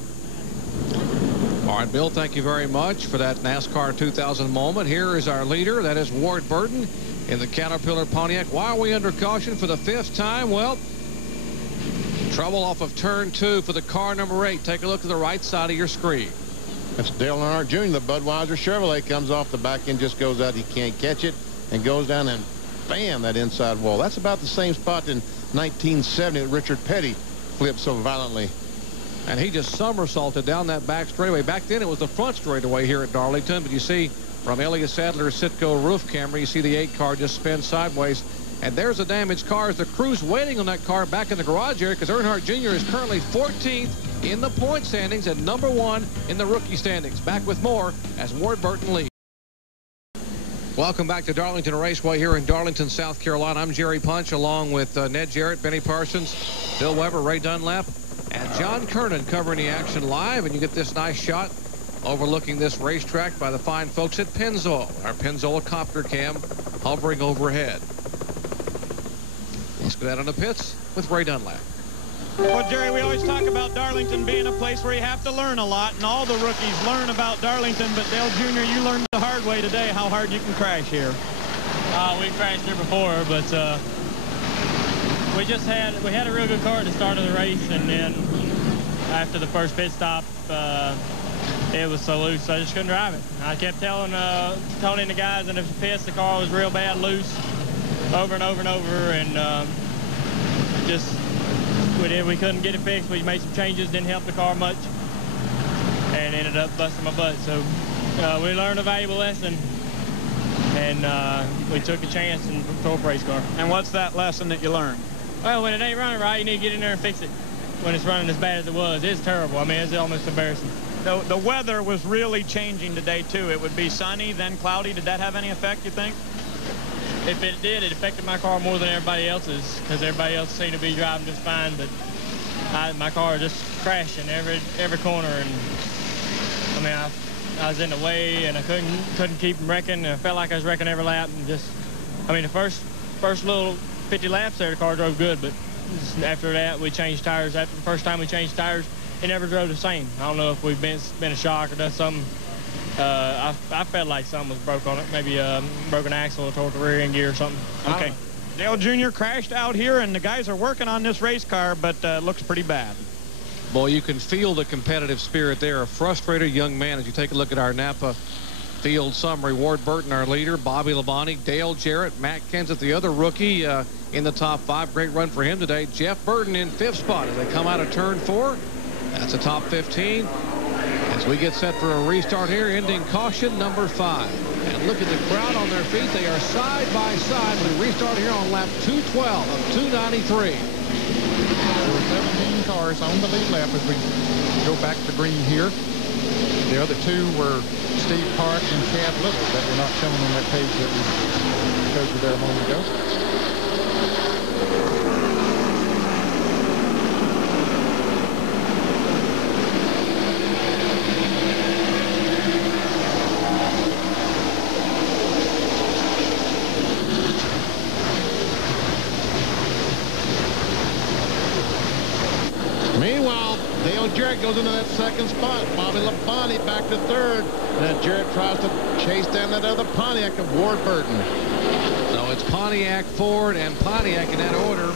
All right, Bill, thank you very much for that NASCAR 2000 moment. Here is our leader. That is Ward Burton in the Caterpillar Pontiac. Why are we under caution for the 5th time? Well, trouble off of turn 2 for the car number 8. Take a look at the right side of your screen. That's Dale Earnhardt Jr. The Budweiser Chevrolet comes off the back end, just goes out. He can't catch it and goes down and bam, that inside wall. That's about the same spot in 1970 that Richard Petty flipped so violently. And he just somersaulted down that back straightaway. Back then it was the front straightaway here at Darlington, but you see from Elliott Sadler's Citgo roof camera, you see the 8 car just spin sideways. And there's a damaged car as the crew's waiting on that car back in the garage area because Earnhardt Jr. is currently 14th in the point standings and number 1 in the rookie standings. Back with more as Ward Burton leads. Welcome back to Darlington Raceway here in Darlington, South Carolina. I'm Jerry Punch along with Ned Jarrett, Benny Parsons, Bill Weber, Ray Dunlap, and John Kernan covering the action live. And you get this nice shot overlooking this racetrack by the fine folks at Pennzoil. Our Pennzoil copter cam hovering overhead. Let's go down on the pits with Ray Dunlap. Well, Jerry, we always talk about Darlington being a place where you have to learn a lot, and all the rookies learn about Darlington, but Dale Jr., you learned the hard way today how hard you can crash here. We crashed here before, but we had a real good car at the start of the race, and then after the first pit stop, it was so loose, so I just couldn't drive it. I kept telling Tony and the guys in the pits the car was real bad loose over and over and over, and we couldn't get it fixed. We made some changes, didn't help the car much, and ended up busting my butt. So we learned a valuable lesson, and we took a chance and drove a race car. And what's that lesson that you learned? Well, when it ain't running right, you need to get in there and fix it. When it's running as bad as it was, it's terrible. I mean, it's almost embarrassing. The weather was really changing today, too. It would be sunny, then cloudy. Did that have any effect, you think? If it did, it affected my car more than everybody else's, because everybody else seemed to be driving just fine, but my car just crashing every corner, and I mean, I was in the way, and I couldn't keep wrecking, and I felt like I was wrecking every lap, and just, I mean, the first little 50 laps there, the car drove good, but after that, we changed tires. After the first time we changed tires, it never drove the same. I don't know if we've been a shock or done something. I felt like something was broke on it, maybe broken axle or toward the rear end gear or something. Okay. Dale Jr. crashed out here, and the guys are working on this race car, but looks pretty bad. Boy, you can feel the competitive spirit there. A frustrated young man as you take a look at our Napa field summary. Ward Burton, our leader, Bobby Labonte, Dale Jarrett, Matt Kenseth, the other rookie in the top 5. Great run for him today. Jeff Burton in 5th spot as they come out of turn 4. That's a top 15. As we get set for a restart here, ending caution number 5. And look at the crowd on their feet. They are side by side. We restart here on lap 212 of 293. There were 17 cars on the lead lap as we go back to green here. The other two were Steve Park and Chad Little that were not shown on that page that we showed you there a moment ago. Jarrett goes into that 2nd spot. Bobby Labonte back to 3rd. And then Jarrett tries to chase down that other Pontiac of Ward Burton. So it's Pontiac, Ford, and Pontiac in that order.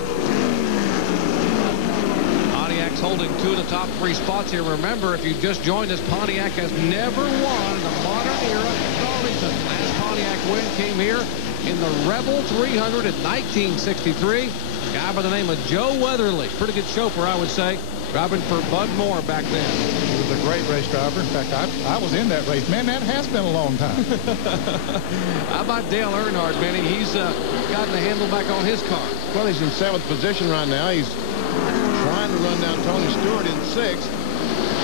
Pontiac's holding 2 of the top 3 spots here. Remember, if you just joined us, Pontiac has never won in the modern era at Darlington. Last Pontiac win came here in the Rebel 300 in 1963. A guy by the name of Joe Weatherly. Pretty good chauffeur, I would say. Driving for Bud Moore back then. He was a great race driver. In fact, I was in that race. Man, that has been a long time. How about Dale Earnhardt, Benny? He's gotten the handle back on his car. Well, he's in 7th position right now. He's trying to run down Tony Stewart in 6th.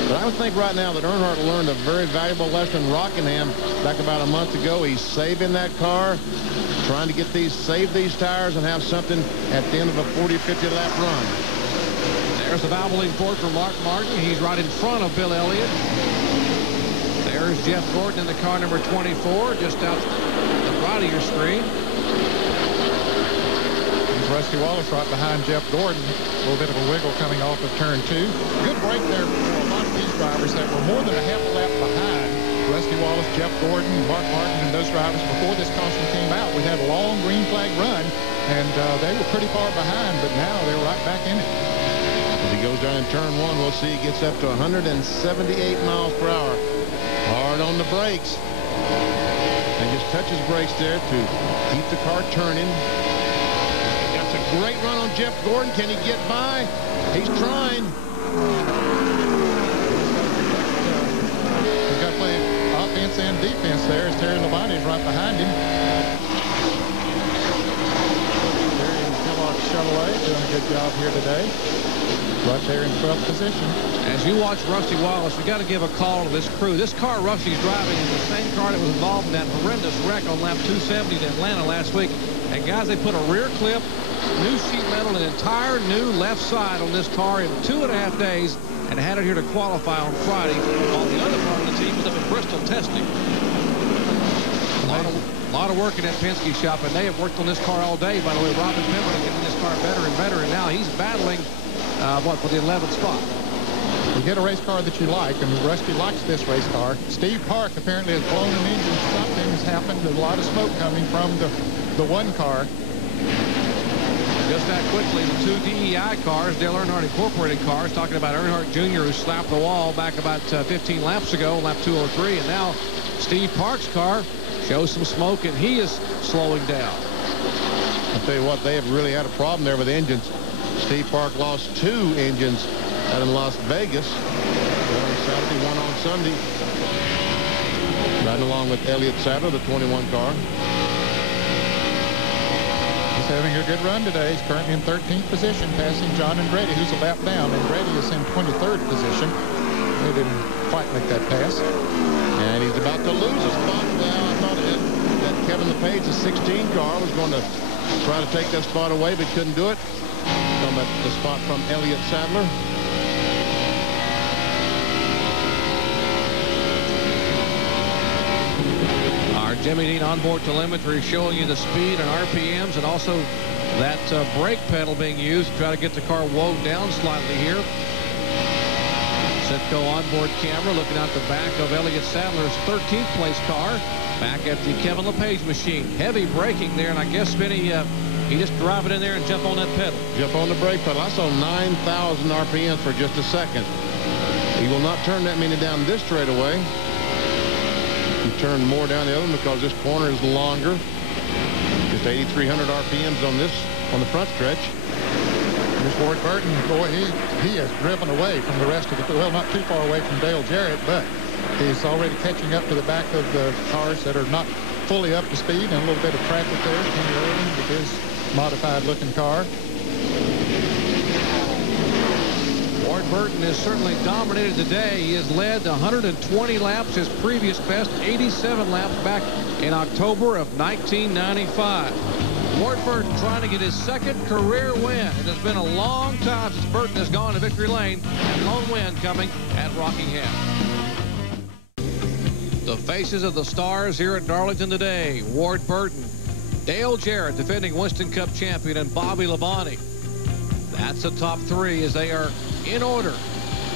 But I would think right now that Earnhardt learned a very valuable lesson in Rockingham back about a month ago. He's saving that car, trying to save these tires and have something at the end of a 40, 50 lap run. There's the Valvoline Ford for Mark Martin. He's right in front of Bill Elliott. There's Jeff Gordon in the car number 24, just out the right of your screen. There's Rusty Wallace right behind Jeff Gordon. A little bit of a wiggle coming off of turn 2. Good break there for a lot of these drivers that were more than a half lap behind Rusty Wallace, Jeff Gordon, Mark Martin, and those drivers before this caution came out. We had a long green flag run, and they were pretty far behind, but now they're right back in it. As he goes down in turn 1, we'll see he gets up to 178 miles per hour. Hard on the brakes. And just touches brakes there to keep the car turning. That's a great run on Jeff Gordon. Can he get by? He's trying. He's got to play offense and defense there as Terry Labonte is right behind him. Terry and Kellogg Chevrolet doing a good job here today. Right there in 12th position. As you watch Rusty Wallace, we got to give a call to this crew. This car Rusty's driving is the same car that was involved in that horrendous wreck on lap 270 in Atlanta last week. And guys, they put a rear clip, new sheet metal, an entire new left side on this car in 2.5 days, and had it here to qualify on Friday, while the other part of the team was up in Bristol testing. A lot of work in that Penske shop, and they have worked on this car all day. By the way, Robin Pemberton getting this car better and better, and now he's battling for the 11th spot. You get a race car that you like, and Rusty likes this race car. Steve Park apparently has blown an engine. Something has happened. There's a lot of smoke coming from the the one car. Just that quickly, the two DEI cars, Dale Earnhardt Incorporated cars, talking about Earnhardt Jr. who slapped the wall back about 15 laps ago, lap 203, and now Steve Park's car shows some smoke, and he is slowing down. I'll tell you what, they have really had a problem there with engines. Steve Park lost 2 engines out in Las Vegas. One on Saturday, one on Sunday. Riding along with Elliott Sadler, the 21 car. He's having a good run today. He's currently in 13th position, passing John Andretti, who's a lap down. Andretti is in 23rd position. They didn't quite make that pass. And he's about to lose a spot. Well, I thought that Kevin LePage, the 16 car, was going to try to take that spot away, but couldn't do it. From the spot from Elliott Sadler. Our Jimmy Dean onboard telemetry showing you the speed and RPMs, and also that brake pedal being used to try to get the car wound down slightly here. Citgo onboard camera looking out the back of Elliott Sadler's 13th place car. Back at the Kevin LePage machine. Heavy braking there, and I guess Vinny, he just drive it in there and jump on that pedal. Jump on the brake pedal. I saw 9,000 RPMs for just a second. He will not turn that many down this straightaway. He turned more down the other one because this corner is longer. Just 8,300 RPMs on the front stretch. Here's Ward Burton. Boy, he has driven away from the rest of the, well, not too far away from Dale Jarrett, but he's already catching up to the back of the cars that are not fully up to speed, and a little bit of traffic there. Kenny Irving with his modified looking car. Ward Burton has certainly dominated today. He has led 120 laps, his previous best 87 laps back in October of 1995. Ward Burton trying to get his second career win. It has been a long time since Burton has gone to victory lane, and lone win coming at Rockingham. The faces of the stars here at Darlington today: Ward Burton, Dale Jarrett, defending Winston Cup champion, and Bobby Labonte. That's the top 3 as they are in order.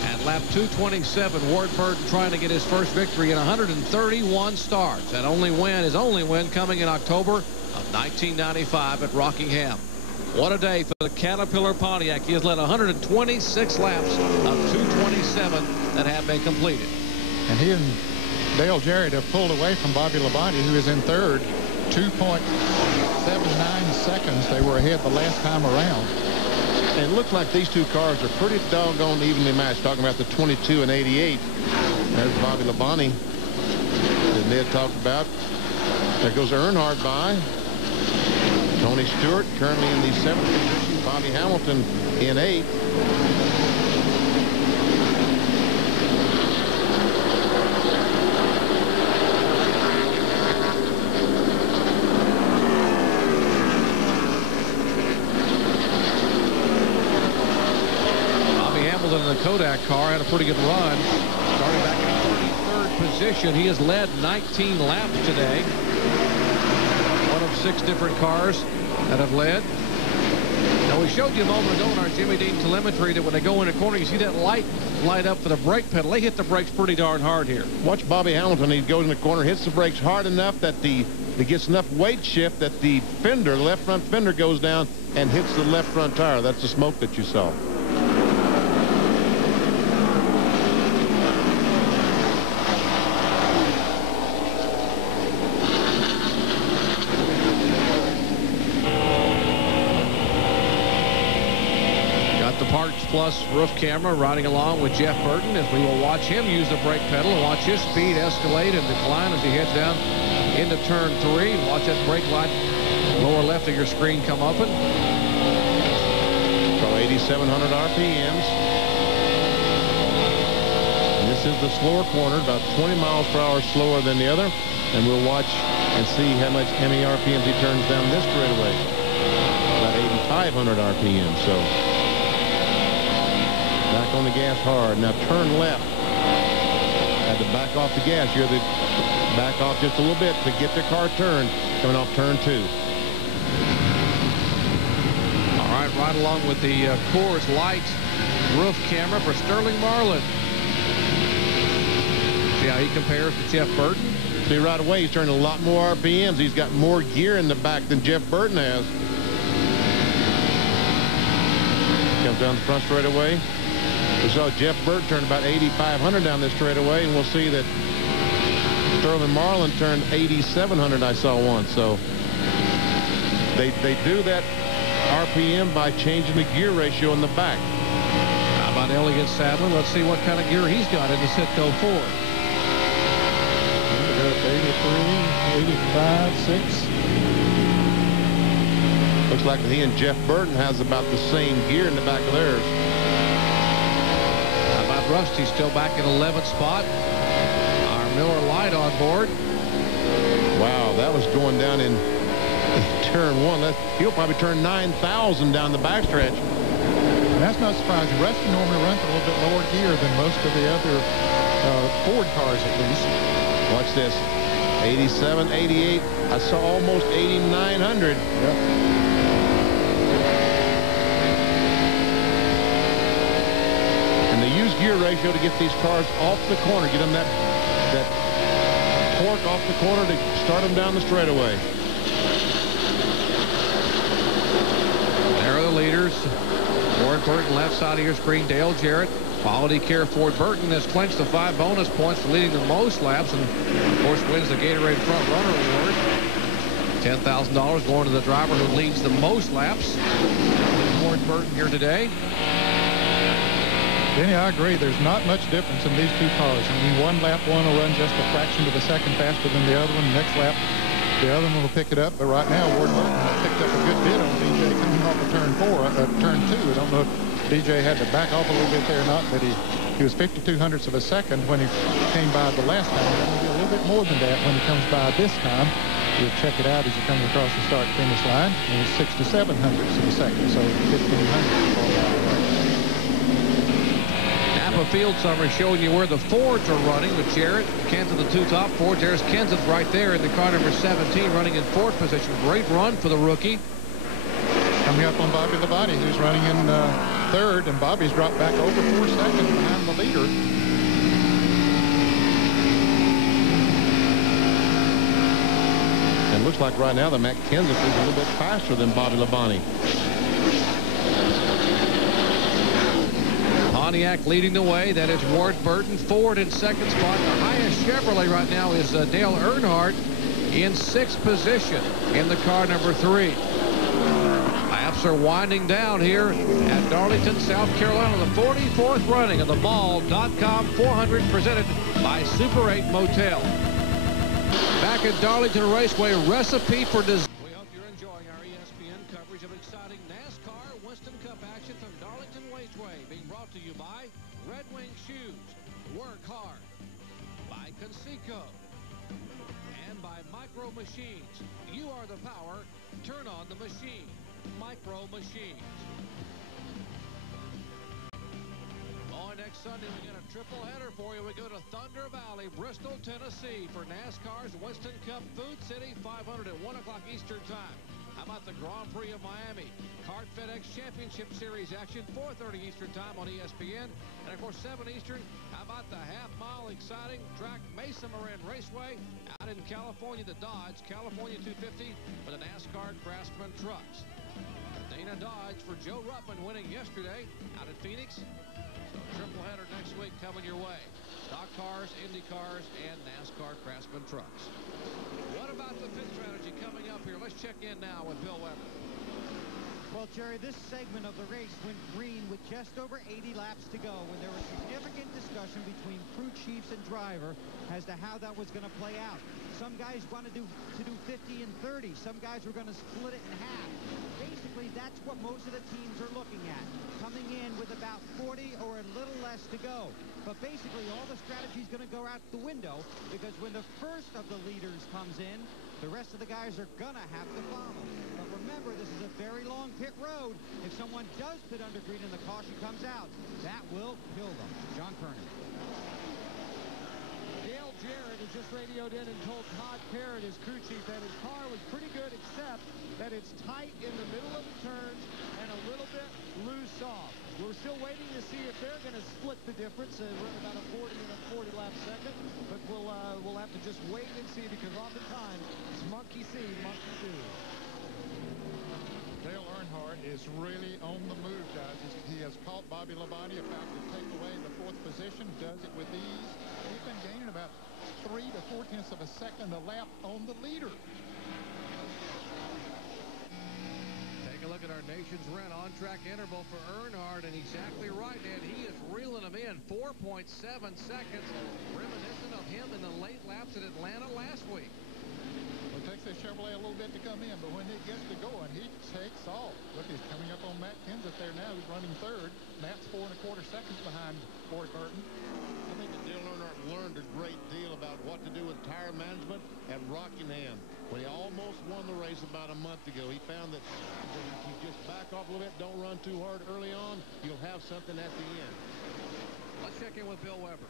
At lap 227, Ward Burton trying to get his first victory in 131 starts. That his only win coming in October of 1995 at Rockingham. What a day for the Caterpillar Pontiac. He has led 126 laps of 227 that have been completed. And he and Dale Jarrett have pulled away from Bobby Labonte, who is in third. 2.79 seconds they were ahead the last time around. And it looks like these two cars are pretty doggone evenly matched. Talking about the 22 and 88. There's Bobby Labonte that Ned talked about. There goes Earnhardt by. Tony Stewart currently in the 7th position. Bobby Hamilton in 8th. The Kodak car had a pretty good run. Starting back in 33rd position. He has led 19 laps today. One of 6 different cars that have led. Now, we showed you a moment ago in our Jimmy Dean telemetry that when they go in a corner, you see that light up for the brake pedal. They hit the brakes pretty darn hard here. Watch Bobby Hamilton. He goes in the corner, hits the brakes hard enough that it gets enough weight shift that the fender, left front fender, goes down and hits the left front tire. That's the smoke that you saw. Plus roof camera riding along with Jeff Burton as we will watch him use the brake pedal and watch his speed escalate and decline as he heads down into turn 3. Watch that brake light lower left of your screen come up. So 8,700 RPMs. And this is the slower corner, about 20 miles per hour slower than the other. And we'll watch and see how many RPMs he turns down this straightaway. About 8,500 RPMs. So back on the gas hard. Now turn left. Had to back off the gas. You have to back off just a little bit to get the car turned. Coming off turn 2. All right, right along with the Coors Light roof camera for Sterling Marlin. See how he compares to Jeff Burton? See, right away, he's turning a lot more RPMs. He's got more gear in the back than Jeff Burton has. Comes down the front straightaway. We saw Jeff Burton turn about 8,500 down this straightaway, and we'll see that Sterling Marlin turned 8,700 I saw once. So they do that RPM by changing the gear ratio in the back. How about Elliott Sadler? Let's see what kind of gear he's got in the Citgo Ford. 83, 85, 6. Looks like he and Jeff Burton has about the same gear in the back of theirs. How about Rusty still back in 11th spot? Our Miller Lite on board. Wow, that was going down in turn 1. He'll probably turn 9,000 down the backstretch. And that's not surprising. Rusty normally runs a little bit lower gear than most of the other Ford cars, at least. Watch this. 87, 88. I saw almost 8,900. Yep. And they use gear ratio to get these cars off the corner, get them that torque off the corner to start them down the straightaway. There are the leaders. Ward Burton, left side of your screen. Dale Jarrett. Quality Care Ford Burton has clinched the 5 bonus points for leading the most laps and, of course, wins the Gatorade Front Runner Award. $10,000 going to the driver who leads the most laps. Ward Burton here today. Denny, I agree. There's not much difference in these two cars. I mean, one lap one will run just a fraction of a second faster than the other one. The next lap, the other one will pick it up. But right now, Ward Burton has picked up a good bit on DJ coming off of turn 2. I don't know if DJ had to back off a little bit there or not, but he was 52/100ths of a second when he came by the last time. It's going to be a little bit more than that when he comes by this time. You'll check it out as he comes across the start-finish line. It was 67/100ths of a second, so 1,500. Napa Field Summary showing you where the Fords are running with Jarrett, Kenseth, the 2 top Fords. There's Kenseth right there in the car number 17, running in 4th position. Great run for the rookie. Coming up on Bobby Labonte, who's running in 3rd, and Bobby's dropped back over 4 seconds behind the leader. And it looks like right now that Matt Kenseth is a little bit faster than Bobby Labonte. Pontiac leading the way. That is Ward Burton. Ford in 2nd spot. The highest Chevrolet right now is Dale Earnhardt in 6th position in the car number 3. Laps are winding down here at Darlington, South Carolina, the 44th running of the Ball.com 400 presented by Super 8 Motel. Back at Darlington Raceway, recipe for design. We hope you're enjoying our ESPN coverage of exciting NASCAR Winston Cup action from Darlington Raceway, being brought to you by Red Wing Shoes, Work Hard, by Conseco, and by Micro Machines. You are the power. Turn on the machine. Micro Machines. Next Sunday, we got a triple header for you. We go to Thunder Valley, Bristol, Tennessee for NASCAR's Winston Cup Food City 500 at 1 o'clock Eastern Time. How about the Grand Prix of Miami? Kart FedEx Championship Series action, 4:30 Eastern Time on ESPN. And, of course, 7 Eastern. How about the half-mile exciting track Mesa Marin Raceway out in California, the Dodge California 250 for the NASCAR Craftsman trucks. Dana Dodge for Joe Ruttman winning yesterday out at Phoenix. So triple header next week coming your way. Stock cars, Indy cars, and NASCAR Craftsman trucks. What about the pit strategy coming up here? Let's check in now with Bill Weber. Well, Jerry, this segment of the race went green with just over 80 laps to go when there was significant discussion between crew chiefs and driver as to how that was going to play out. Some guys wanted to do 50 and 30. Some guys were going to split it in half. Basically, that's what most of the teams are looking at, coming in with about 40 or a little less to go. But basically, all the strategy is going to go out the window because when the first of the leaders comes in, the rest of the guys are going to have to follow. But remember, this is a very long pit road. If someone does pit under green and the caution comes out, that will kill them. John Kernan. Dale Jarrett is just radioed in and told Todd Parrott, his crew chief, that his car was pretty good, except that it's tight in the middle of the turns and a little bit loose off. We're still waiting to see if they're going to split the difference. We're at about a 40 and a 40 lap second, but we'll have to just wait and see, because oftentimes it's monkey see, monkey do. Dale Earnhardt is really on the move, guys. He has caught Bobby Labonte about to take away the 4th position, does it with ease. He's been gaining about 3 to 4 tenths of a second a lap on the leader. Take a look at our Nation's Rent on-track interval for Earnhardt, and exactly right, Ed. He is reeling them in. 4.7 seconds, reminiscent of him in the late laps at Atlanta last week. It takes a Chevrolet a little bit to come in, but when he gets to going, he takes off. Look, he's coming up on Matt Kenseth there now. He's running 3rd. Matt's 4 1/4 seconds behind Ward Burton. I think that Dale Earnhardt learned a great deal about what to do with tire management at Rockingham. When he almost won the race about a month ago, he found that if you just back off a little bit, don't run too hard early on, you'll have something at the end. Let's check in with Bill Weber.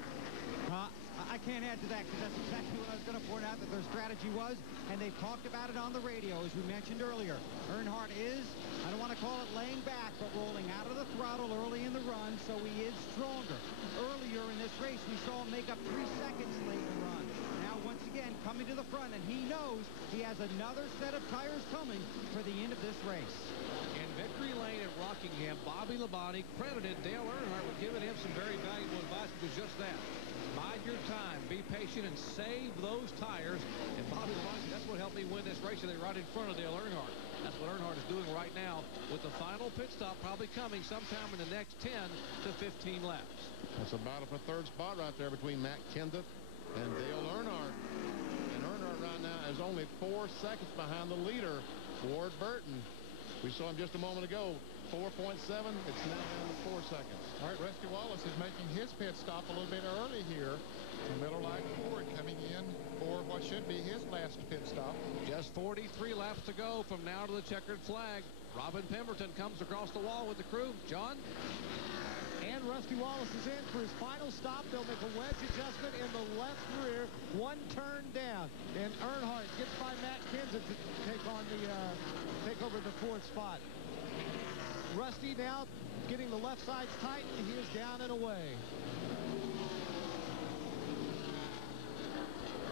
I can't add to that, because that's exactly what I was going to point out that their strategy was, and they've talked about it on the radio, as we mentioned earlier. Earnhardt is, I don't want to call it laying back, but rolling out of the throttle early in the run, so he is stronger. Earlier in this race, we saw him make up 3 seconds late in the run. Now, once again, coming to the front, and he knows he has another set of tires coming for the end of this race. In victory lane at Rockingham, Bobby Labonte credited Dale Earnhardt with giving him some very valuable advice, because just that. Bide your time, be patient, and save those tires. And Bobby Labonte, that's what helped me win this race today, right in front of Dale Earnhardt. That's what Earnhardt is doing right now, with the final pit stop probably coming sometime in the next 10 to 15 laps. That's a battle for 3rd spot right there between Matt Kenseth and Dale Earnhardt. And Earnhardt right now is only 4 seconds behind the leader, Ward Burton. We saw him just a moment ago, 4.7. It's now down to 4 seconds. All right, Rusty Wallace is making his pit stop a little bit early here. Miller Lite Ford coming in for what should be his last pit stop. Just 43 laps to go from now to the checkered flag. Robin Pemberton comes across the wall with the crew. John? And Rusty Wallace is in for his final stop. They'll make a wedge adjustment in the left rear, 1 turn down. And Earnhardt gets by Matt Kenseth to take over the 4th spot. Rusty now getting the left sides tight, and he is down and away.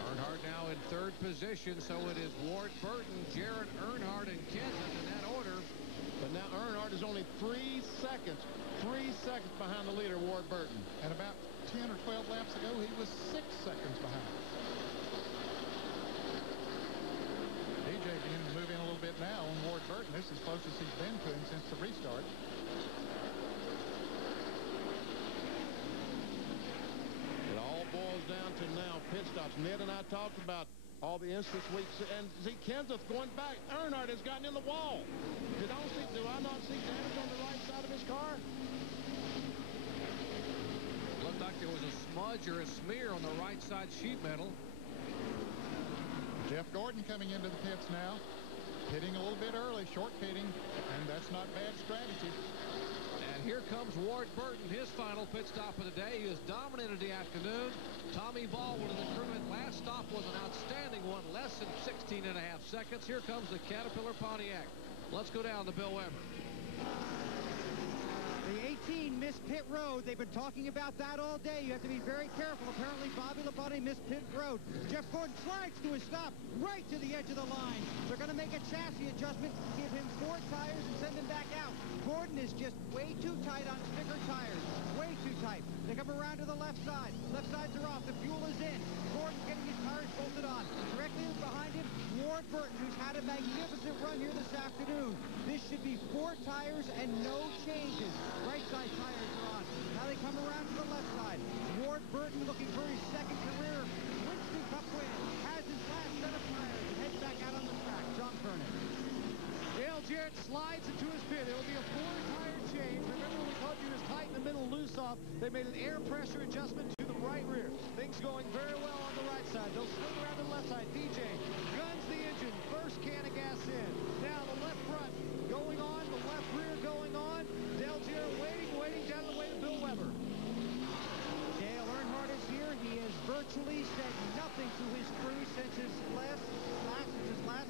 Earnhardt now in 3rd position, so it is Ward Burton, Jarrett Earnhardt, and Kenseth in that order. But now Earnhardt is only 3 seconds behind the leader, Ward Burton. And about 10 or 12 laps ago, he was 6 seconds behind. DJ beginning to move in a little bit now on Ward Burton. This is as close as he's been to him since the restart. It all boils down to now pit stops. Ned and I talked about all the incidents weeks, and Zeke Kenseth going back. Earnhardt has gotten in the wall. Do I not see damage on the right side of his car? Looked like there was a smudge or a smear on the right side sheet metal. Jeff Gordon coming into the pits now. Pitting a little bit early, short pitting, and that's not bad strategy. And here comes Ward Burton, his final pit stop of the day. He has dominated the afternoon. Tommy Baldwin and the crew at last stop was an outstanding one, less than 16 and a half seconds. Here comes the Caterpillar Pontiac. Let's go down to Bill Weber. The 18 missed pit road. They've been talking about that all day. You have to be very careful. Apparently, Bobby Labonte missed pit road. Jeff Gordon slides to his stop right to the edge of the line. They're going to make a chassis adjustment, give him 4 tires, and send him back out. Gordon is just way too tight on sticker tires. Way too tight. They come around to the left side. Left sides are off. The fuel is in. Gordon getting his tires bolted on. Directly behind him, Ward Burton, who's had a magnificent run here this afternoon. This should be 4 tires and no changes. Right side tires are on. Now they come around to the left side. Ward Burton looking for his 2nd career Winston Cup win. Has his last set of tires and heads back out on the track. John Kernan. Dale Jarrett slides into his pit. It'll be a 4-tire change. Remember, we told you he was tight in the middle, loose off. They made an air pressure adjustment to the right rear. Things going very well on the right side. They'll swing around to the left side. DJ guns the engine. First can of gas in. Now the left front going on. The left rear going on. Dale Jarrett waiting down the way to Bill Weber. Dale Earnhardt is here. He has virtually said nothing to his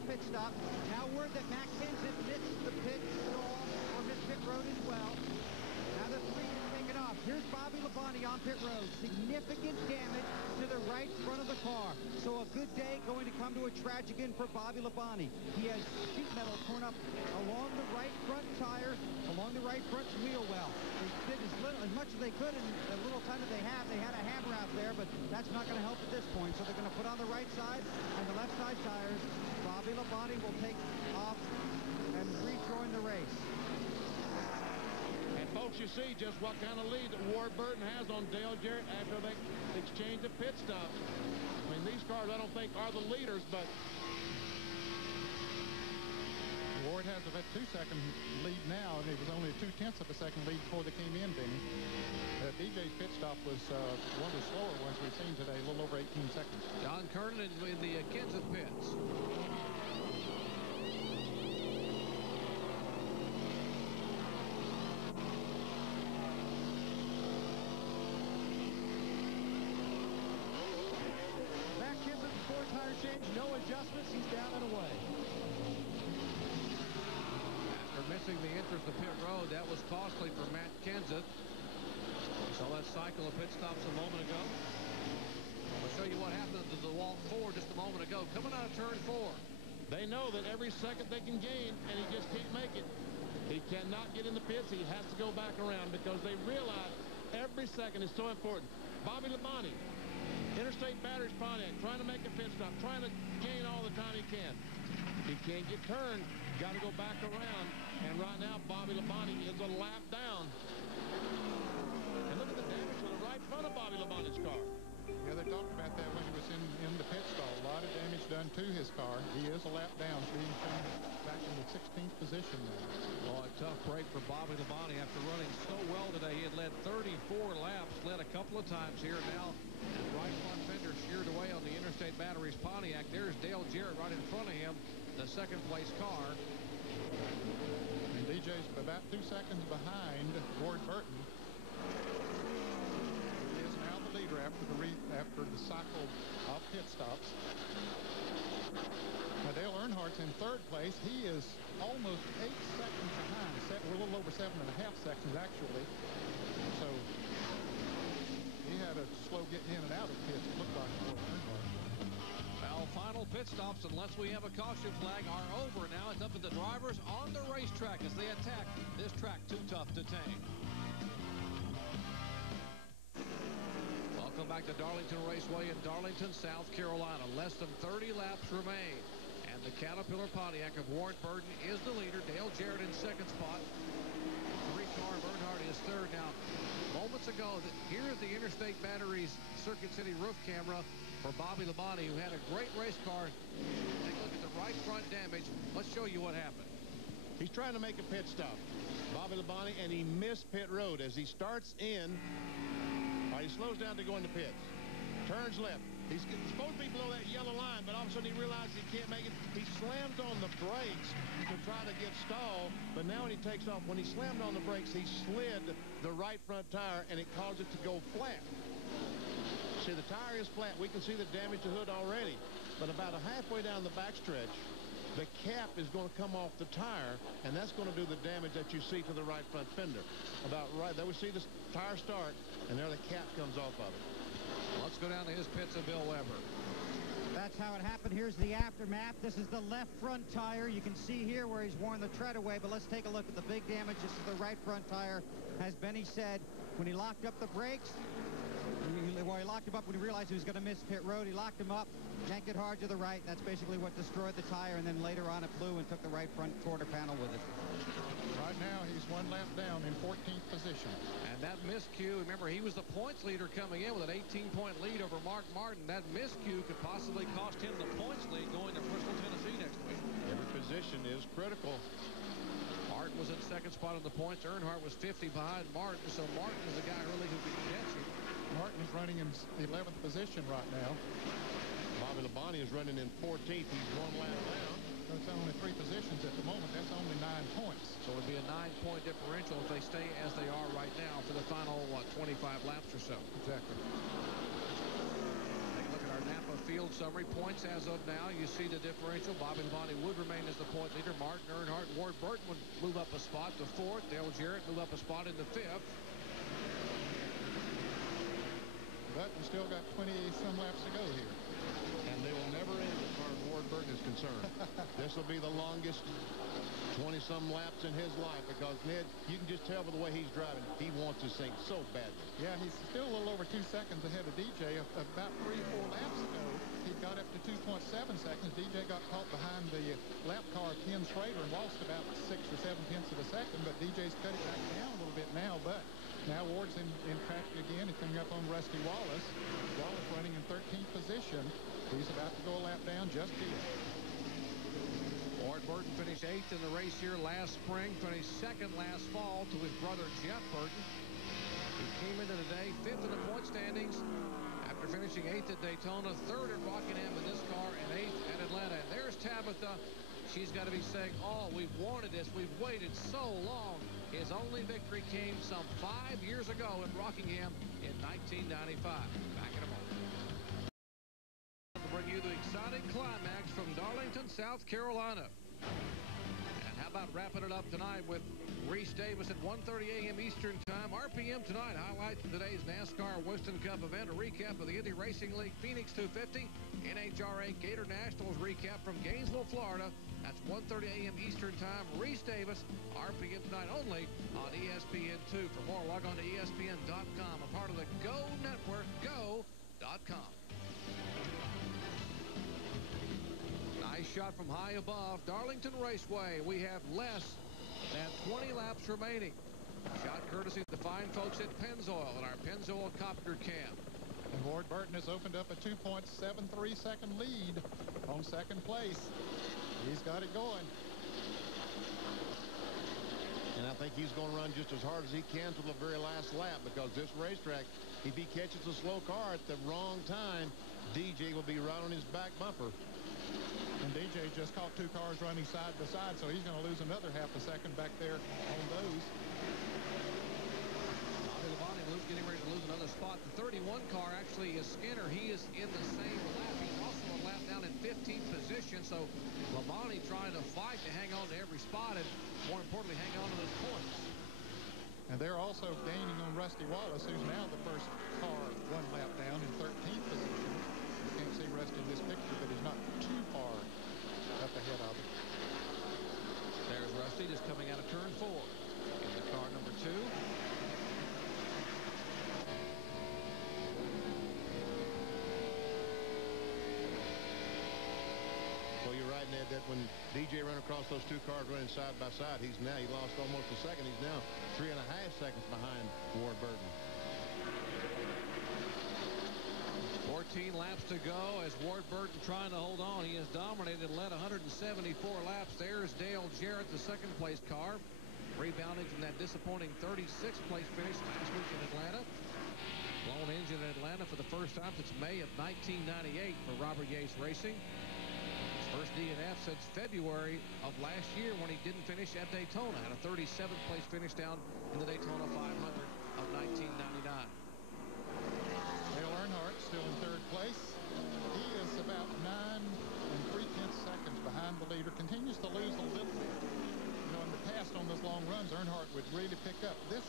pit stop. Now word that Matt Kenseth missed the pit stall or missed pit road as well. Now the 3 is taken off. Here's Bobby Labonte on pit road. Significant damage to the right front of the car. So a good day going to come to a tragic end for Bobby Labonte. He has sheet metal torn up along the right front tire, along the right front wheel well. They did as much as they could in the little time that they have. They had a hammer out there, but that's not going to help at this point. So they're going to put on the right side and the left side tires. Bobby Labonte will take off and rejoin the race. And folks, you see just what kind of lead that Ward Burton has on Dale Jarrett after they exchange the pit stop. I mean, these cars I don't think are the leaders, but Ward has a 2-second lead now, and it was only a 0.2 of a second lead before they came in, Benny. DJ's pit stop was one of the slower ones we've seen today, a little over 18 seconds. Don Kernan in the Kenseth pits. Matt Kenseth, 4 tire change, no adjustments. He's down and away. After missing the entrance to pit road, that was costly for Matt Kenseth. We saw that cycle of pit stops a moment ago. I'll show you what happened to the walk forward just a moment ago. Coming out of turn 4. they know that every second they can gain, and he just can't make it. He cannot get in the pits. He has to go back around because they realize every second is so important. Bobby Labonte, Interstate Batteries Pontiac, trying to make a pit stop, trying to gain all the time he can. He can't get turned. Got to go back around. And right now, Bobby Labonte is a lap down. And look at the damage to the right front of Bobby Labonte's car. Yeah, they talked about that when he was in the pit stall. A lot of damage done to his car. He is a lap down, so he's back in the 16th position now. Well, a tough break for Bobby Labonte after running so well today. He had led 34 laps, led a couple of times here. Now, right front fender sheared away on the Interstate Batteries Pontiac. There's Dale Jarrett right in front of him, the second-place car. And DJ's about 2 seconds behind Ward Burton. He is now the leader after the cycle of pit stops. Now Dale Earnhardt's in third place. He is almost 8 seconds behind. We're a little over 7.5 seconds actually. So he had a slow getting in and out of pits, it looked like, for Earnhardt. Well, final pit stops, unless we have a caution flag, are over. Now it's up to the drivers on the racetrack as they attack this track too tough to tame. Welcome back to Darlington Raceway in Darlington, South Carolina. Less than 30 laps remain. And the Caterpillar Pontiac of Ward Burton is the leader. Dale Jarrett in second spot. Three-car Earnhardt is third. Now, moments ago, here's the Interstate Batteries Circuit City roof camera for Bobby Labonte, who had a great race car. Take a look at the right front damage. Let's show you what happened. He's trying to make a pit stop, Bobby Labonte, and he missed pit road as he starts in. He slows down to go into pits. Turns left. He's supposed to be below that yellow line, but all of a sudden he realizes he can't make it. He slams on the brakes to try to get stalled, but now when he takes off, when he slammed on the brakes, he slid the right front tire, and it caused it to go flat. See, the tire is flat. We can see the damage to the hood already, but about halfway down the backstretch, the cap is going to come off the tire, and that's going to do the damage that you see to the right front fender. About right there, we see the tire start, and there the cap comes off of it. Let's go down to his pits of Bill Weber. That's how it happened. Here's the aftermath. This is the left front tire. You can see here where he's worn the tread away, but let's take a look at the big damage. This is the right front tire. As Benny said, when he locked up the brakes, well, he locked him up when he realized he was going to miss pit road. He locked him up, yanked it hard to the right. That's basically what destroyed the tire, and then later on it flew and took the right front quarter panel with it. Right now, he's 1 lap down in 14th position. And that miscue, remember, he was the points leader coming in with an 18-point lead over Mark Martin. That miscue could possibly cost him the points lead going to Bristol, Tennessee next week. Every position is critical. Martin was in second spot on the points. Earnhardt was 50 behind Martin, so Martin is the guy really who could catch him. Martin is running in 11th position right now. Bobby Labonte is running in 14th. He's 1 lap down. So it's only 3 positions at the moment. That's only 9 points. So it would be a 9-point differential if they stay as they are right now for the final, 25 laps or so. Exactly. Take a look at our Napa field summary. Points as of now, you see the differential. Bobby Labonte would remain as the point leader. Martin Earnhardt and Ward Burton would move up a spot to 4th. Dale Jarrett move up a spot into 5th. But we still got 20-some laps to go here. And they will never end as far as Ward Burton is concerned. This will be the longest 20-some laps in his life because, Ned, you can just tell by the way he's driving. He wants this thing so badly. Yeah, he's still a little over 2 seconds ahead of DJ. About 3-4 laps ago, he got up to 2.7 seconds. DJ got caught behind the lap car of Ken Schrader and lost about 6 or 7 tenths of a second, but DJ's cut it back down a little bit now. But now Ward's in traffic again. He's coming up on Rusty Wallace. Wallace running in 13th position. He's about to go a lap down just here. Ward Burton finished 8th in the race here last spring, finished 2nd last fall to his brother Jeff Burton. He came into today 5th in the point standings after finishing 8th at Daytona, 3rd at Rockingham in this car, and 8th at Atlanta. And there's Tabitha. She's got to be saying, oh, we've wanted this. We've waited so long. His only victory came some 5 years ago in Rockingham in 1995. Back in a moment. To bring you the exciting climax from Darlington, South Carolina. And how about wrapping it up tonight with Reese Davis at 1:30 a.m. Eastern Time. RPM tonight, highlights from today's NASCAR Western Cup event, a recap of the Indy Racing League Phoenix 250, NHRA Gator Nationals recap from Gainesville, Florida. That's 1:30 a.m. Eastern Time. Reese Davis, RPM tonight only on ESPN2. For more, log on to ESPN.com, a part of the Go Network, go.com. Nice shot from high above Darlington Raceway. We have less than 20 laps remaining. Shot courtesy of the fine folks at Pennzoil in our Pennzoil Copter Cam. And Ward Burton has opened up a 2.73 second lead on second place. He's got it going. And I think he's going to run just as hard as he can to the very last lap because this racetrack, if he catches a slow car at the wrong time, DJ will be right on his back bumper. And DJ just caught 2 cars running side by side, so he's going to lose another half a second back there on those. Bobby Labonte getting ready to lose another spot. The 31 car actually is Skinner. He is in the same lap. He's also a lap down in 15th position, so Labonte trying to fight to hang on to every spot and, more importantly, hang on to those points. And they're also gaining on Rusty Wallace, who's now the first car 1 lap down in 13th position. You can't see Rusty in this picture, but he's not too far up ahead of him. There's Rusty just coming out of turn 4 in the car number 2. Well, you're right, Ned, that when DJ ran across those 2 cars running side by side, he lost almost a second. He's now 3.5 seconds behind Ward Burton. 14 laps to go as Ward Burton trying to hold on. He has dominated, led 174 laps. There's Dale Jarrett, the second place car, rebounding from that disappointing 36th place finish last week in Atlanta. Blown engine in Atlanta for the first time since May of 1998 for Robert Yates Racing. His first DNF since February of last year when he didn't finish at Daytona. Had a 37th place finish down in the Daytona 500 of 1999. Dale Earnhardt still in 3rd place. He is about 9 3/10 seconds behind the leader. Continues to lose a little bit. You know, in the past on those long runs, Earnhardt would really pick up. This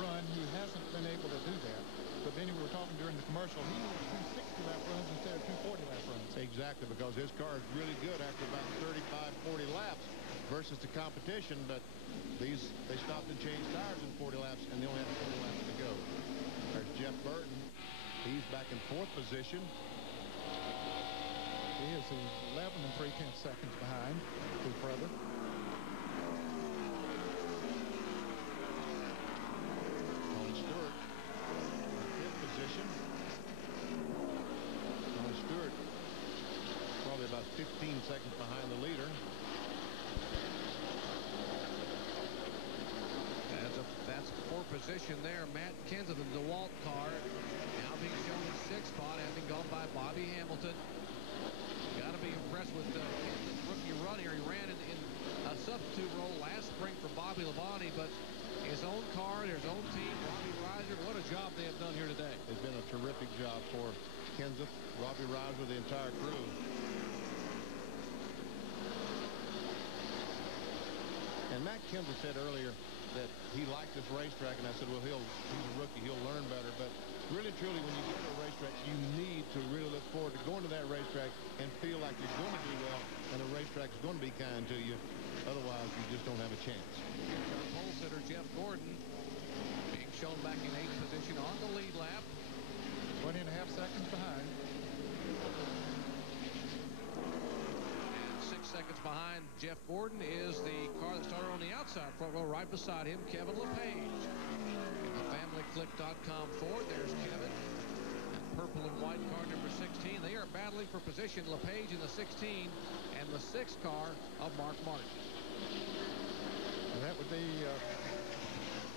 run, he hasn't been able to do that. But then we were talking during the commercial, he went 260 lap runs instead of 240 lap runs. Exactly, because his car is really good after about 35, 40 laps versus the competition. But they stopped and changed tires in 40 laps, and they only had 40 laps to go. There's Jeff Burton. He's back in 4th position. He is 11 3/10 seconds behind his brother. Tony Stewart in 5th position. Tony Stewart probably about 15 seconds behind the leader. That's 4th position there. Matt Kenseth, the DeWalt car, now being shown in 6th spot, having gone by Bobby Hamilton. Got to be impressed with Kenseth's rookie run here. He ran in a substitute role last spring for Bobby Labonte, but his own car, his own team, Robbie Reiser, what a job they have done here today. It's been a terrific job for Kenseth, Robbie Reiser, the entire crew. And Matt Kenseth said earlier that he liked this racetrack, and I said, well, he's a rookie. He'll learn better. But really, truly, when you go to a racetrack, you need to really look forward to going to that racetrack and feel like you're going to do well, and the racetrack is going to be kind to you. Otherwise, you just don't have a chance. Here's our pole sitter, Jeff Gordon, being shown back in 8th position on the lead lap. 20.5 seconds behind. And 6 seconds behind Jeff Gordon is the car that started on the outside front row. Right beside him, Kevin LePage. In the FamilyClick.com Ford, there's Kevin. And purple and white car number 16. They are battling for position. LePage in the 16 and the 6th car of Mark Martin. And that would be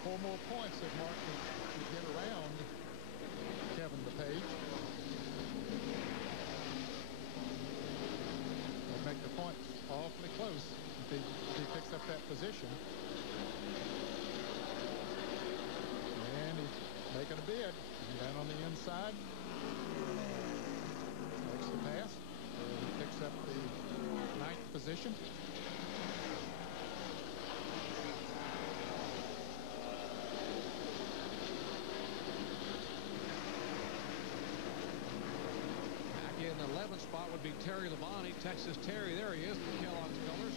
4 more points that Mark could get around Kevin LePage. That'd make the points awfully close if he picks up that position. And he's making a bid. Down on the inside. Makes the pass. He picks up the 9th position. In the 11th spot would be Terry Labonte, Texas Terry. There he is, the Kellogg's colors.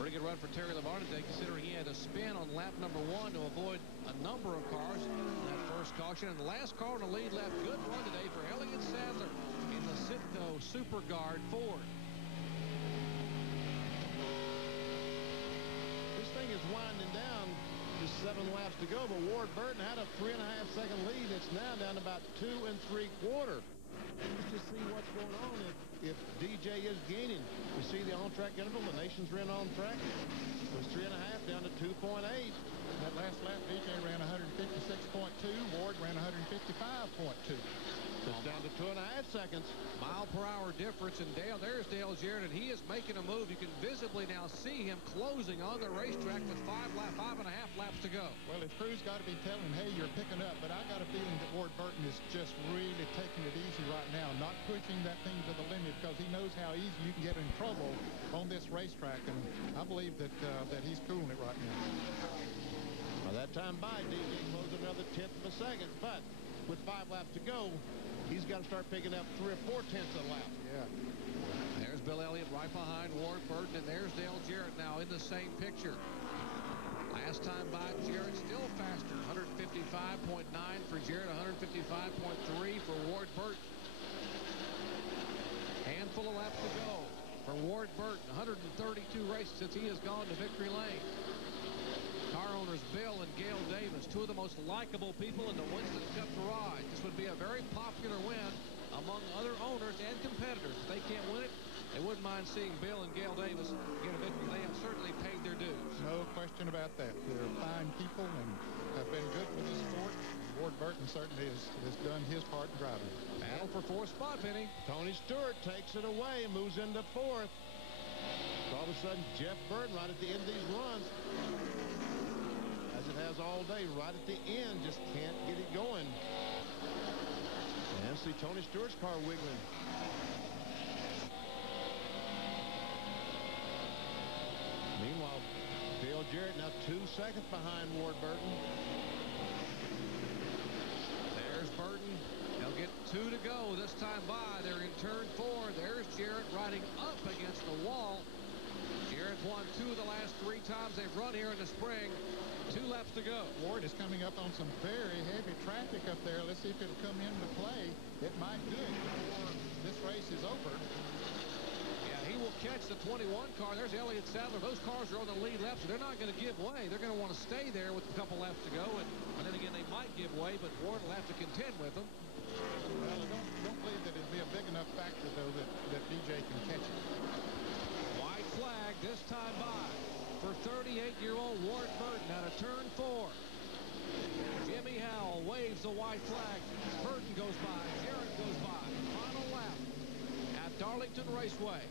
Pretty good run for Terry Labonte today, considering he had to spin on lap number 1 to avoid a number of cars in that first caution. And the last car on the lead lap, good run today for Elliott Sadler in the Citgo Super Guard Ford. This thing is winding down. Just 7 laps to go, but Ward Burton had a 3.5-second lead. It's now down to about 2 3/4. Let's just see what's going on if DJ is gaining. You see the on-track interval, the Nations ran on track. It was 3.5 down to 2.8. That last lap, DJ ran 156.2. Ward ran 155.2. It's down to 2.5 seconds. Mile-per-hour difference, and there's Dale Jarrett, and he is making a move. You can visibly now see him closing on the racetrack with 5.5 laps to go. Well, his crew's got to be telling him, hey, you're picking up, but I got a feeling that Ward Burton is just really taking it easy right now, not pushing that thing to the limit, because he knows how easy you can get in trouble on this racetrack, and I believe that he's cooling it right now. By that time by, DJ closed another 1/10 of a second, but with 5 laps to go, he's got to start picking up 3 or 4 tenths a lap. Yeah. There's Bill Elliott right behind Ward Burton, and there's Dale Jarrett now in the same picture. Last time by, Jarrett still faster. 155.9 for Jarrett, 155.3 for Ward Burton. Handful of laps to go for Ward Burton. 132 races since he has gone to victory lane. Car owners Bill and Gail Davis, 2 of the most likable people in the Winston Cup Garage. This would be a very popular win among other owners and competitors. If they can't win it, they wouldn't mind seeing Bill and Gail Davis get a victory. They have certainly paid their dues. No question about that. They're fine people and have been good for this sport. Ward Burton certainly has done his part in driving. Battle for 4th spot, Penny. Tony Stewart takes it away, moves into 4th. All of a sudden, Jeff Burton right at the end of these runs, as it has all day, right at the end, just can't get it going. And see Tony Stewart's car wiggling. Meanwhile, Dale Jarrett now 2 seconds behind Ward Burton. There's Burton. They'll get 2 to go this time by. They're in turn 4. There's Jarrett riding up against the wall. Jarrett won 2 of the last 3 times they've run here in the spring. 2 laps to go. Ward is coming up on some very heavy traffic up there. Let's see if it'll come into play. It might do it before this race is over. Yeah, he will catch the 21 car. There's Elliott Sadler. Those cars are on the lead lap, so they're not going to give way. They're going to want to stay there with a couple laps to go. And then again, they might give way, but Ward will have to contend with them. Well, I don't believe that it'll be a big enough factor, though, that DJ can catch it. White flag this time by for 38-year-old Ward Burton out of turn 4. Jimmy Howell waves the white flag. Burton goes by. Jarrett goes by. Final lap at Darlington Raceway.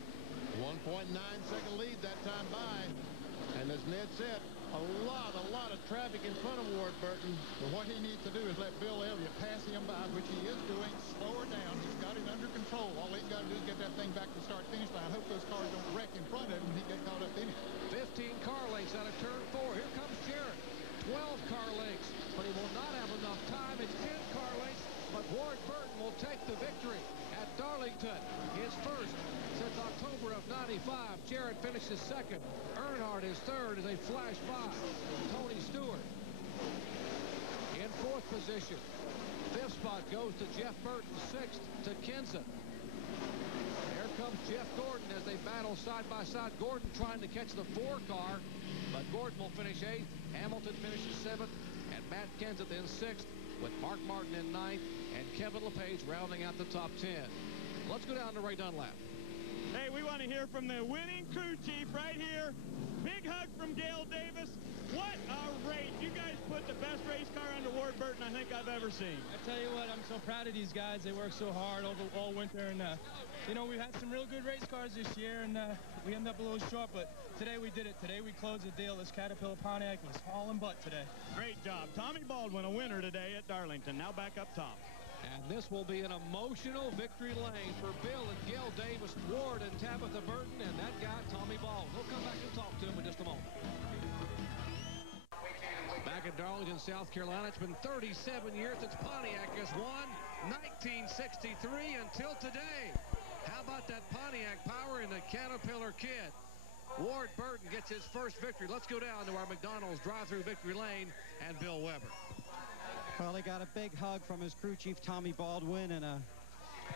1.9-second lead that time by. And as Ned said, a lot of traffic in front of Ward Burton. But what he needs to do is let Bill Elliott pass him by, which he is doing. Slow her down. He's got it under control. All he's got to do is get that thing back to start-finish line. Hope those cars don't wreck in front of him and he gets caught up in it. 15 car lengths out of turn 4. Here comes Jarrett. 12 car lengths, but he will not have enough time. It's 10 car lengths, but Ward Burton will take the victory at Darlington. His first since October of '95. Jarrett finishes second. Earnhardt is third as they flash by. Tony Stewart in fourth position. Fifth spot goes to Jeff Burton. Sixth to Kinza. Here comes Jeff Gordon as they battle side by side. Gordon trying to catch the 4 car, but Gordon will finish 8th. Hamilton finishes 7th, and Matt Kenseth in 6th, with Mark Martin in 9th, and Kevin LePage rounding out the top 10. Let's go down to Ray Dunlap. Hey, we want to hear from the winning crew chief right here. Big hug from Gail Davis. What a race. You guys put the best race car under Ward Burton I think I've ever seen. I tell you what, I'm so proud of these guys. They work so hard all winter, and you know, we've had some real good race cars this year, and we ended up a little short, but today we did it. Today we closed the deal. This Caterpillar Pontiac was all in butt today. Great job. Tommy Baldwin, a winner today at Darlington. Now back up top. And this will be an emotional victory lane for Bill and Gail Davis, Ward and Tabitha Burton, and that guy, Tommy Baldwin. We'll come back and talk to him in just a moment. Back at Darlington, South Carolina, it's been 37 years since Pontiac has won. 1963 until today. How about that Pontiac power in the Caterpillar Kid? Ward Burton gets his first victory. Let's go down to our McDonald's drive-through victory lane and Bill Weber. Well, he got a big hug from his crew chief, Tommy Baldwin, and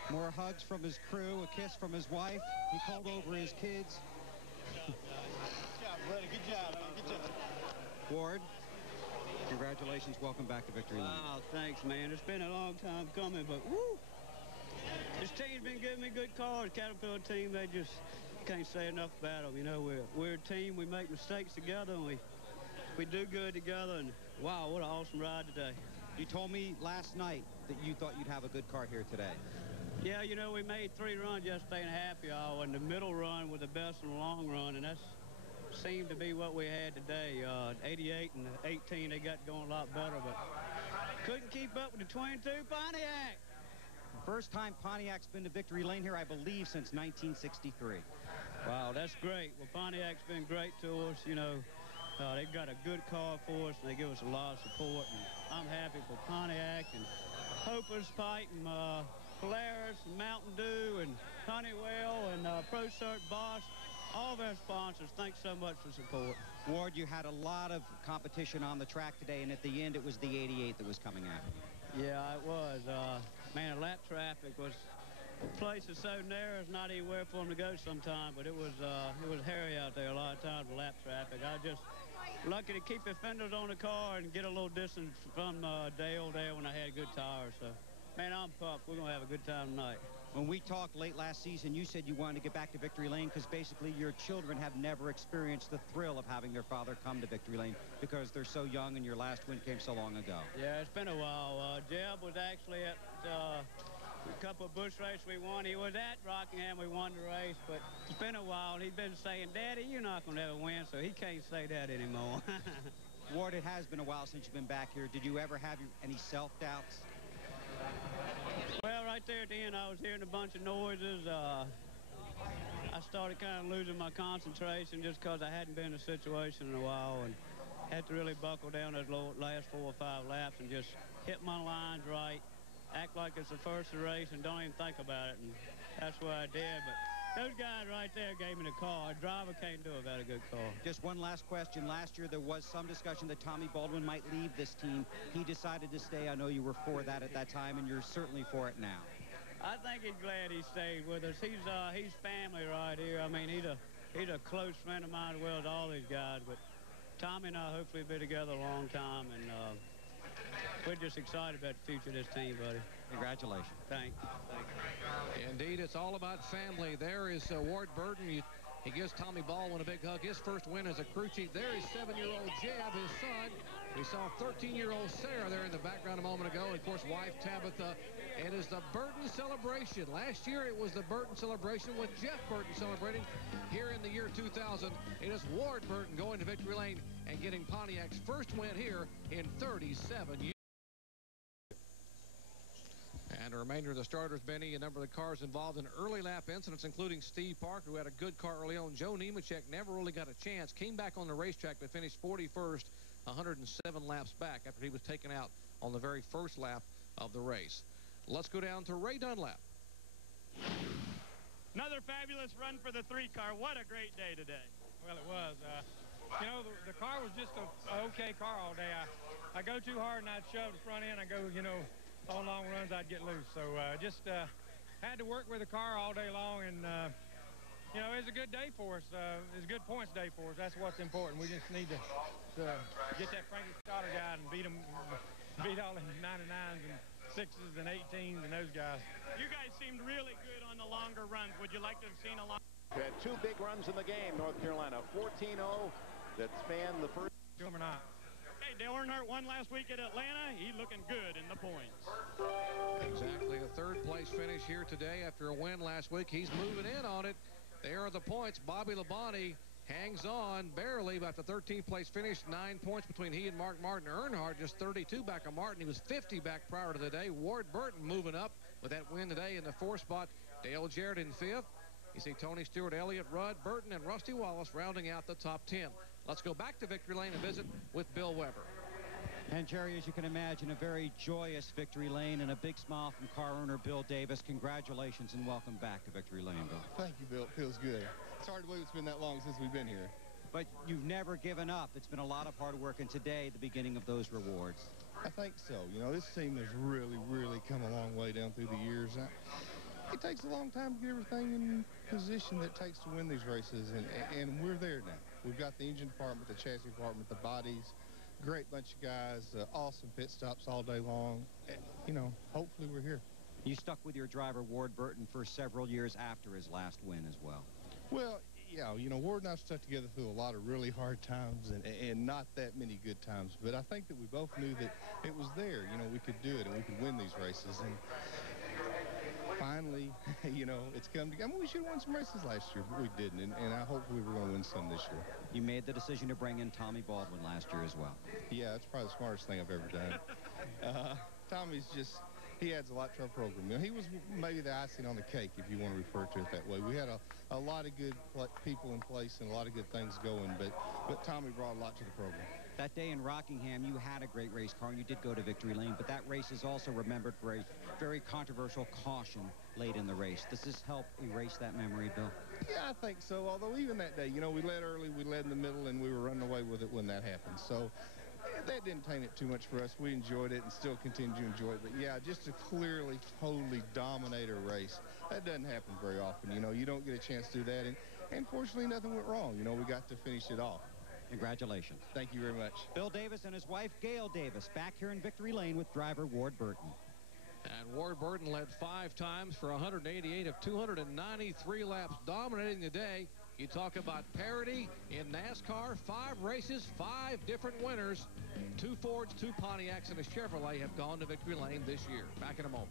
more hugs from his crew, a kiss from his wife. He called over his kids. Good job, buddy. Good job. Good job. Ward, congratulations. Welcome back to Victory Lane. Wow, thanks, man. It's been a long time coming, but woo! This team's been giving me good cars. Caterpillar team, they just can't say enough about them. You know, we're a team. We make mistakes together, and we do good together. And wow, what an awesome ride today. You told me last night that you thought you'd have a good car here today. Yeah, you know, we made 3 runs yesterday in a happy hour, and the middle run was the best in the long run, and that seemed to be what we had today. 88 and 18, they got going a lot better, but couldn't keep up with the 22 Pontiac. First time Pontiac's been to Victory Lane here, I believe, since 1963. Wow, that's great. Well, Pontiac's been great to us, you know. They've got a good car for us, and they give us a lot of support. And I'm happy for Pontiac and Hopper's Pike and Polaris and Mountain Dew and Honeywell and ProCert Bosch, all of our sponsors. Thanks so much for support. Ward, you had a lot of competition on the track today, and at the end, it was the 88 that was coming after you. Yeah, it was. Man, lap traffic was. The place is so narrow, it's not anywhere for them to go sometime, but it was hairy out there a lot of times with lap traffic. I just lucky to keep the fenders on the car and get a little distance from Dale there when I had good tires. So, man, I'm pumped. We're going to have a good time tonight. When we talked late last season, you said you wanted to get back to Victory Lane because basically your children have never experienced the thrill of having their father come to Victory Lane because they're so young and your last win came so long ago. Yeah, it's been a while. Jeb was actually at a couple of Busch races we won. He was at Rockingham. We won the race, but it's been a while. He's been saying, Daddy, you're not going to ever win, so he can't say that anymore. Ward, it has been a while since you've been back here. Did you ever have any self-doubts? Well, right there at the end, I was hearing a bunch of noises. I started kind of losing my concentration just because I hadn't been in a situation in a while and had to really buckle down those last 4 or 5 laps and just hit my lines right, act like it's the first of the race and don't even think about it, and that's what I did. But those guys right there gave me the car. A driver can't do without a good car. Just one last question. Last year there was some discussion that Tommy Baldwin might leave this team. He decided to stay. I know you were for that at that time, and you're certainly for it now. I think he's glad he stayed with us. He's family right here. I mean, he's a close friend of mine as well as all these guys. But Tommy and I hopefully be together a long time, and we're just excited about the future of this team, buddy. Congratulations. Thanks. Indeed, it's all about family. There is Ward Burton. He gives Tommy Baldwin a big hug. His first win as a crew chief. There is 7-year-old Jeb, his son. We saw 13-year-old Sarah there in the background a moment ago. And, of course, wife Tabitha. It is the Burton celebration. Last year it was the Burton celebration with Jeff Burton celebrating. Here in the year 2000, it is Ward Burton going to Victory Lane. and getting Pontiac's first win here in 37 years. And a remainder of the starters, Benny, a number of the cars involved in early lap incidents, including Steve Parker, who had a good car early on. Joe Nemechek never really got a chance, came back on the racetrack, but finished 41st, 107 laps back after he was taken out on the very first lap of the race. Let's go down to Ray Dunlap. Another fabulous run for the 3-car. What a great day today. Well, it was. You know, the car was just an okay car all day. I go too hard and I'd shove the front end. I go, you know, on long runs I'd get loose. So just had to work with the car all day long, and you know, it was a good day for us. It was a good points day for us. That's what's important. We just need to get that Frankie Stoddard guy and beat all the 99s and 6s and 18s and those guys. You guys seemed really good on the longer runs. Would you like to have seen a lot? We had 2 big runs in the game, North Carolina. 14-0 that spanned the first. Or not. Hey, Dale Earnhardt won last week at Atlanta. He's looking good in the points. Exactly, a third-place finish here today after a win last week. He's moving in on it. There are the points. Bobby Labonte hangs on barely, but the 13th place finish, 9 points between he and Mark Martin. Earnhardt just 32 back on Martin. He was 50 back prior to the day. Ward Burton moving up with that win today in the 4th spot. Dale Jarrett in 5th. You see Tony Stewart, Elliott Rudd, Burton, and Rusty Wallace rounding out the top 10. Let's go back to Victory Lane and visit with Bill Weber. And, Jerry, as you can imagine, a very joyous Victory Lane and a big smile from car owner Bill Davis. Congratulations and welcome back to Victory Lane, Bill. Thank you, Bill. It feels good. It's hard to believe it's been that long since we've been here. But you've never given up. It's been a lot of hard work, and today, the beginning of those rewards. I think so. You know, this team has really, really come a long way down through the years. It takes a long time to get everything in position that it takes to win these races, and we're there now. We've got the engine department, the chassis department, the bodies, great bunch of guys, awesome pit stops all day long. You know, hopefully we're here. You stuck with your driver, Ward Burton, for several years after his last win as well. Well, yeah, you know, Ward and I stuck together through a lot of really hard times and not that many good times. But I think that we both knew that it was there. You know, we could do it and we could win these races. And finally, you know, it's come together. I mean, we should have won some races last year, but we didn't. And I hopefully we're going to win some this year. You made the decision to bring in Tommy Baldwin last year as well. Yeah, that's probably the smartest thing I've ever done. Tommy's just, he adds a lot to our program. You know, he was maybe the icing on the cake, if you want to refer to it that way. We had a lot of good people in place and a lot of good things going, but Tommy brought a lot to the program. That day in Rockingham, you had a great race car, and you did go to Victory Lane, but that race is also remembered for a very controversial caution late in the race. Does this help erase that memory, Bill? Yeah, I think so, although even that day, you know, we led early, we led in the middle, and we were running away with it when that happened. So that didn't taint it too much for us. We enjoyed it and still continue to enjoy it. But, yeah, just to clearly, totally dominate a race, that doesn't happen very often. You know, you don't get a chance to do that, and fortunately, nothing went wrong. You know, we got to finish it off. Congratulations. Thank you very much. Bill Davis and his wife, Gail Davis, back here in Victory Lane with driver Ward Burton. And Ward Burton led 5 times for 188 of 293 laps, dominating the day. You talk about parity in NASCAR, 5 races, 5 different winners. 2 Fords, 2 Pontiacs, and a Chevrolet have gone to Victory Lane this year. Back in a moment.